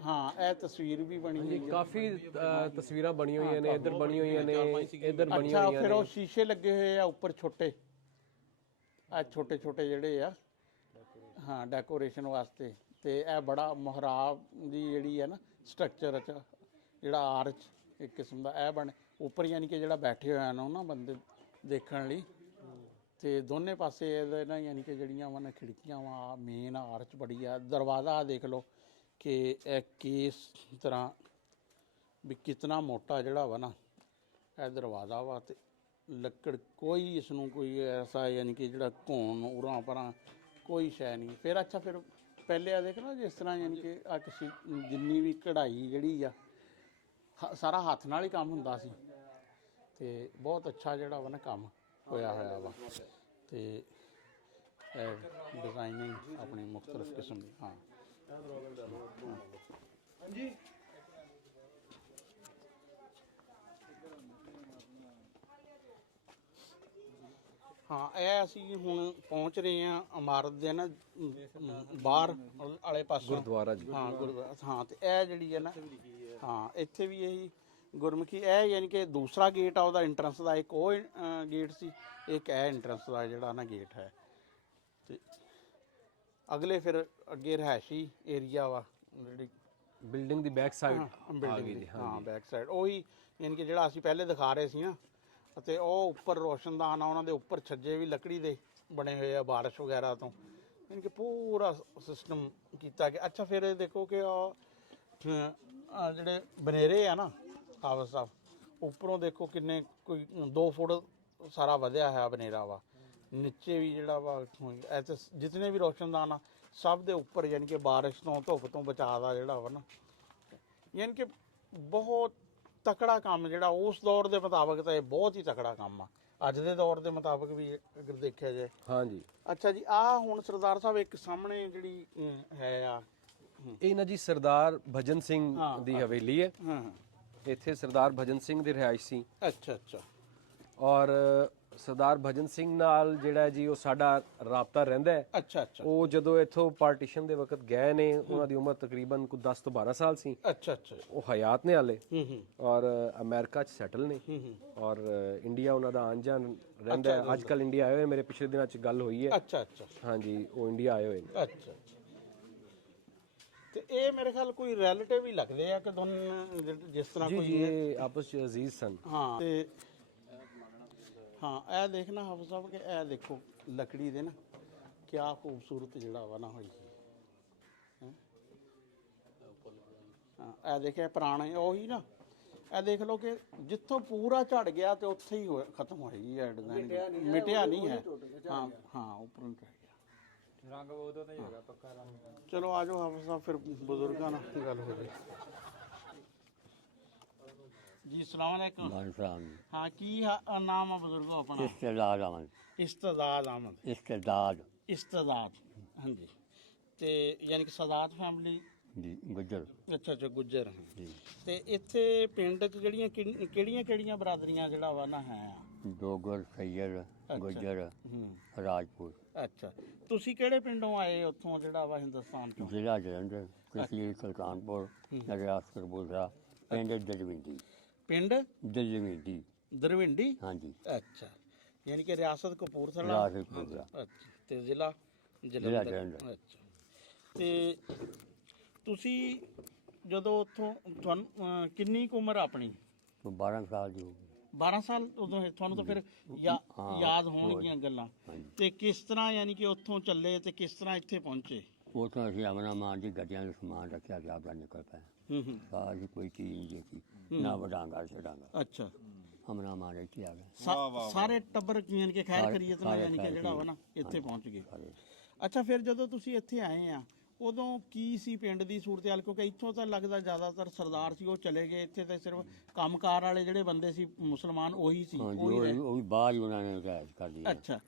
ਹਾਂ, ਇਹ ਤਸਵੀਰ ਵੀ ਬਣੀ ਹੋਈ ਹੈ। ਕਾਫੀ ਤਸਵੀਰਾਂ ਬਣੀਆਂ ਹੋਈਆਂ ਨੇ, ਇੱਧਰ ਬਣੀਆਂ ਹੋਈਆਂ ਨੇ, ਇੱਧਰ ਬਣੀਆਂ ਅੱਛਾ, ਹੋਈਆਂ ਫਿਰ ਨੇ। ਉਹ ਸ਼ੀਸ਼ੇ ਲੱਗੇ ਹੋਏ ਆ ਉੱਪਰ ਛੋਟੇ, ਆ ਛੋਟੇ ਜਿਹੜੇ ਆ, ਹਾਂ, ਡੈਕੋਰੇਸ਼ਨ ਵਾਸਤੇ। ਤੇ ਇਹ ਬੜਾ ਮੁਹਰਾਬ ਦੀ ਜਿਹੜੀ ਹੈ ਨਾ ਸਟਰਕਚਰ ਅੱਛਾ, ਜਿਹੜਾ ਆਰਚ ਇੱਕ ਕਿਸਮ ਦਾ ਇਹ ਬਣ ਉੱਪਰ, ਯਾਨੀ ਕਿ ਜਿਹੜਾ ਬੈਠੇ ਹੋਇਆ ਨਾ ਉਹਨਾਂ ਬੰਦੇ ਦੇਖਣ ਲਈ। ਤੇ ਦੋਨੇ ਪਾਸੇ ਇਹਦੇ ਨਾ ਯਾਨੀ ਕਿ ਜਿਹੜੀਆਂ ਵਾ ਨਾ ਖਿੜਕੀਆਂ ਵਾ, ਮੇਨ ਆਰਚ ਬੜੀ ਆ। ਦਰਵਾਜ਼ਾ ਦੇਖ ਲਓ ਕਿ ਇਹ ਕਿਸ ਤਰ੍ਹਾਂ ਵੀ ਕਿਤਨਾ ਮੋਟਾ ਜਿਹੜਾ ਵਾ ਨਾ ਇਹ ਦਰਵਾਜ਼ਾ ਵਾ, ਤੇ ਲੱਕੜ ਕੋਈ ਇਸ ਨੂੰ ਕੋਈ ਐਸਾ ਯਾਨੀ ਕਿ ਜਿਹੜਾ ਘੋਣ ਉਰਾਂ ਪਰਾਂ ਕੋਈ ਸ਼ੈ ਨਹੀਂ। ਫਿਰ ਅੱਛਾ, ਫਿਰ ਪਹਿਲੇ ਆ ਦੇਖ ਨਾ ਜਿਸ ਤਰ੍ਹਾਂ ਯਾਨੀ ਕਿ ਆ ਕਿਸੇ ਜਿੰਨੀ ਵੀ ਕਢਾਈ ਜਿਹੜੀ ਆ ਸਾਰਾ ਹੱਥ ਨਾਲ ਹੀ ਕੰਮ ਹੁੰਦਾ ਸੀ, ਤੇ ਬਹੁਤ ਅੱਛਾ ਜਿਹੜਾ ਵਾ ਨਾ ਕੰਮ ਹੋਇਆ ਵਾ। ਤੇ ਡਿਜ਼ਾਈਨਿੰਗ ਆਪਣੀ ਮੁਖਤਲਿਫ ਕਿਸਮ ਦੀ। ਹਾਂ ਹਾਂਜੀ, ਹਾਂ, ਇਹ ਅਸੀਂ ਹੁਣ ਪਹੁੰਚ ਰਹੇ ਹਾਂ ਇਮਾਰਤ ਦੇ ਨਾ ਬਾਹਰ ਵਾਲੇ ਪਾਸੇ ਗੁਰਦੁਆਰਾ ਜੀ। ਹਾਂ, ਗੁਰਦੁਆਰਾ। ਹਾਂ, ਤੇ ਇਹ ਜਿਹੜੀ ਹੈ ਨਾ, ਹਾਂ, ਇੱਥੇ ਵੀ ਇਹੀ ਗੁਰਮੁਖੀ। ਇਹ ਯਾਨੀ ਕਿ ਦੂਸਰਾ ਗੇਟ ਆ ਉਹਦਾ ਐਂਟਰੈਂਸ ਦਾ, ਇੱਕ ਉਹ ਗੇਟ ਸੀ, ਇੱਕ ਇਹ ਐਂਟਰੈਂਸ ਦਾ ਜਿਹੜਾ ਨਾ ਗੇਟ ਹੈ। ਤੇ ਅਗਲੇ ਫਿਰ ਅੱਗੇ ਰਿਹਾਇਸ਼ੀ ਏਰੀਆ ਵਾ, ਜਿਹੜੀ ਬਿਲਡਿੰਗ ਦੀ ਬੈਕ ਸਾਈਡ ਬਿਲਡਿੰਗ ਦੀ, ਹਾਂ, ਬੈਕ ਸਾਈਡ ਉਹੀ ਯਾਨੀ ਕਿ ਜਿਹੜਾ ਅਸੀਂ ਪਹਿਲੇ ਦਿਖਾ ਰਹੇ ਸੀ ਨਾ। ਅਤੇ ਉਹ ਉੱਪਰ ਰੋਸ਼ਨਦਾਨ ਆ, ਉਹਨਾਂ ਦੇ ਉੱਪਰ ਛੱਜੇ ਵੀ ਲੱਕੜੀ ਦੇ ਬਣੇ ਹੋਏ ਆ ਬਾਰਿਸ਼ ਵਗੈਰਾ ਤੋਂ, ਯਾਨੀ ਕਿ ਪੂਰਾ ਸਿਸਟਮ ਕੀਤਾ ਗਿਆ। ਅੱਛਾ, ਫਿਰ ਇਹ ਦੇਖੋ ਕਿ ਜਿਹੜੇ ਬਨੇਰੇ ਆ ਨਾ ਹਾਫਿਜ਼ ਸਾਹਿਬ, ਉੱਪਰੋਂ ਦੇਖੋ ਕਿੰਨੇ, ਕੋਈ 2 ਫੁੱਟ ਸਾਰਾ ਵਧਿਆ ਹੋਇਆ ਬਨੇਰਾ ਵਾ। ਨੀਚੇ ਵੀ ਜਿਹੜਾ ਵਾ ਇੱਥੇ ਜਿਤਨੇ ਵੀ ਰੋਸ਼ਨਦਾਨ ਆ ਸਭ ਦੇ ਉੱਪਰ ਯਾਨੀ ਕਿ ਬਾਰਿਸ਼ ਤੋਂ ਧੁੱਪ ਤੋਂ ਬਚਾਅ ਦਾ ਜਿਹੜਾ ਵਾ ਨਾ, ਯਾਨੀ ਕਿ ਬਹੁਤ ਤਕੜਾ ਕੰਮ ਜਿਹੜਾ ਉਸ ਦੌਰ ਦੇ ਮੁਤਾਬਕ ਤਾਂ ਇਹ ਬਹੁਤ ਹੀ ਤਕੜਾ ਕੰਮ ਆ, ਅੱਜ ਦੇ ਦੌਰ ਦੇ ਮੁਤਾਬਕ ਵੀ ਅਗਰ ਦੇਖਿਆ ਜਾਏ। ਹਾਂਜੀ, ਅੱਛਾ ਜੀ, ਆਹ ਹੁਣ ਸਰਦਾਰ ਸਾਹਿਬ ਇੱਕ ਸਾਹਮਣੇ ਜਿਹੜੀ ਹੈ ਆ, ਇਹ ਨਾ ਜੀ ਸਰਦਾਰ ਭਜਨ ਸਿੰਘ ਦੀ ਹਵੇਲੀ ਹੈ। ਹਾਂ, ਇੱਥੇ ਸਰਦਾਰ ਭਜਨ ਸਿੰਘ ਦੀ ਰਿਹਾਇਸ਼ ਸੀ ਅੱਛਾ ਅੱਛਾ, ਔਰ ਸਰਦਾਰ ਭਜਨ ਸਿੰਘ ਨਾਲ ਜਿਹੜਾ ਜੀ ਉਹ ਸਾਡਾ ਰਾਬਤਾ ਰਹਿੰਦਾ ਹੈ। ਅੱਛਾ ਅੱਛਾ, ਉਹ ਜਦੋਂ ਇੱਥੋਂ ਪਾਰਟੀਸ਼ਨ ਦੇ ਵਕਤ ਗਏ ਨੇ, ਉਹਨਾਂ ਦੀ ਉਮਰ ਤਕਰੀਬਨ ਕੁਝ 10 ਤੋਂ 12 ਸਾਲ ਸੀ। ਅੱਛਾ ਅੱਛਾ, ਉਹ ਹਯਾਤ ਨੇ ਹਾਲੇ, ਹੂੰ ਔਰ ਅਮਰੀਕਾ 'ਚ ਸੈਟਲ ਨੇ, ਔਰ ਇੰਡੀਆ ਉਹਨਾਂ ਦਾ ਆਉਣ ਜਾਣ ਰਹਿੰਦਾ ਹੈ। ਅੱਜ ਕੱਲ ਇੰਡੀਆ ਆਏ ਹੋਏ, ਮੇਰੇ ਪਿਛਲੇ ਦਿਨਾਂ 'ਚ ਗੱਲ ਹੋਈ ਹੈ। ਅੱਛਾ ਅੱਛਾ, ਹਾਂਜੀ, ਉਹ ਇੰਡੀਆ ਆਏ ਹੋਏ ਨੇ। ਅੱਛਾ ਅੱਛਾ। ਤੇ ਇਹ ਮੇਰੇ ਖਿਆਲ ਕੋਈ ਰਿਲੇਟਿਵ ਹੀ ਲੱਗਦੇ ਆ ਕਿ ਦੋਨੋਂ, ਜਿਸ ਤਰ੍ਹਾਂ ਜੀ ਕੋਈ ਜੀ, ਇਹ ਆਪਸ 'ਚ ਅਜ਼ੀਜ਼ ਸਨ। ਹਾਂ। ਤੇ ਹਾਂ, ਇਹ ਦੇਖਣਾ ਹਾਫਿਜ਼ ਸਾਹਿਬ ਕਿ ਇਹ ਦੇਖੋ ਲੱਕੜੀ ਦੇ ਨਾ ਕਿਆ ਖੂਬਸੂਰਤ ਜਿਹੜਾ ਵਾ ਨਾ ਹੋਈ ਹੈ। ਹਾਂ, ਇਹ ਦੇਖਿਆ ਪੁਰਾਣੇ ਉਹੀ ਨਾ, ਇਹ ਦੇਖ ਲਓ ਕਿ ਜਿੱਥੋਂ ਪੂਰਾ ਝੜ ਗਿਆ ਤੇ ਉੱਥੇ ਹੀ ਖਤਮ ਹੋ ਗਈ ਹੈ ਡਿਜ਼ਾਈਨ, ਮਿਟਿਆ ਨਹੀਂ ਹੈ। ਹਾਂ ਹਾਂ, ਉੱਪਰੋਂ ਝੜ ਗਿਆ ਰੰਗ, ਉਹਦਾ ਤਾਂ ਹੀ ਹੈਗਾ ਪੱਕਾ ਰੰਗ। ਚਲੋ ਆ ਜਾਓ ਹਾਫਿਜ਼ ਸਾਹਿਬ, ਫਿਰ ਬਜ਼ੁਰਗਾਂ ਨਾਲ ਗੱਲ ਹੋ ਜਾਏ ਜੀ। ਸਲਾਮ ਅਲੈਕੁਮ। ਹਾਂ, ਕੀ ਨਾਮ ਆ ਬਜ਼ੁਰਗੋ ਆਪਣਾ? ਇਸਤਦਾਦ ਅਹਿਮਦ। ਇਸਤਦਾਦ ਅਹਿਮਦ। ਇਸਤਦਾਦ ਇਸਤਦਾਦ, ਹਾਂਜੀ। ਤੇ ਯਾਨੀ ਕਿ ਸਾਦਾਤ ਫੈਮਿਲੀ ਜੀ, ਗੁੱਜਰ। ਅੱਛਾ ਅੱਛਾ, ਗੁੱਜਰ ਹਾਂ। ਜੀ, ਤੇ ਇੱਥੇ ਪਿੰਡ 'ਚ ਜਿਹੜੀਆਂ ਕਿਹੜੀਆਂ ਬਰਾਦਰੀਆਂ ਜਿਹੜਾ ਵਾ ਨਾ ਹੈ? ਡੋਗਰ, ਸੈਯਦ, ਗੁੱਜਰ, ਰਾਜਪੂਤ। ਅੱਛਾ, ਤੁਸੀਂ ਕਿਹੜੇ ਪਿੰਡੋਂ ਆਏ ਉੱਥੋਂ ਜਿਹੜਾ ਵਾ ਹਿੰਦੁਸਤਾਨ ਚੋਂ? ਜ਼ਿਲ੍ਹਾ ਜਲੰਧਰ, ਤਹਿਸੀਲ ਸੁਲਤਾਨਪੁਰ, ਰਿਆਸਤ ਕਪੂਰਥਲਾ, ਪਿੰਡ ਦਲਵਿੰਡੀ। ਪਿੰਡ ਦਲਵਿੰਡੀ। ਦਰਵਿੰਡੀ, ਹਾਂਜੀ, ਅੱਛਾ, ਯਾਨੀ ਕਿ ਰਿਆਸਤ ਕਪੂਰਥਲਾ। ਰਿਆਸਤ ਕਪੂਰਥਲਾ। ਅੱਛਾ, ਤੇ ਜ਼ਿਲ੍ਹਾ ਜਲੰਧਰ। ਜਲੰਧਰ। ਅੱਛਾ, ਤੇ ਤੁਸੀਂ ਜਦੋਂ ਉੱਥੋਂ, ਤੁਹਾਨੂੰ ਕਿੰਨੀ ਕੁ ਉਮਰ ਆਪਣੀ? 12 ਸਾਲ ਦੀ ਹੋ ਗਈ। 12 ਸਾਲ ਉਦੋਂ ਤੁਹਾਨੂੰ ਤਾਂ ਫਿਰ ਯਾਦ ਹੋਣਗੀਆਂ ਗੱਲਾਂ। ਤੇ ਕਿਸ ਤਰ੍ਹਾਂ ਯਾਨੀ ਕਿ ਉੱਥੋਂ ਚੱਲੇ ਤੇ ਕਿਸ ਤਰ੍ਹਾਂ ਇੱਥੇ ਪਹੁੰਚੇ? ਉੱਥੋਂ ਅਸੀਂ ਅਮਨਾ ਮਾਨ ਦੀ ਗੱਡੀਆਂ ਦਾ ਸਮਾਨ ਰੱਖਿਆ ਤੇ ਆਪਦਾ ਨਿਕਲ ਪਏ। ਸਾਰੀ ਕੋਈ ਚੀਜ਼ ਨਹੀਂ ਦੇਖੀ, ਨਾ ਵਡਾਂਗਾ ਛਡਾਂਗਾ। ਅੱਛਾ, ਅਮਨਾ ਮਾਨ ਇੱਥੇ ਆ ਗਏ। ਸਾਰੇ ਟੱਬਰ ਯਾਨੀ ਕਿ ਖੈਰ ਕਰੀਏ ਤਾਂ ਯਾਨੀ ਕਿ ਜਿਹੜਾ ਵਾ ਨਾ ਇੱਥੇ ਪਹੁੰਚ ਗਏ। ਅੱਛਾ, ਫਿਰ ਜਦੋਂ ਤੁਸੀਂ ਇੱਥੇ ਆਏ ਆ ਉਦੋਂ ਕੀ ਸੀ ਪਿੰਡ ਦੀ ਸੂਰਤ-ਹਾਲ? ਕਿਉਂਕਿ ਇੱਥੋਂ ਤਾਂ ਲੱਗਦਾ ਜ਼ਿਆਦਾਤਰ ਸਰਦਾਰ ਸੀ, ਉਹ ਚਲੇ ਗਏ। ਇੱਥੇ ਤਾਂ ਸਿਰਫ ਕੰਮਕਾਰ ਵਾਲੇ ਜਿਹੜੇ ਬੰਦੇ ਸੀ ਮੁਸਲਮਾਨ ਉਹੀ ਸੀ। ਉਹ ਵੀ ਬਾਅਦ ਉਹਨਾਂ ਨੇ ਰਿਆਇਤ ਕਰ ਲਈ। ਅੱਛਾ,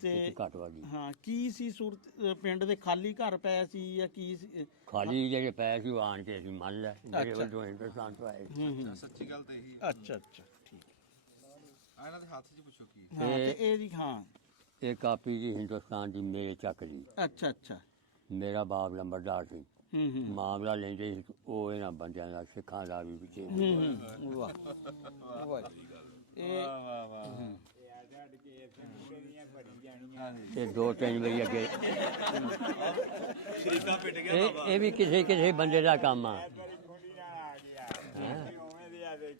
ਤੇ ਘੱਟਵਾਦੀ ਹਾਂ, ਕੀ ਸੀ ਸੂਰਤ ਪਿੰਡ ਦੇ? ਖਾਲੀ ਘਰ ਪਏ ਸੀ ਜਾਂ ਕੀ ਸੀ? ਖਾਲੀ ਜਿਹੜੇ ਪੈ ਸੀ ਉਹ ਆਣ ਕੇ ਅਸੀਂ ਮੰਨ ਲੈ, ਜਿਹੜੇ ਵੱਲੋਂ ਹਿੰਦੁਸਤਾਨ ਤੋਂ ਆਏ। ਸੱਚੀ ਗੱਲ ਤਾਂ ਇਹੀ ਅੱਛਾ ਅੱਛਾ, ਠੀਕ ਆ। ਇਹਨਾਂ ਦੇ ਹੱਥ 'ਚ ਪੁੱਛੋ ਕੀ ਹੈ। ਹਾਂ, ਤੇ ਇਹ ਜੀ, ਹਾਂ, ਇਹ ਕਾਪੀ ਜੀ ਹਿੰਦੁਸਤਾਨ ਦੀ ਮੇਰੇ ਚੱਕ ਦੀ। ਅੱਛਾ ਅੱਛਾ, ਮੇਰਾ ਬਾਪ ਲੰਬਰਦਾਰ ਸੀ। ਮਾਮਲਾ ਲੈਂਦੇ ਸੀ ਉਹ ਇਹਨਾਂ ਬੰਦਿਆਂ ਦਾ, ਸਿੱਖਾਂ ਦਾ ਵੀ ਪਿੱਛੇ। ਵਾਹ ਵਾਹ, ਇਹ ਇਹ 2-3 ਵਾਰੀ ਅੱਗੇ ਇਹ ਵੀ ਕਿਸੇ ਬੰਦੇ ਦਾ ਕੰਮ ਆ।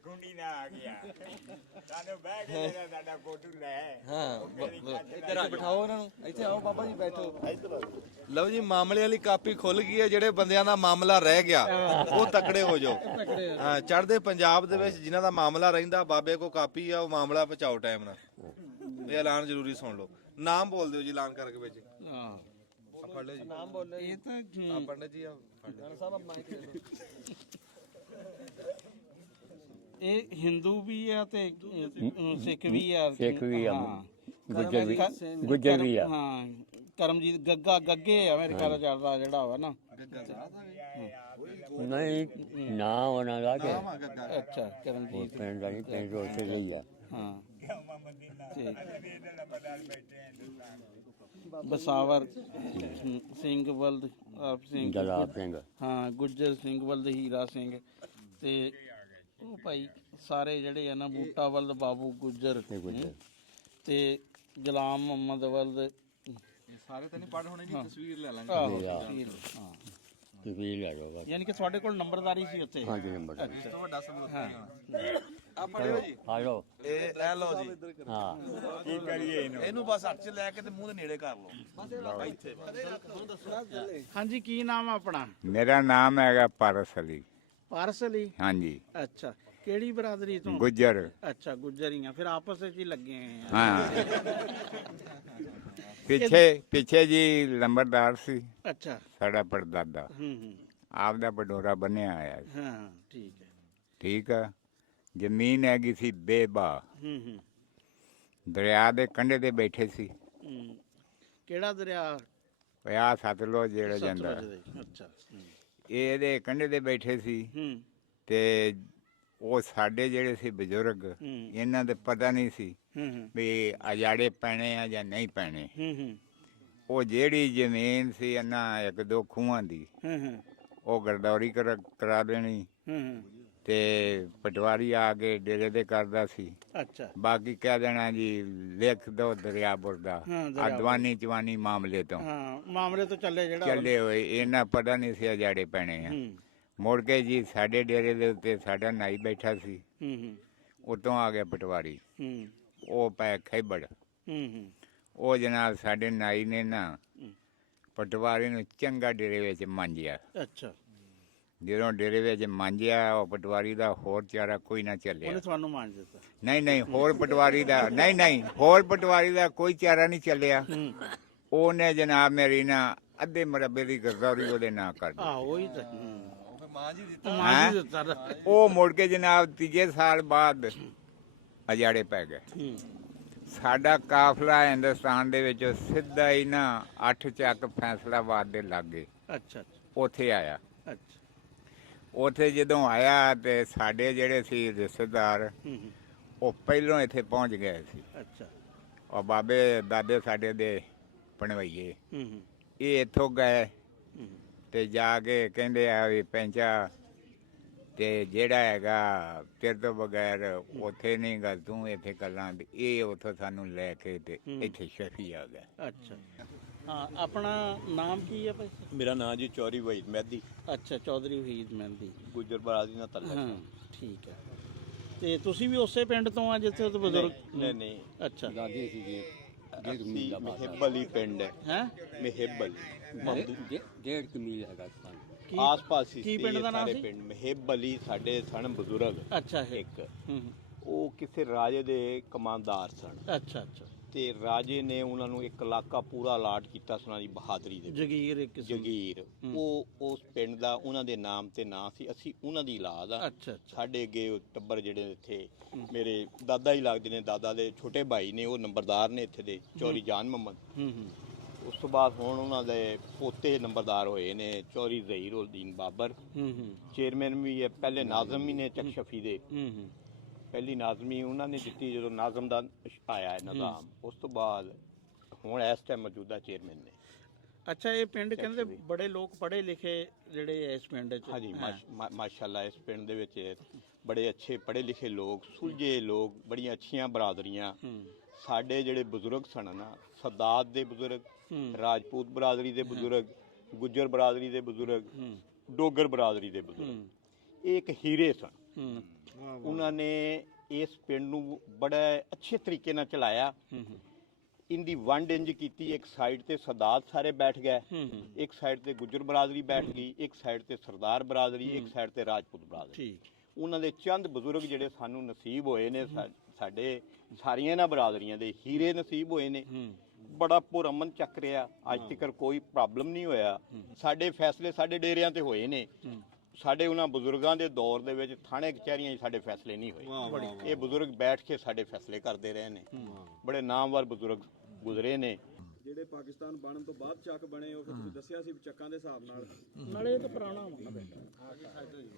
ਗੁੰਡੀ ਨਾ ਆ ਗਿਆ ਸਾਨੂੰ ਬਹਿ ਕੇ ਸਾਡਾ ਕੋਟੂ ਲੈ। ਹਾਂ, ਇੱਧਰ ਆ ਬਿਠਾਓ ਇਹਨਾਂ ਨੂੰ, ਇੱਥੇ ਆਓ ਬਾਬਾ ਜੀ, ਬੈਠੋ। ਲਓ ਜੀ, ਮਾਮਲੇ ਵਾਲੀ ਕਾਪੀ ਖੁੱਲ ਗਈ ਹੈ। ਜਿਹੜੇ ਬੰਦਿਆਂ ਦਾ ਮਾਮਲਾ ਰਹਿ ਗਿਆ ਉਹ ਤਕੜੇ ਹੋ ਜਾਓ। ਹਾਂ, ਚੜ੍ਹਦੇ ਪੰਜਾਬ ਦੇ ਵਿੱਚ ਜਿਨ੍ਹਾਂ ਦਾ ਮਾਮਲਾ ਰਹਿੰਦਾ, ਬਾਬੇ ਕੋ ਕਾਪੀ ਆ, ਉਹ ਮਾਮਲਾ ਪਹੁੰਚਾਓ ਟਾਈਮ ਨਾਲ। ਇਹ ਐਲਾਨ ਜ਼ਰੂਰੀ ਸੁਣ ਲਓ। ਨਾਮ ਬੋਲ ਦਿਓ ਜੀ ਐਲਾਨ ਕਰਕੇ ਵਿੱਚ। ਹਾਂ, ਫੜ ਲਿਓ ਜੀ ਨਾਮ ਬੋਲੋ। ਇਹ ਤਾਂ ਆ ਪੰਡਤ ਜੀ ਆ ਇਹ ਹਿੰਦੂ ਵੀ ਆ ਤੇ ਸਿੱਖ ਵੀ ਆ। ਸਿੱਖ ਵੀ ਆ, ਹਾਂ, ਗੁੱਜਰ ਵੀ ਆ। ਹਾਂ, ਕਰਮਜੀਤ ਗੱਗੇ ਆ ਮੇਰੇ ਖਿਆਲ ਚੱਲਦਾ ਜਿਹੜਾ ਵਾ ਨਾ। ਨਹੀਂ, ਨਾ ਉਹਨਾਂ ਦਾ ਕਿ ਅੱਛਾ, ਕਰਮਜੀਤ ਪਿੰਡ ਦਾ ਨਹੀਂ, ਪਿੰਡ ਉੱਥੇ ਗਈ ਆ। ਹਾਂ, ਬਸਾਵਰ ਸਿੰਘ ਬਲਦ ਸਿੰਘ, ਜਲਾਬ ਸਿੰਘ, ਹਾਂ, ਗੁੱਜਰ ਸਿੰਘ ਬਲਦ, ਹੀਰਾ ਸਿੰਘ, ਤੇ ਉਹ ਭਾਈ ਸਾਰੇ ਜਿਹੜੇ ਆ ਨਾ, ਬੂਟਾ ਬਲਦ, ਬਾਬੂ ਗੁੱਜਰ ਤੇ ਗੁਲਾਮ ਮੁਹੰਮਦ ਬਲਦ। ਸਾਰੇ ਤਾਂ ਨਹੀਂ ਪੜ੍ਹ ਹੋਣੇ ਜੀ, ਤਸਵੀਰ ਲੈ ਲਾਂਗੇ। ਆਹੋ, ਹਾਂ, ਤਸਵੀਰ ਲੈ ਜਾਓ ਬਸ। ਯਾਨੀ ਕਿ ਤੁਹਾਡੇ ਕੋਲ ਨੰਬਰਦਾਰੀ ਸੀ ਉੱਥੇ? ਹਾਂਜੀ, ਨੰਬਰ ਇਸ ਤੋਂ ਵੱਡਾ ਸਬੂਤ ਨਹੀਂ ਹੋਣਾ। ਆ ਪੜਿਓ ਜੀ, ਹਾਲੋ। ਇਹ ਲੈ ਲਓ ਜੀ। ਹਾਂ, ਕੀ ਕਰੀਏ ਇਹਨੂੰ ਬਸ ਹੱਥ 'ਚ ਲੈ ਕੇ ਤੇ ਮੂੰਹ ਦੇ ਨੇੜੇ ਕਰ ਲਓ। ਇੱਥੇ ਹਾਂਜੀ, ਕੀ ਨਾਮ ਆ ਆਪਣਾ? ਮੇਰਾ ਨਾਮ ਹੈਗਾ ਪਾਰਸ ਅਲੀ। ਪਾਰਸ ਅਲੀ। ਹਾਂਜੀ, ਅੱਛਾ, ਕਿਹੜੀ ਬਰਾਦਰੀ ਤੋਂ? ਗੁੱਜਰ। ਅੱਛਾ, ਗੁੱਜਰੀਆਂ। ਫਿਰ ਆਪਸ ਵਿੱਚ ਹੀ ਲੱਗੇ ਆ। ਹਾਂ, ਪਿੱਛੇ ਜੀ ਲੰਬਰਦਾਰ ਸੀ ਅੱਛਾ, ਸਾਡਾ ਪੜਦਾਦਾ, ਹੂੰ, ਆਪਦਾ ਬਡੋਰਾ ਬੰਨਿਆ ਆਇਆ ਸੀ। ਹਾਂ, ਠੀਕ ਹੈ। ਠੀਕ ਆ, ਜ਼ਮੀਨ ਹੈਗੀ ਸੀ ਬੇਬਾ, ਹੂੰ ਦਰਿਆ ਦੇ ਕੰਢੇ ਤੇ ਬੈਠੇ ਸੀ। ਹੂੰ ਕਿਹੜਾ ਦਰਿਆ? ਪਿਆ ਸਤਲੁਜ ਜਿਹੜਾ ਜਾਂਦਾ, ਸਤਲੁਜ ਦੇ, ਅੱਛਾ। ਇਹ ਇਹਦੇ ਕੰਢੇ ਤੇ ਬੈਠੇ ਸੀ। ਹੂੰ ਤੇ ਉਹ ਸਾਡੇ ਜਿਹੜੇ ਸੀ ਬਜ਼ੁਰਗ, ਇਹਨਾਂ ਦੇ ਪਤਾ ਨਹੀਂ ਸੀ ਹੂੰ ਵੀ ਅਜਾੜੇ ਪੈਣੇ ਆ ਜਾਂ ਨਹੀਂ ਪੈਣੇ। ਹੂੰ ਉਹ ਜਿਹੜੀ ਜ਼ਮੀਨ ਸੀ ਇਹਨਾਂ ਇੱਕ ਦੋ ਖੂਹਾਂ ਦੀ, ਹੂੰ ਉਹ ਗਰਦੌਰੀ ਕਰਾ ਦੇਣੀ ਹੂੰ ਤੇ ਪਟਵਾਰੀ ਆ ਕੇ ਡੇਰੇ ਤੇ ਕਰਦਾ ਸੀ। ਅੱਛਾ। ਬਾਕੀ ਕਹਿ ਦੇਣਾ ਜੀ ਲਿਖ ਦੋ ਦਰਿਆਪੁਰ ਦਾ, ਹਾਂ, ਆ ਦਰਿਆਪੁਰ। ਦੀਵਾਨੀ ਚਵਾਨੀ ਮਾਮਲੇ ਤੋਂ ਹਾਂ, ਮਾਮਲੇ ਤੋਂ ਚੱਲੇ ਜਿਹੜਾ ਚੱਲੇ ਹੋਏ, ਇਹਨਾਂ ਪਤਾ ਨਹੀਂ ਸੀ ਅਜਾੜੇ ਪੈਣੇ ਆ। ਮੁੜ ਕੇ ਜੀ ਸਾਡੇ ਡੇਰੇ ਦੇ ਉੱਤੇ ਸਾਡਾ ਨਾਈ ਬੈਠਾ ਸੀ, ਹੂੰ ਉਤੋਂ ਆ ਗਿਆ ਪਟਵਾਰੀ, ਹੂੰ ਉਹ ਪੈ ਖੈਬੜ। ਹੂੰ ਉਹ ਜਨਾਬ ਸਾਡੇ ਨਾਈ ਨੇ ਨਾ ਪਟਵਾਰੀ ਨੂੰ ਚੰਗਾ ਡੇਰੇ ਵਿੱਚ ਮਾਂਜਿਆ। ਅੱਛਾ। ਜਦੋਂ ਡੇਰੇ ਵਿੱਚ ਮਾਂਜਿਆ, ਉਹ ਪਟਵਾਰੀ ਦਾ ਹੋਰ ਚਾਰਾ ਕੋਈ ਨਾ ਚੱਲਿਆ। ਉਹਨੇ ਤੁਹਾਨੂੰ ਮਾਂਜ ਦਿੱਤਾ? ਨਹੀਂ, ਹੋਰ ਪਟਵਾਰੀ ਦਾ ਨਹੀਂ, ਹੋਰ ਪਟਵਾਰੀ ਦਾ ਕੋਈ ਚਾਰਾ ਨਹੀਂ ਚੱਲਿਆ। ਉਹਨੇ ਜਨਾਬ ਮੇਰੀ ਨਾ ਅੱਧੇ ਮਰਬੇ ਦੀ ਗਰਦੌਰੀ ਉਹਦੇ ਨਾਂ ਕਰ ਦਿੱਤੀ। ਉਹੀ ਤਾਂ ਮਾਂ ਜੀ ਦਿੱਤਾ। ਮਾਂਜ ਹੀ ਦਿੱਤਾ। ਉਹ ਮੁੜ ਕੇ ਜਨਾਬ ਤੀਜੇ ਸਾਲ ਬਾਅਦ ਅਜਾੜੇ ਪੈ ਗਏ। ਸਾਡਾ ਕਾਫਲਾ ਹਿੰਦੁਸਤਾਨ ਦੇ ਵਿੱਚ ਸਿੱਧਾ ਹੀ ਨਾ 8 ਚੱਕ ਫੈਸਲਾਬਾਦ ਦੇ ਲਾਗੇ ਅੱਛਾ ਉੱਥੇ ਆਇਆ। ਅੱਛਾ। ਉੱਥੇ ਜਦੋਂ ਆਇਆ ਤੇ ਸਾਡੇ ਜਿਹੜੇ ਸੀ ਰਿਸ਼ਤੇਦਾਰ, ਉਹ ਪਹਿਲੋਂ ਇੱਥੇ ਪਹੁੰਚ ਗਏ ਸੀ। ਅੱਛਾ। ਉਹ ਬਾਬੇ ਦਾਦੇ ਸਾਡੇ ਦੇ ਪਣਵਈਏ, ਇਹ ਇੱਥੋਂ ਗਏ ਤੇ ਜਾ ਕੇ ਕਹਿੰਦੇ ਆ ਵੀ ਪੈਂਚਾ ਤੇ ਜਿਹੜਾ ਹੈਗਾ ਤੇਰੇ ਤੋਂ ਬਗੈਰ ਉੱਥੇ ਨਹੀਂ ਗਾ, ਤੂੰ ਇੱਥੇ ਗੱਲਾਂ। ਇਹ ਉੱਥੋਂ ਸਾਨੂੰ ਲੈ ਕੇ ਤੇ ਇੱਥੇ ਸ਼ਫੀ ਆ ਗਿਆ। ਅੱਛਾ। ਹਾਂ, ਆਪਣਾ ਨਾਮ ਕੀ ਹੈ ਭਾਈ? ਮੇਰਾ ਨਾਮ ਜੀ ਚੌਧਰੀ ਵਹੀਦ ਮਹਿਦੀ, ਅੱਛਾ, ਚੌਧਰੀ ਵਹੀਦ ਮਹਿੰਦੀ, ਗੁੱਜਰ ਬਰਾਦਰੀ ਨਾਲ ਤਾਲੁਕ। ਹਾਂ, ਠੀਕ ਹੈ। ਤੇ ਤੁਸੀਂ ਵੀ ਉਸੇ ਪਿੰਡ ਤੋਂ ਆ ਜਿੱਥੇ ਤੋਂ ਬਜ਼ੁਰਗ? ਨਹੀਂ, ਅੱਛਾ। ਅਸੀਂ ਮਹਿਬ ਅਲੀ ਪਿੰਡ ਹੈ ਮਹਿਬ ਅਲੀ, 1.5 ਮੀਲ ਹੈਗਾ ਸਾਨੂੰ। ਆਸ ਪਾਸ ਹੀ ਕੀ ਪਿੰਡ ਦਾ ਨਾਮ ਸਾਰੇ ਸੀ? ਪਿੰਡ ਮਹਿਬ ਅਲੀ ਸਾਡੇ ਸਨ ਬਜ਼ੁਰਗ। ਅੱਛਾ। ਇੱਕ ਉਹ ਕਿਸੇ ਰਾਜੇ ਦੇ ਕਮਾਂਦਾਰ ਸਨ। ਅੱਛਾ। ਤੇ ਰਾਜੇ ਨੇ ਉਹਨਾਂ ਨੂੰ ਇੱਕ ਇਲਾਕਾ ਪੂਰਾ ਅਲਾਟ ਕੀਤਾ ਸੀ ਉਹਨਾਂ ਦੀ ਬਹਾਦਰੀ ਦੇ ਵਿੱਚ। ਜਗੀਰ ਇੱਕ ਕਿਸਮ। ਜਗੀਰ, ਉਹ ਉਸ ਪਿੰਡ ਦਾ ਉਹਨਾਂ ਦੇ ਨਾਮ ਤੇ ਨਾਂ ਸੀ। ਅਸੀਂ ਉਹਨਾਂ ਦੀ ਔਲਾਦ ਆ। ਅੱਛਾ। ਸਾਡੇ ਅੱਗੇ ਉਹ ਟੱਬਰ ਜਿਹੜੇ ਇੱਥੇ ਮੇਰੇ ਦਾਦਾ ਹੀ ਲੱਗਦੇ ਨੇ, ਦਾਦਾ ਦੇ ਛੋਟੇ ਭਾਈ ਨੇ, ਉਹ ਨੰਬਰਦਾਰ ਨੇ ਇੱਥੇ ਦੇ, ਚੌਧਰੀ ਜਾਨ ਮੁਹੰਮਦ। ਉਸ ਤੋਂ ਬਾਅਦ ਹੁਣ ਉਹਨਾਂ ਦੇ ਪੋਤੇ ਨੰਬਰਦਾਰ ਹੋਏ ਨੇ, ਚੌਧਰੀ ਜ਼ਹੀਰ ਉਲ ਦੀਨ ਬਾਬਰ। ਚੇਅਰਮੈਨ ਵੀ ਹੈ, ਪਹਿਲੇ ਨਾਜ਼ਮ ਵੀ ਨੇ ਚੱਕ ਸ਼ਫੀ ਦੇ। ਪਹਿਲੀ ਨਾਜ਼ਮੀ ਉਹਨਾਂ ਨੇ ਦਿੱਤੀ ਜਦੋਂ ਨਾਜ਼ਮ ਦਾ ਆਇਆ ਨਿਜ਼ਾਮ। ਉਸ ਤੋਂ ਬਾਅਦ ਹੁਣ ਇਸ ਟਾਈਮ ਮੌਜੂਦਾ ਚੇਅਰਮੈਨ ਨੇ। ਅੱਛਾ। ਇਹ ਪਿੰਡ ਕਹਿੰਦੇ ਬੜੇ ਲੋਕ ਪੜ੍ਹੇ ਲਿਖੇ ਜਿਹੜੇ ਇਸ ਪਿੰਡ 'ਚ? ਹਾਂਜੀ, ਮਾਸ਼ਾਅੱਲਾ ਇਸ ਪਿੰਡ ਦੇ ਵਿੱਚ ਬੜੇ ਅੱਛੇ ਪੜ੍ਹੇ ਲਿਖੇ ਲੋਕ, ਸੁਲਝੇ ਲੋਕ, ਬੜੀਆਂ ਅੱਛੀਆਂ ਬਰਾਦਰੀਆਂ। ਸਾਡੇ ਜਿਹੜੇ ਬਜ਼ੁਰਗ ਸਨ ਨਾ, ਸਦਾਤ ਦੇ ਬਜ਼ੁਰਗ, ਰਾਜਪੂਤ ਬਰਾਦਰੀ ਦੇ ਬਜ਼ੁਰਗ, ਗੁੱਜਰ ਬਰਾਦਰੀ ਦੇ ਬਜ਼ੁਰਗ, ਡੋਗਰ ਬਰਾਦਰੀ ਦੇ ਬਜ਼ੁਰਗ, ਇਹ ਇੱਕ ਹੀਰੇ ਸਨ। ਉਹਨਾਂ ਨੇ ਇਸ ਪਿੰਡ ਨੂੰ ਬੜਾ ਅੱਛੇ ਤਰੀਕੇ ਨਾਲ ਚਲਾਇਆ। ਇੰਦੀ ਵੰਡ ਇੰਜ ਕੀਤੀ, ਇੱਕ ਸਾਈਡ ਤੇ ਸਦਾਤ ਸਾਰੇ ਬੈਠ ਗਏ, ਇੱਕ ਸਾਈਡ ਤੇ ਗੁੱਜਰ ਬਰਾਦਰੀ ਬੈਠ ਗਈ, ਇੱਕ ਸਾਈਡ ਤੇ ਸਰਦਾਰ ਬਰਾਦਰੀ, ਇੱਕ ਸਾਈਡ ਤੇ ਰਾਜਪੂਤ ਬਰਾਦਰੀ। ਉਹਨਾਂ ਦੇ ਚੰਦ ਬਜ਼ੁਰਗ ਜਿਹੜੇ ਸਾਨੂੰ ਨਸੀਬ ਹੋਏ ਨੇ, ਸਾਡੇ ਸਾਰੀਆਂ ਇਹਨਾਂ ਬਰਾਦਰੀਆਂ ਦੇ ਹੀਰੇ ਨਸੀਬ ਹੋਏ ਨੇ। ਬੜਾ ਪੁਰਅਮਨ ਚੱਕ ਰਿਹਾ, ਅੱਜ ਤੱਕ ਕੋਈ ਪ੍ਰੋਬਲਮ ਨਹੀਂ ਹੋਇਆ। ਸਾਡੇ ਫੈਸਲੇ ਸਾਡੇ ਡੇਰਿਆਂ ਤੇ ਹੋਏ ਨੇ। ਸਾਡੇ ਉਹਨਾਂ ਬਜ਼ੁਰਗਾਂ ਦੇ ਦੌਰ ਦੇ ਵਿੱਚ ਥਾਣੇ ਕਚਹਿਰੀਆਂ 'ਚ ਸਾਡੇ ਫੈਸਲੇ ਨਹੀਂ ਹੋਏ। ਇਹ ਬਜ਼ੁਰਗ ਬੈਠ ਕੇ ਸਾਡੇ ਫੈਸਲੇ ਕਰਦੇ ਰਹੇ ਨੇ। ਬੜੇ ਨਾਮਵਰ ਬਜ਼ੁਰਗ ਗੁਜ਼ਰੇ ਨੇ। ਜਿਹੜੇ ਪਾਕਿਸਤਾਨ ਬਣਨ ਤੋਂ ਬਾਅਦ ਚੱਕ ਬਣੇ, ਉਹ ਫਿਰ ਤੁਸੀਂ ਦੱਸਿਆ ਸੀ ਚੱਕਾਂ ਦੇ ਹਿਸਾਬ ਨਾਲ। ਨਾਲੇ ਇਹ ਤਾਂ ਪੁਰਾਣਾ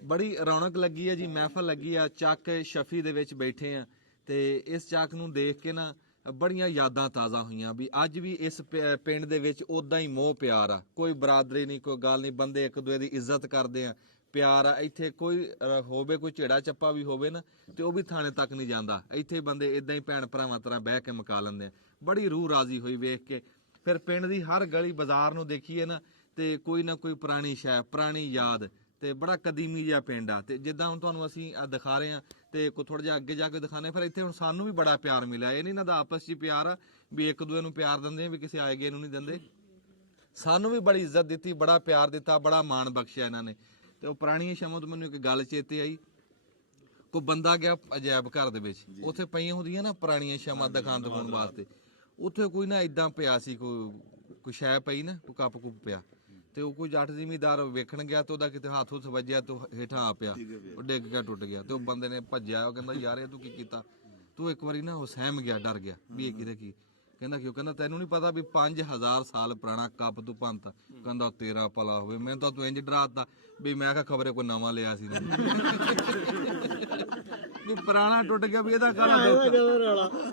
ਬੜੀ ਰੌਣਕ ਲੱਗੀ ਹੈ ਜੀ, ਮਹਿਫਲ ਲੱਗੀ ਆ, ਚੱਕ ਸ਼ਫੀ ਦੇ ਵਿੱਚ ਬੈਠੇ ਆ ਤੇ ਇਸ ਚੱਕ ਨੂੰ ਦੇਖ ਕੇ ਨਾ ਬੜੀਆਂ ਯਾਦਾਂ ਤਾਜ਼ਾ ਹੋਈਆਂ ਵੀ ਅੱਜ ਵੀ ਇਸ ਪਿੰਡ ਦੇ ਵਿੱਚ ਉਦਾਂ ਹੀ ਮੋਹ ਪਿਆਰ ਆ। ਕੋਈ ਬਰਾਦਰੀ ਨਹੀਂ, ਕੋਈ ਗੱਲ ਨਹੀਂ, ਬੰਦੇ ਇੱਕ ਦੂਜੇ ਦੀ ਇੱਜ਼ਤ ਕਰਦੇ ਆ, ਪਿਆਰ ਆ। ਇੱਥੇ ਕੋਈ ਹੋਵੇ, ਕੋਈ ਝੇੜਾ ਚੱਪਾ ਵੀ ਹੋਵੇ ਨਾ ਤੇ ਉਹ ਵੀ ਥਾਣੇ ਤੱਕ ਨਹੀਂ ਜਾਂਦਾ। ਇੱਥੇ ਬੰਦੇ ਇਦਾਂ ਹੀ ਭੈਣ ਭਰਾਵਾਂ ਤਰ੍ਹਾਂ ਬਹਿ ਕੇ ਮੁਕਾ ਲੈਂਦੇ ਆ। ਬੜੀ ਰੂਹ ਰਾਜ਼ੀ ਹੋਈ ਵੇਖ ਕੇ। ਫਿਰ ਪਿੰਡ ਦੀ ਹਰ ਗਲੀ ਬਾਜ਼ਾਰ ਨੂੰ ਦੇਖੀਏ ਨਾ ਤੇ ਕੋਈ ਨਾ ਕੋਈ ਪੁਰਾਣੀ ਸ਼ੈ, ਪੁਰਾਣੀ ਯਾਦ, ਤੇ ਬੜਾ ਕਦੀਮੀ ਜਿਹਾ ਪਿੰਡ ਆ। ਤੇ ਜਿੱਦਾਂ ਹੁਣ ਤੁਹਾਨੂੰ ਅਸੀਂ ਦਿਖਾ ਰਹੇ ਆ ਤੇ ਕੋ ਥੋੜਾ ਜਿਹਾ ਅੱਗੇ ਜਾ ਕੇ ਦਿਖਾਣੇ। ਫਿਰ ਇੱਥੇ ਹੁਣ ਸਾਨੂੰ ਵੀ ਬੜਾ ਪਿਆਰ ਮਿਲਿਆ। ਇਹ ਨਹੀਂ ਇਹਨਾਂ ਦਾ ਆਪਸ 'ਚ ਪਿਆਰ ਆ ਵੀ ਇੱਕ ਦੂਜੇ ਨੂੰ ਪਿਆਰ ਦਿੰਦੇ ਆ, ਵੀ ਕਿਸੇ ਆਏ ਗਏ ਨੂੰ ਨਹੀਂ ਦਿੰਦੇ। ਸਾਨੂੰ ਵੀ ਬੜੀ ਇੱਜ਼ਤ ਦਿੱਤੀ, ਬੜਾ ਪਿਆਰ ਦਿੱਤਾ, ਬੜਾ ਮਾਣ ਬਖਸ਼ਿਆ ਇਹਨਾਂ ਨੇ। ਤੇ ਉਹ ਪੁਰਾਣੀ ਸ਼ਮੋਂ ਤੋਂ ਮੈਨੂੰ ਇੱਕ ਗੱਲ ਚੇਤੇ ਆਈ। ਕੋਈ ਬੰਦਾ ਗਿਆ ਅਜਾਇਬ ਘਰ ਦੇ ਵਿੱਚ, ਉੱਥੇ ਪਈਆਂ ਹੁੰਦੀਆਂ ਨਾ ਪੁਰਾਣੀਆਂ ਸ਼ਮਾਂ ਦਿਖਾਉਣ ਵਾਸਤੇ। ਉੱਥੇ ਕੋਈ ਨਾ ਇਦਾਂ ਪਿਆ ਸੀ, ਕੋਈ ਸ਼ੈ ਪਈ ਨਾ, ਕੋਈ ਕੱਪ ਕੁੱਪ ਪਿਆ ਤੇ ਉਹ ਕੋਈ ਜੱਟ ਜ਼ਿਮੀਦਾਰ ਵੇਖਣ ਗਿਆ ਤੇ ਉਹਦਾ ਕਿਤੇ ਹੱਥ ਹੁੱਥ ਵੱਜਿਆ ਤੇ ਉਹ ਹੇਠਾਂ ਆ ਪਿਆ, ਉਹ ਡਿੱਗ ਗਿਆ, ਟੁੱਟ ਗਿਆ। ਤੇ ਉਹ ਬੰਦੇ ਨੇ ਭੱਜਿਆ, ਉਹ ਕਹਿੰਦਾ ਯਾਰ ਇਹ ਤੂੰ ਕੀ ਕੀਤਾ? ਤੂੰ ਇੱਕ ਵਾਰੀ ਨਾ ਉਹ ਸਹਿਮ ਗਿਆ, ਡਰ ਗਿਆ ਵੀ ਇਹ ਕਿਹਦੇ ਕੀ। ਕਹਿੰਦਾ ਕਿਉਂ? ਕਹਿੰਦਾ ਤੈਨੂੰ ਨਹੀਂ ਪਤਾ ਵੀ 5000 ਸਾਲ ਪੁਰਾਣਾ ਕੱਪ ਤੂੰ ਭੰਨਤਾ? ਕਹਿੰਦਾ ਤੇਰਾ ਭਲਾ ਹੋਵੇ, ਮੈਨੂੰ ਤਾਂ ਤੂੰ ਇੰਜ ਡਰਾਤਾ ਵੀ ਮੈਂ ਕਿਹਾ ਖਬਰੇ ਕੋਈ ਨਵਾਂ ਲਿਆ ਸੀ ਵੀ ਪੁਰਾਣਾ ਟੁੱਟ ਗਿਆ ਵੀ ਇਹਦਾ ਕਾਹਦਾ ਦੁੱਖ।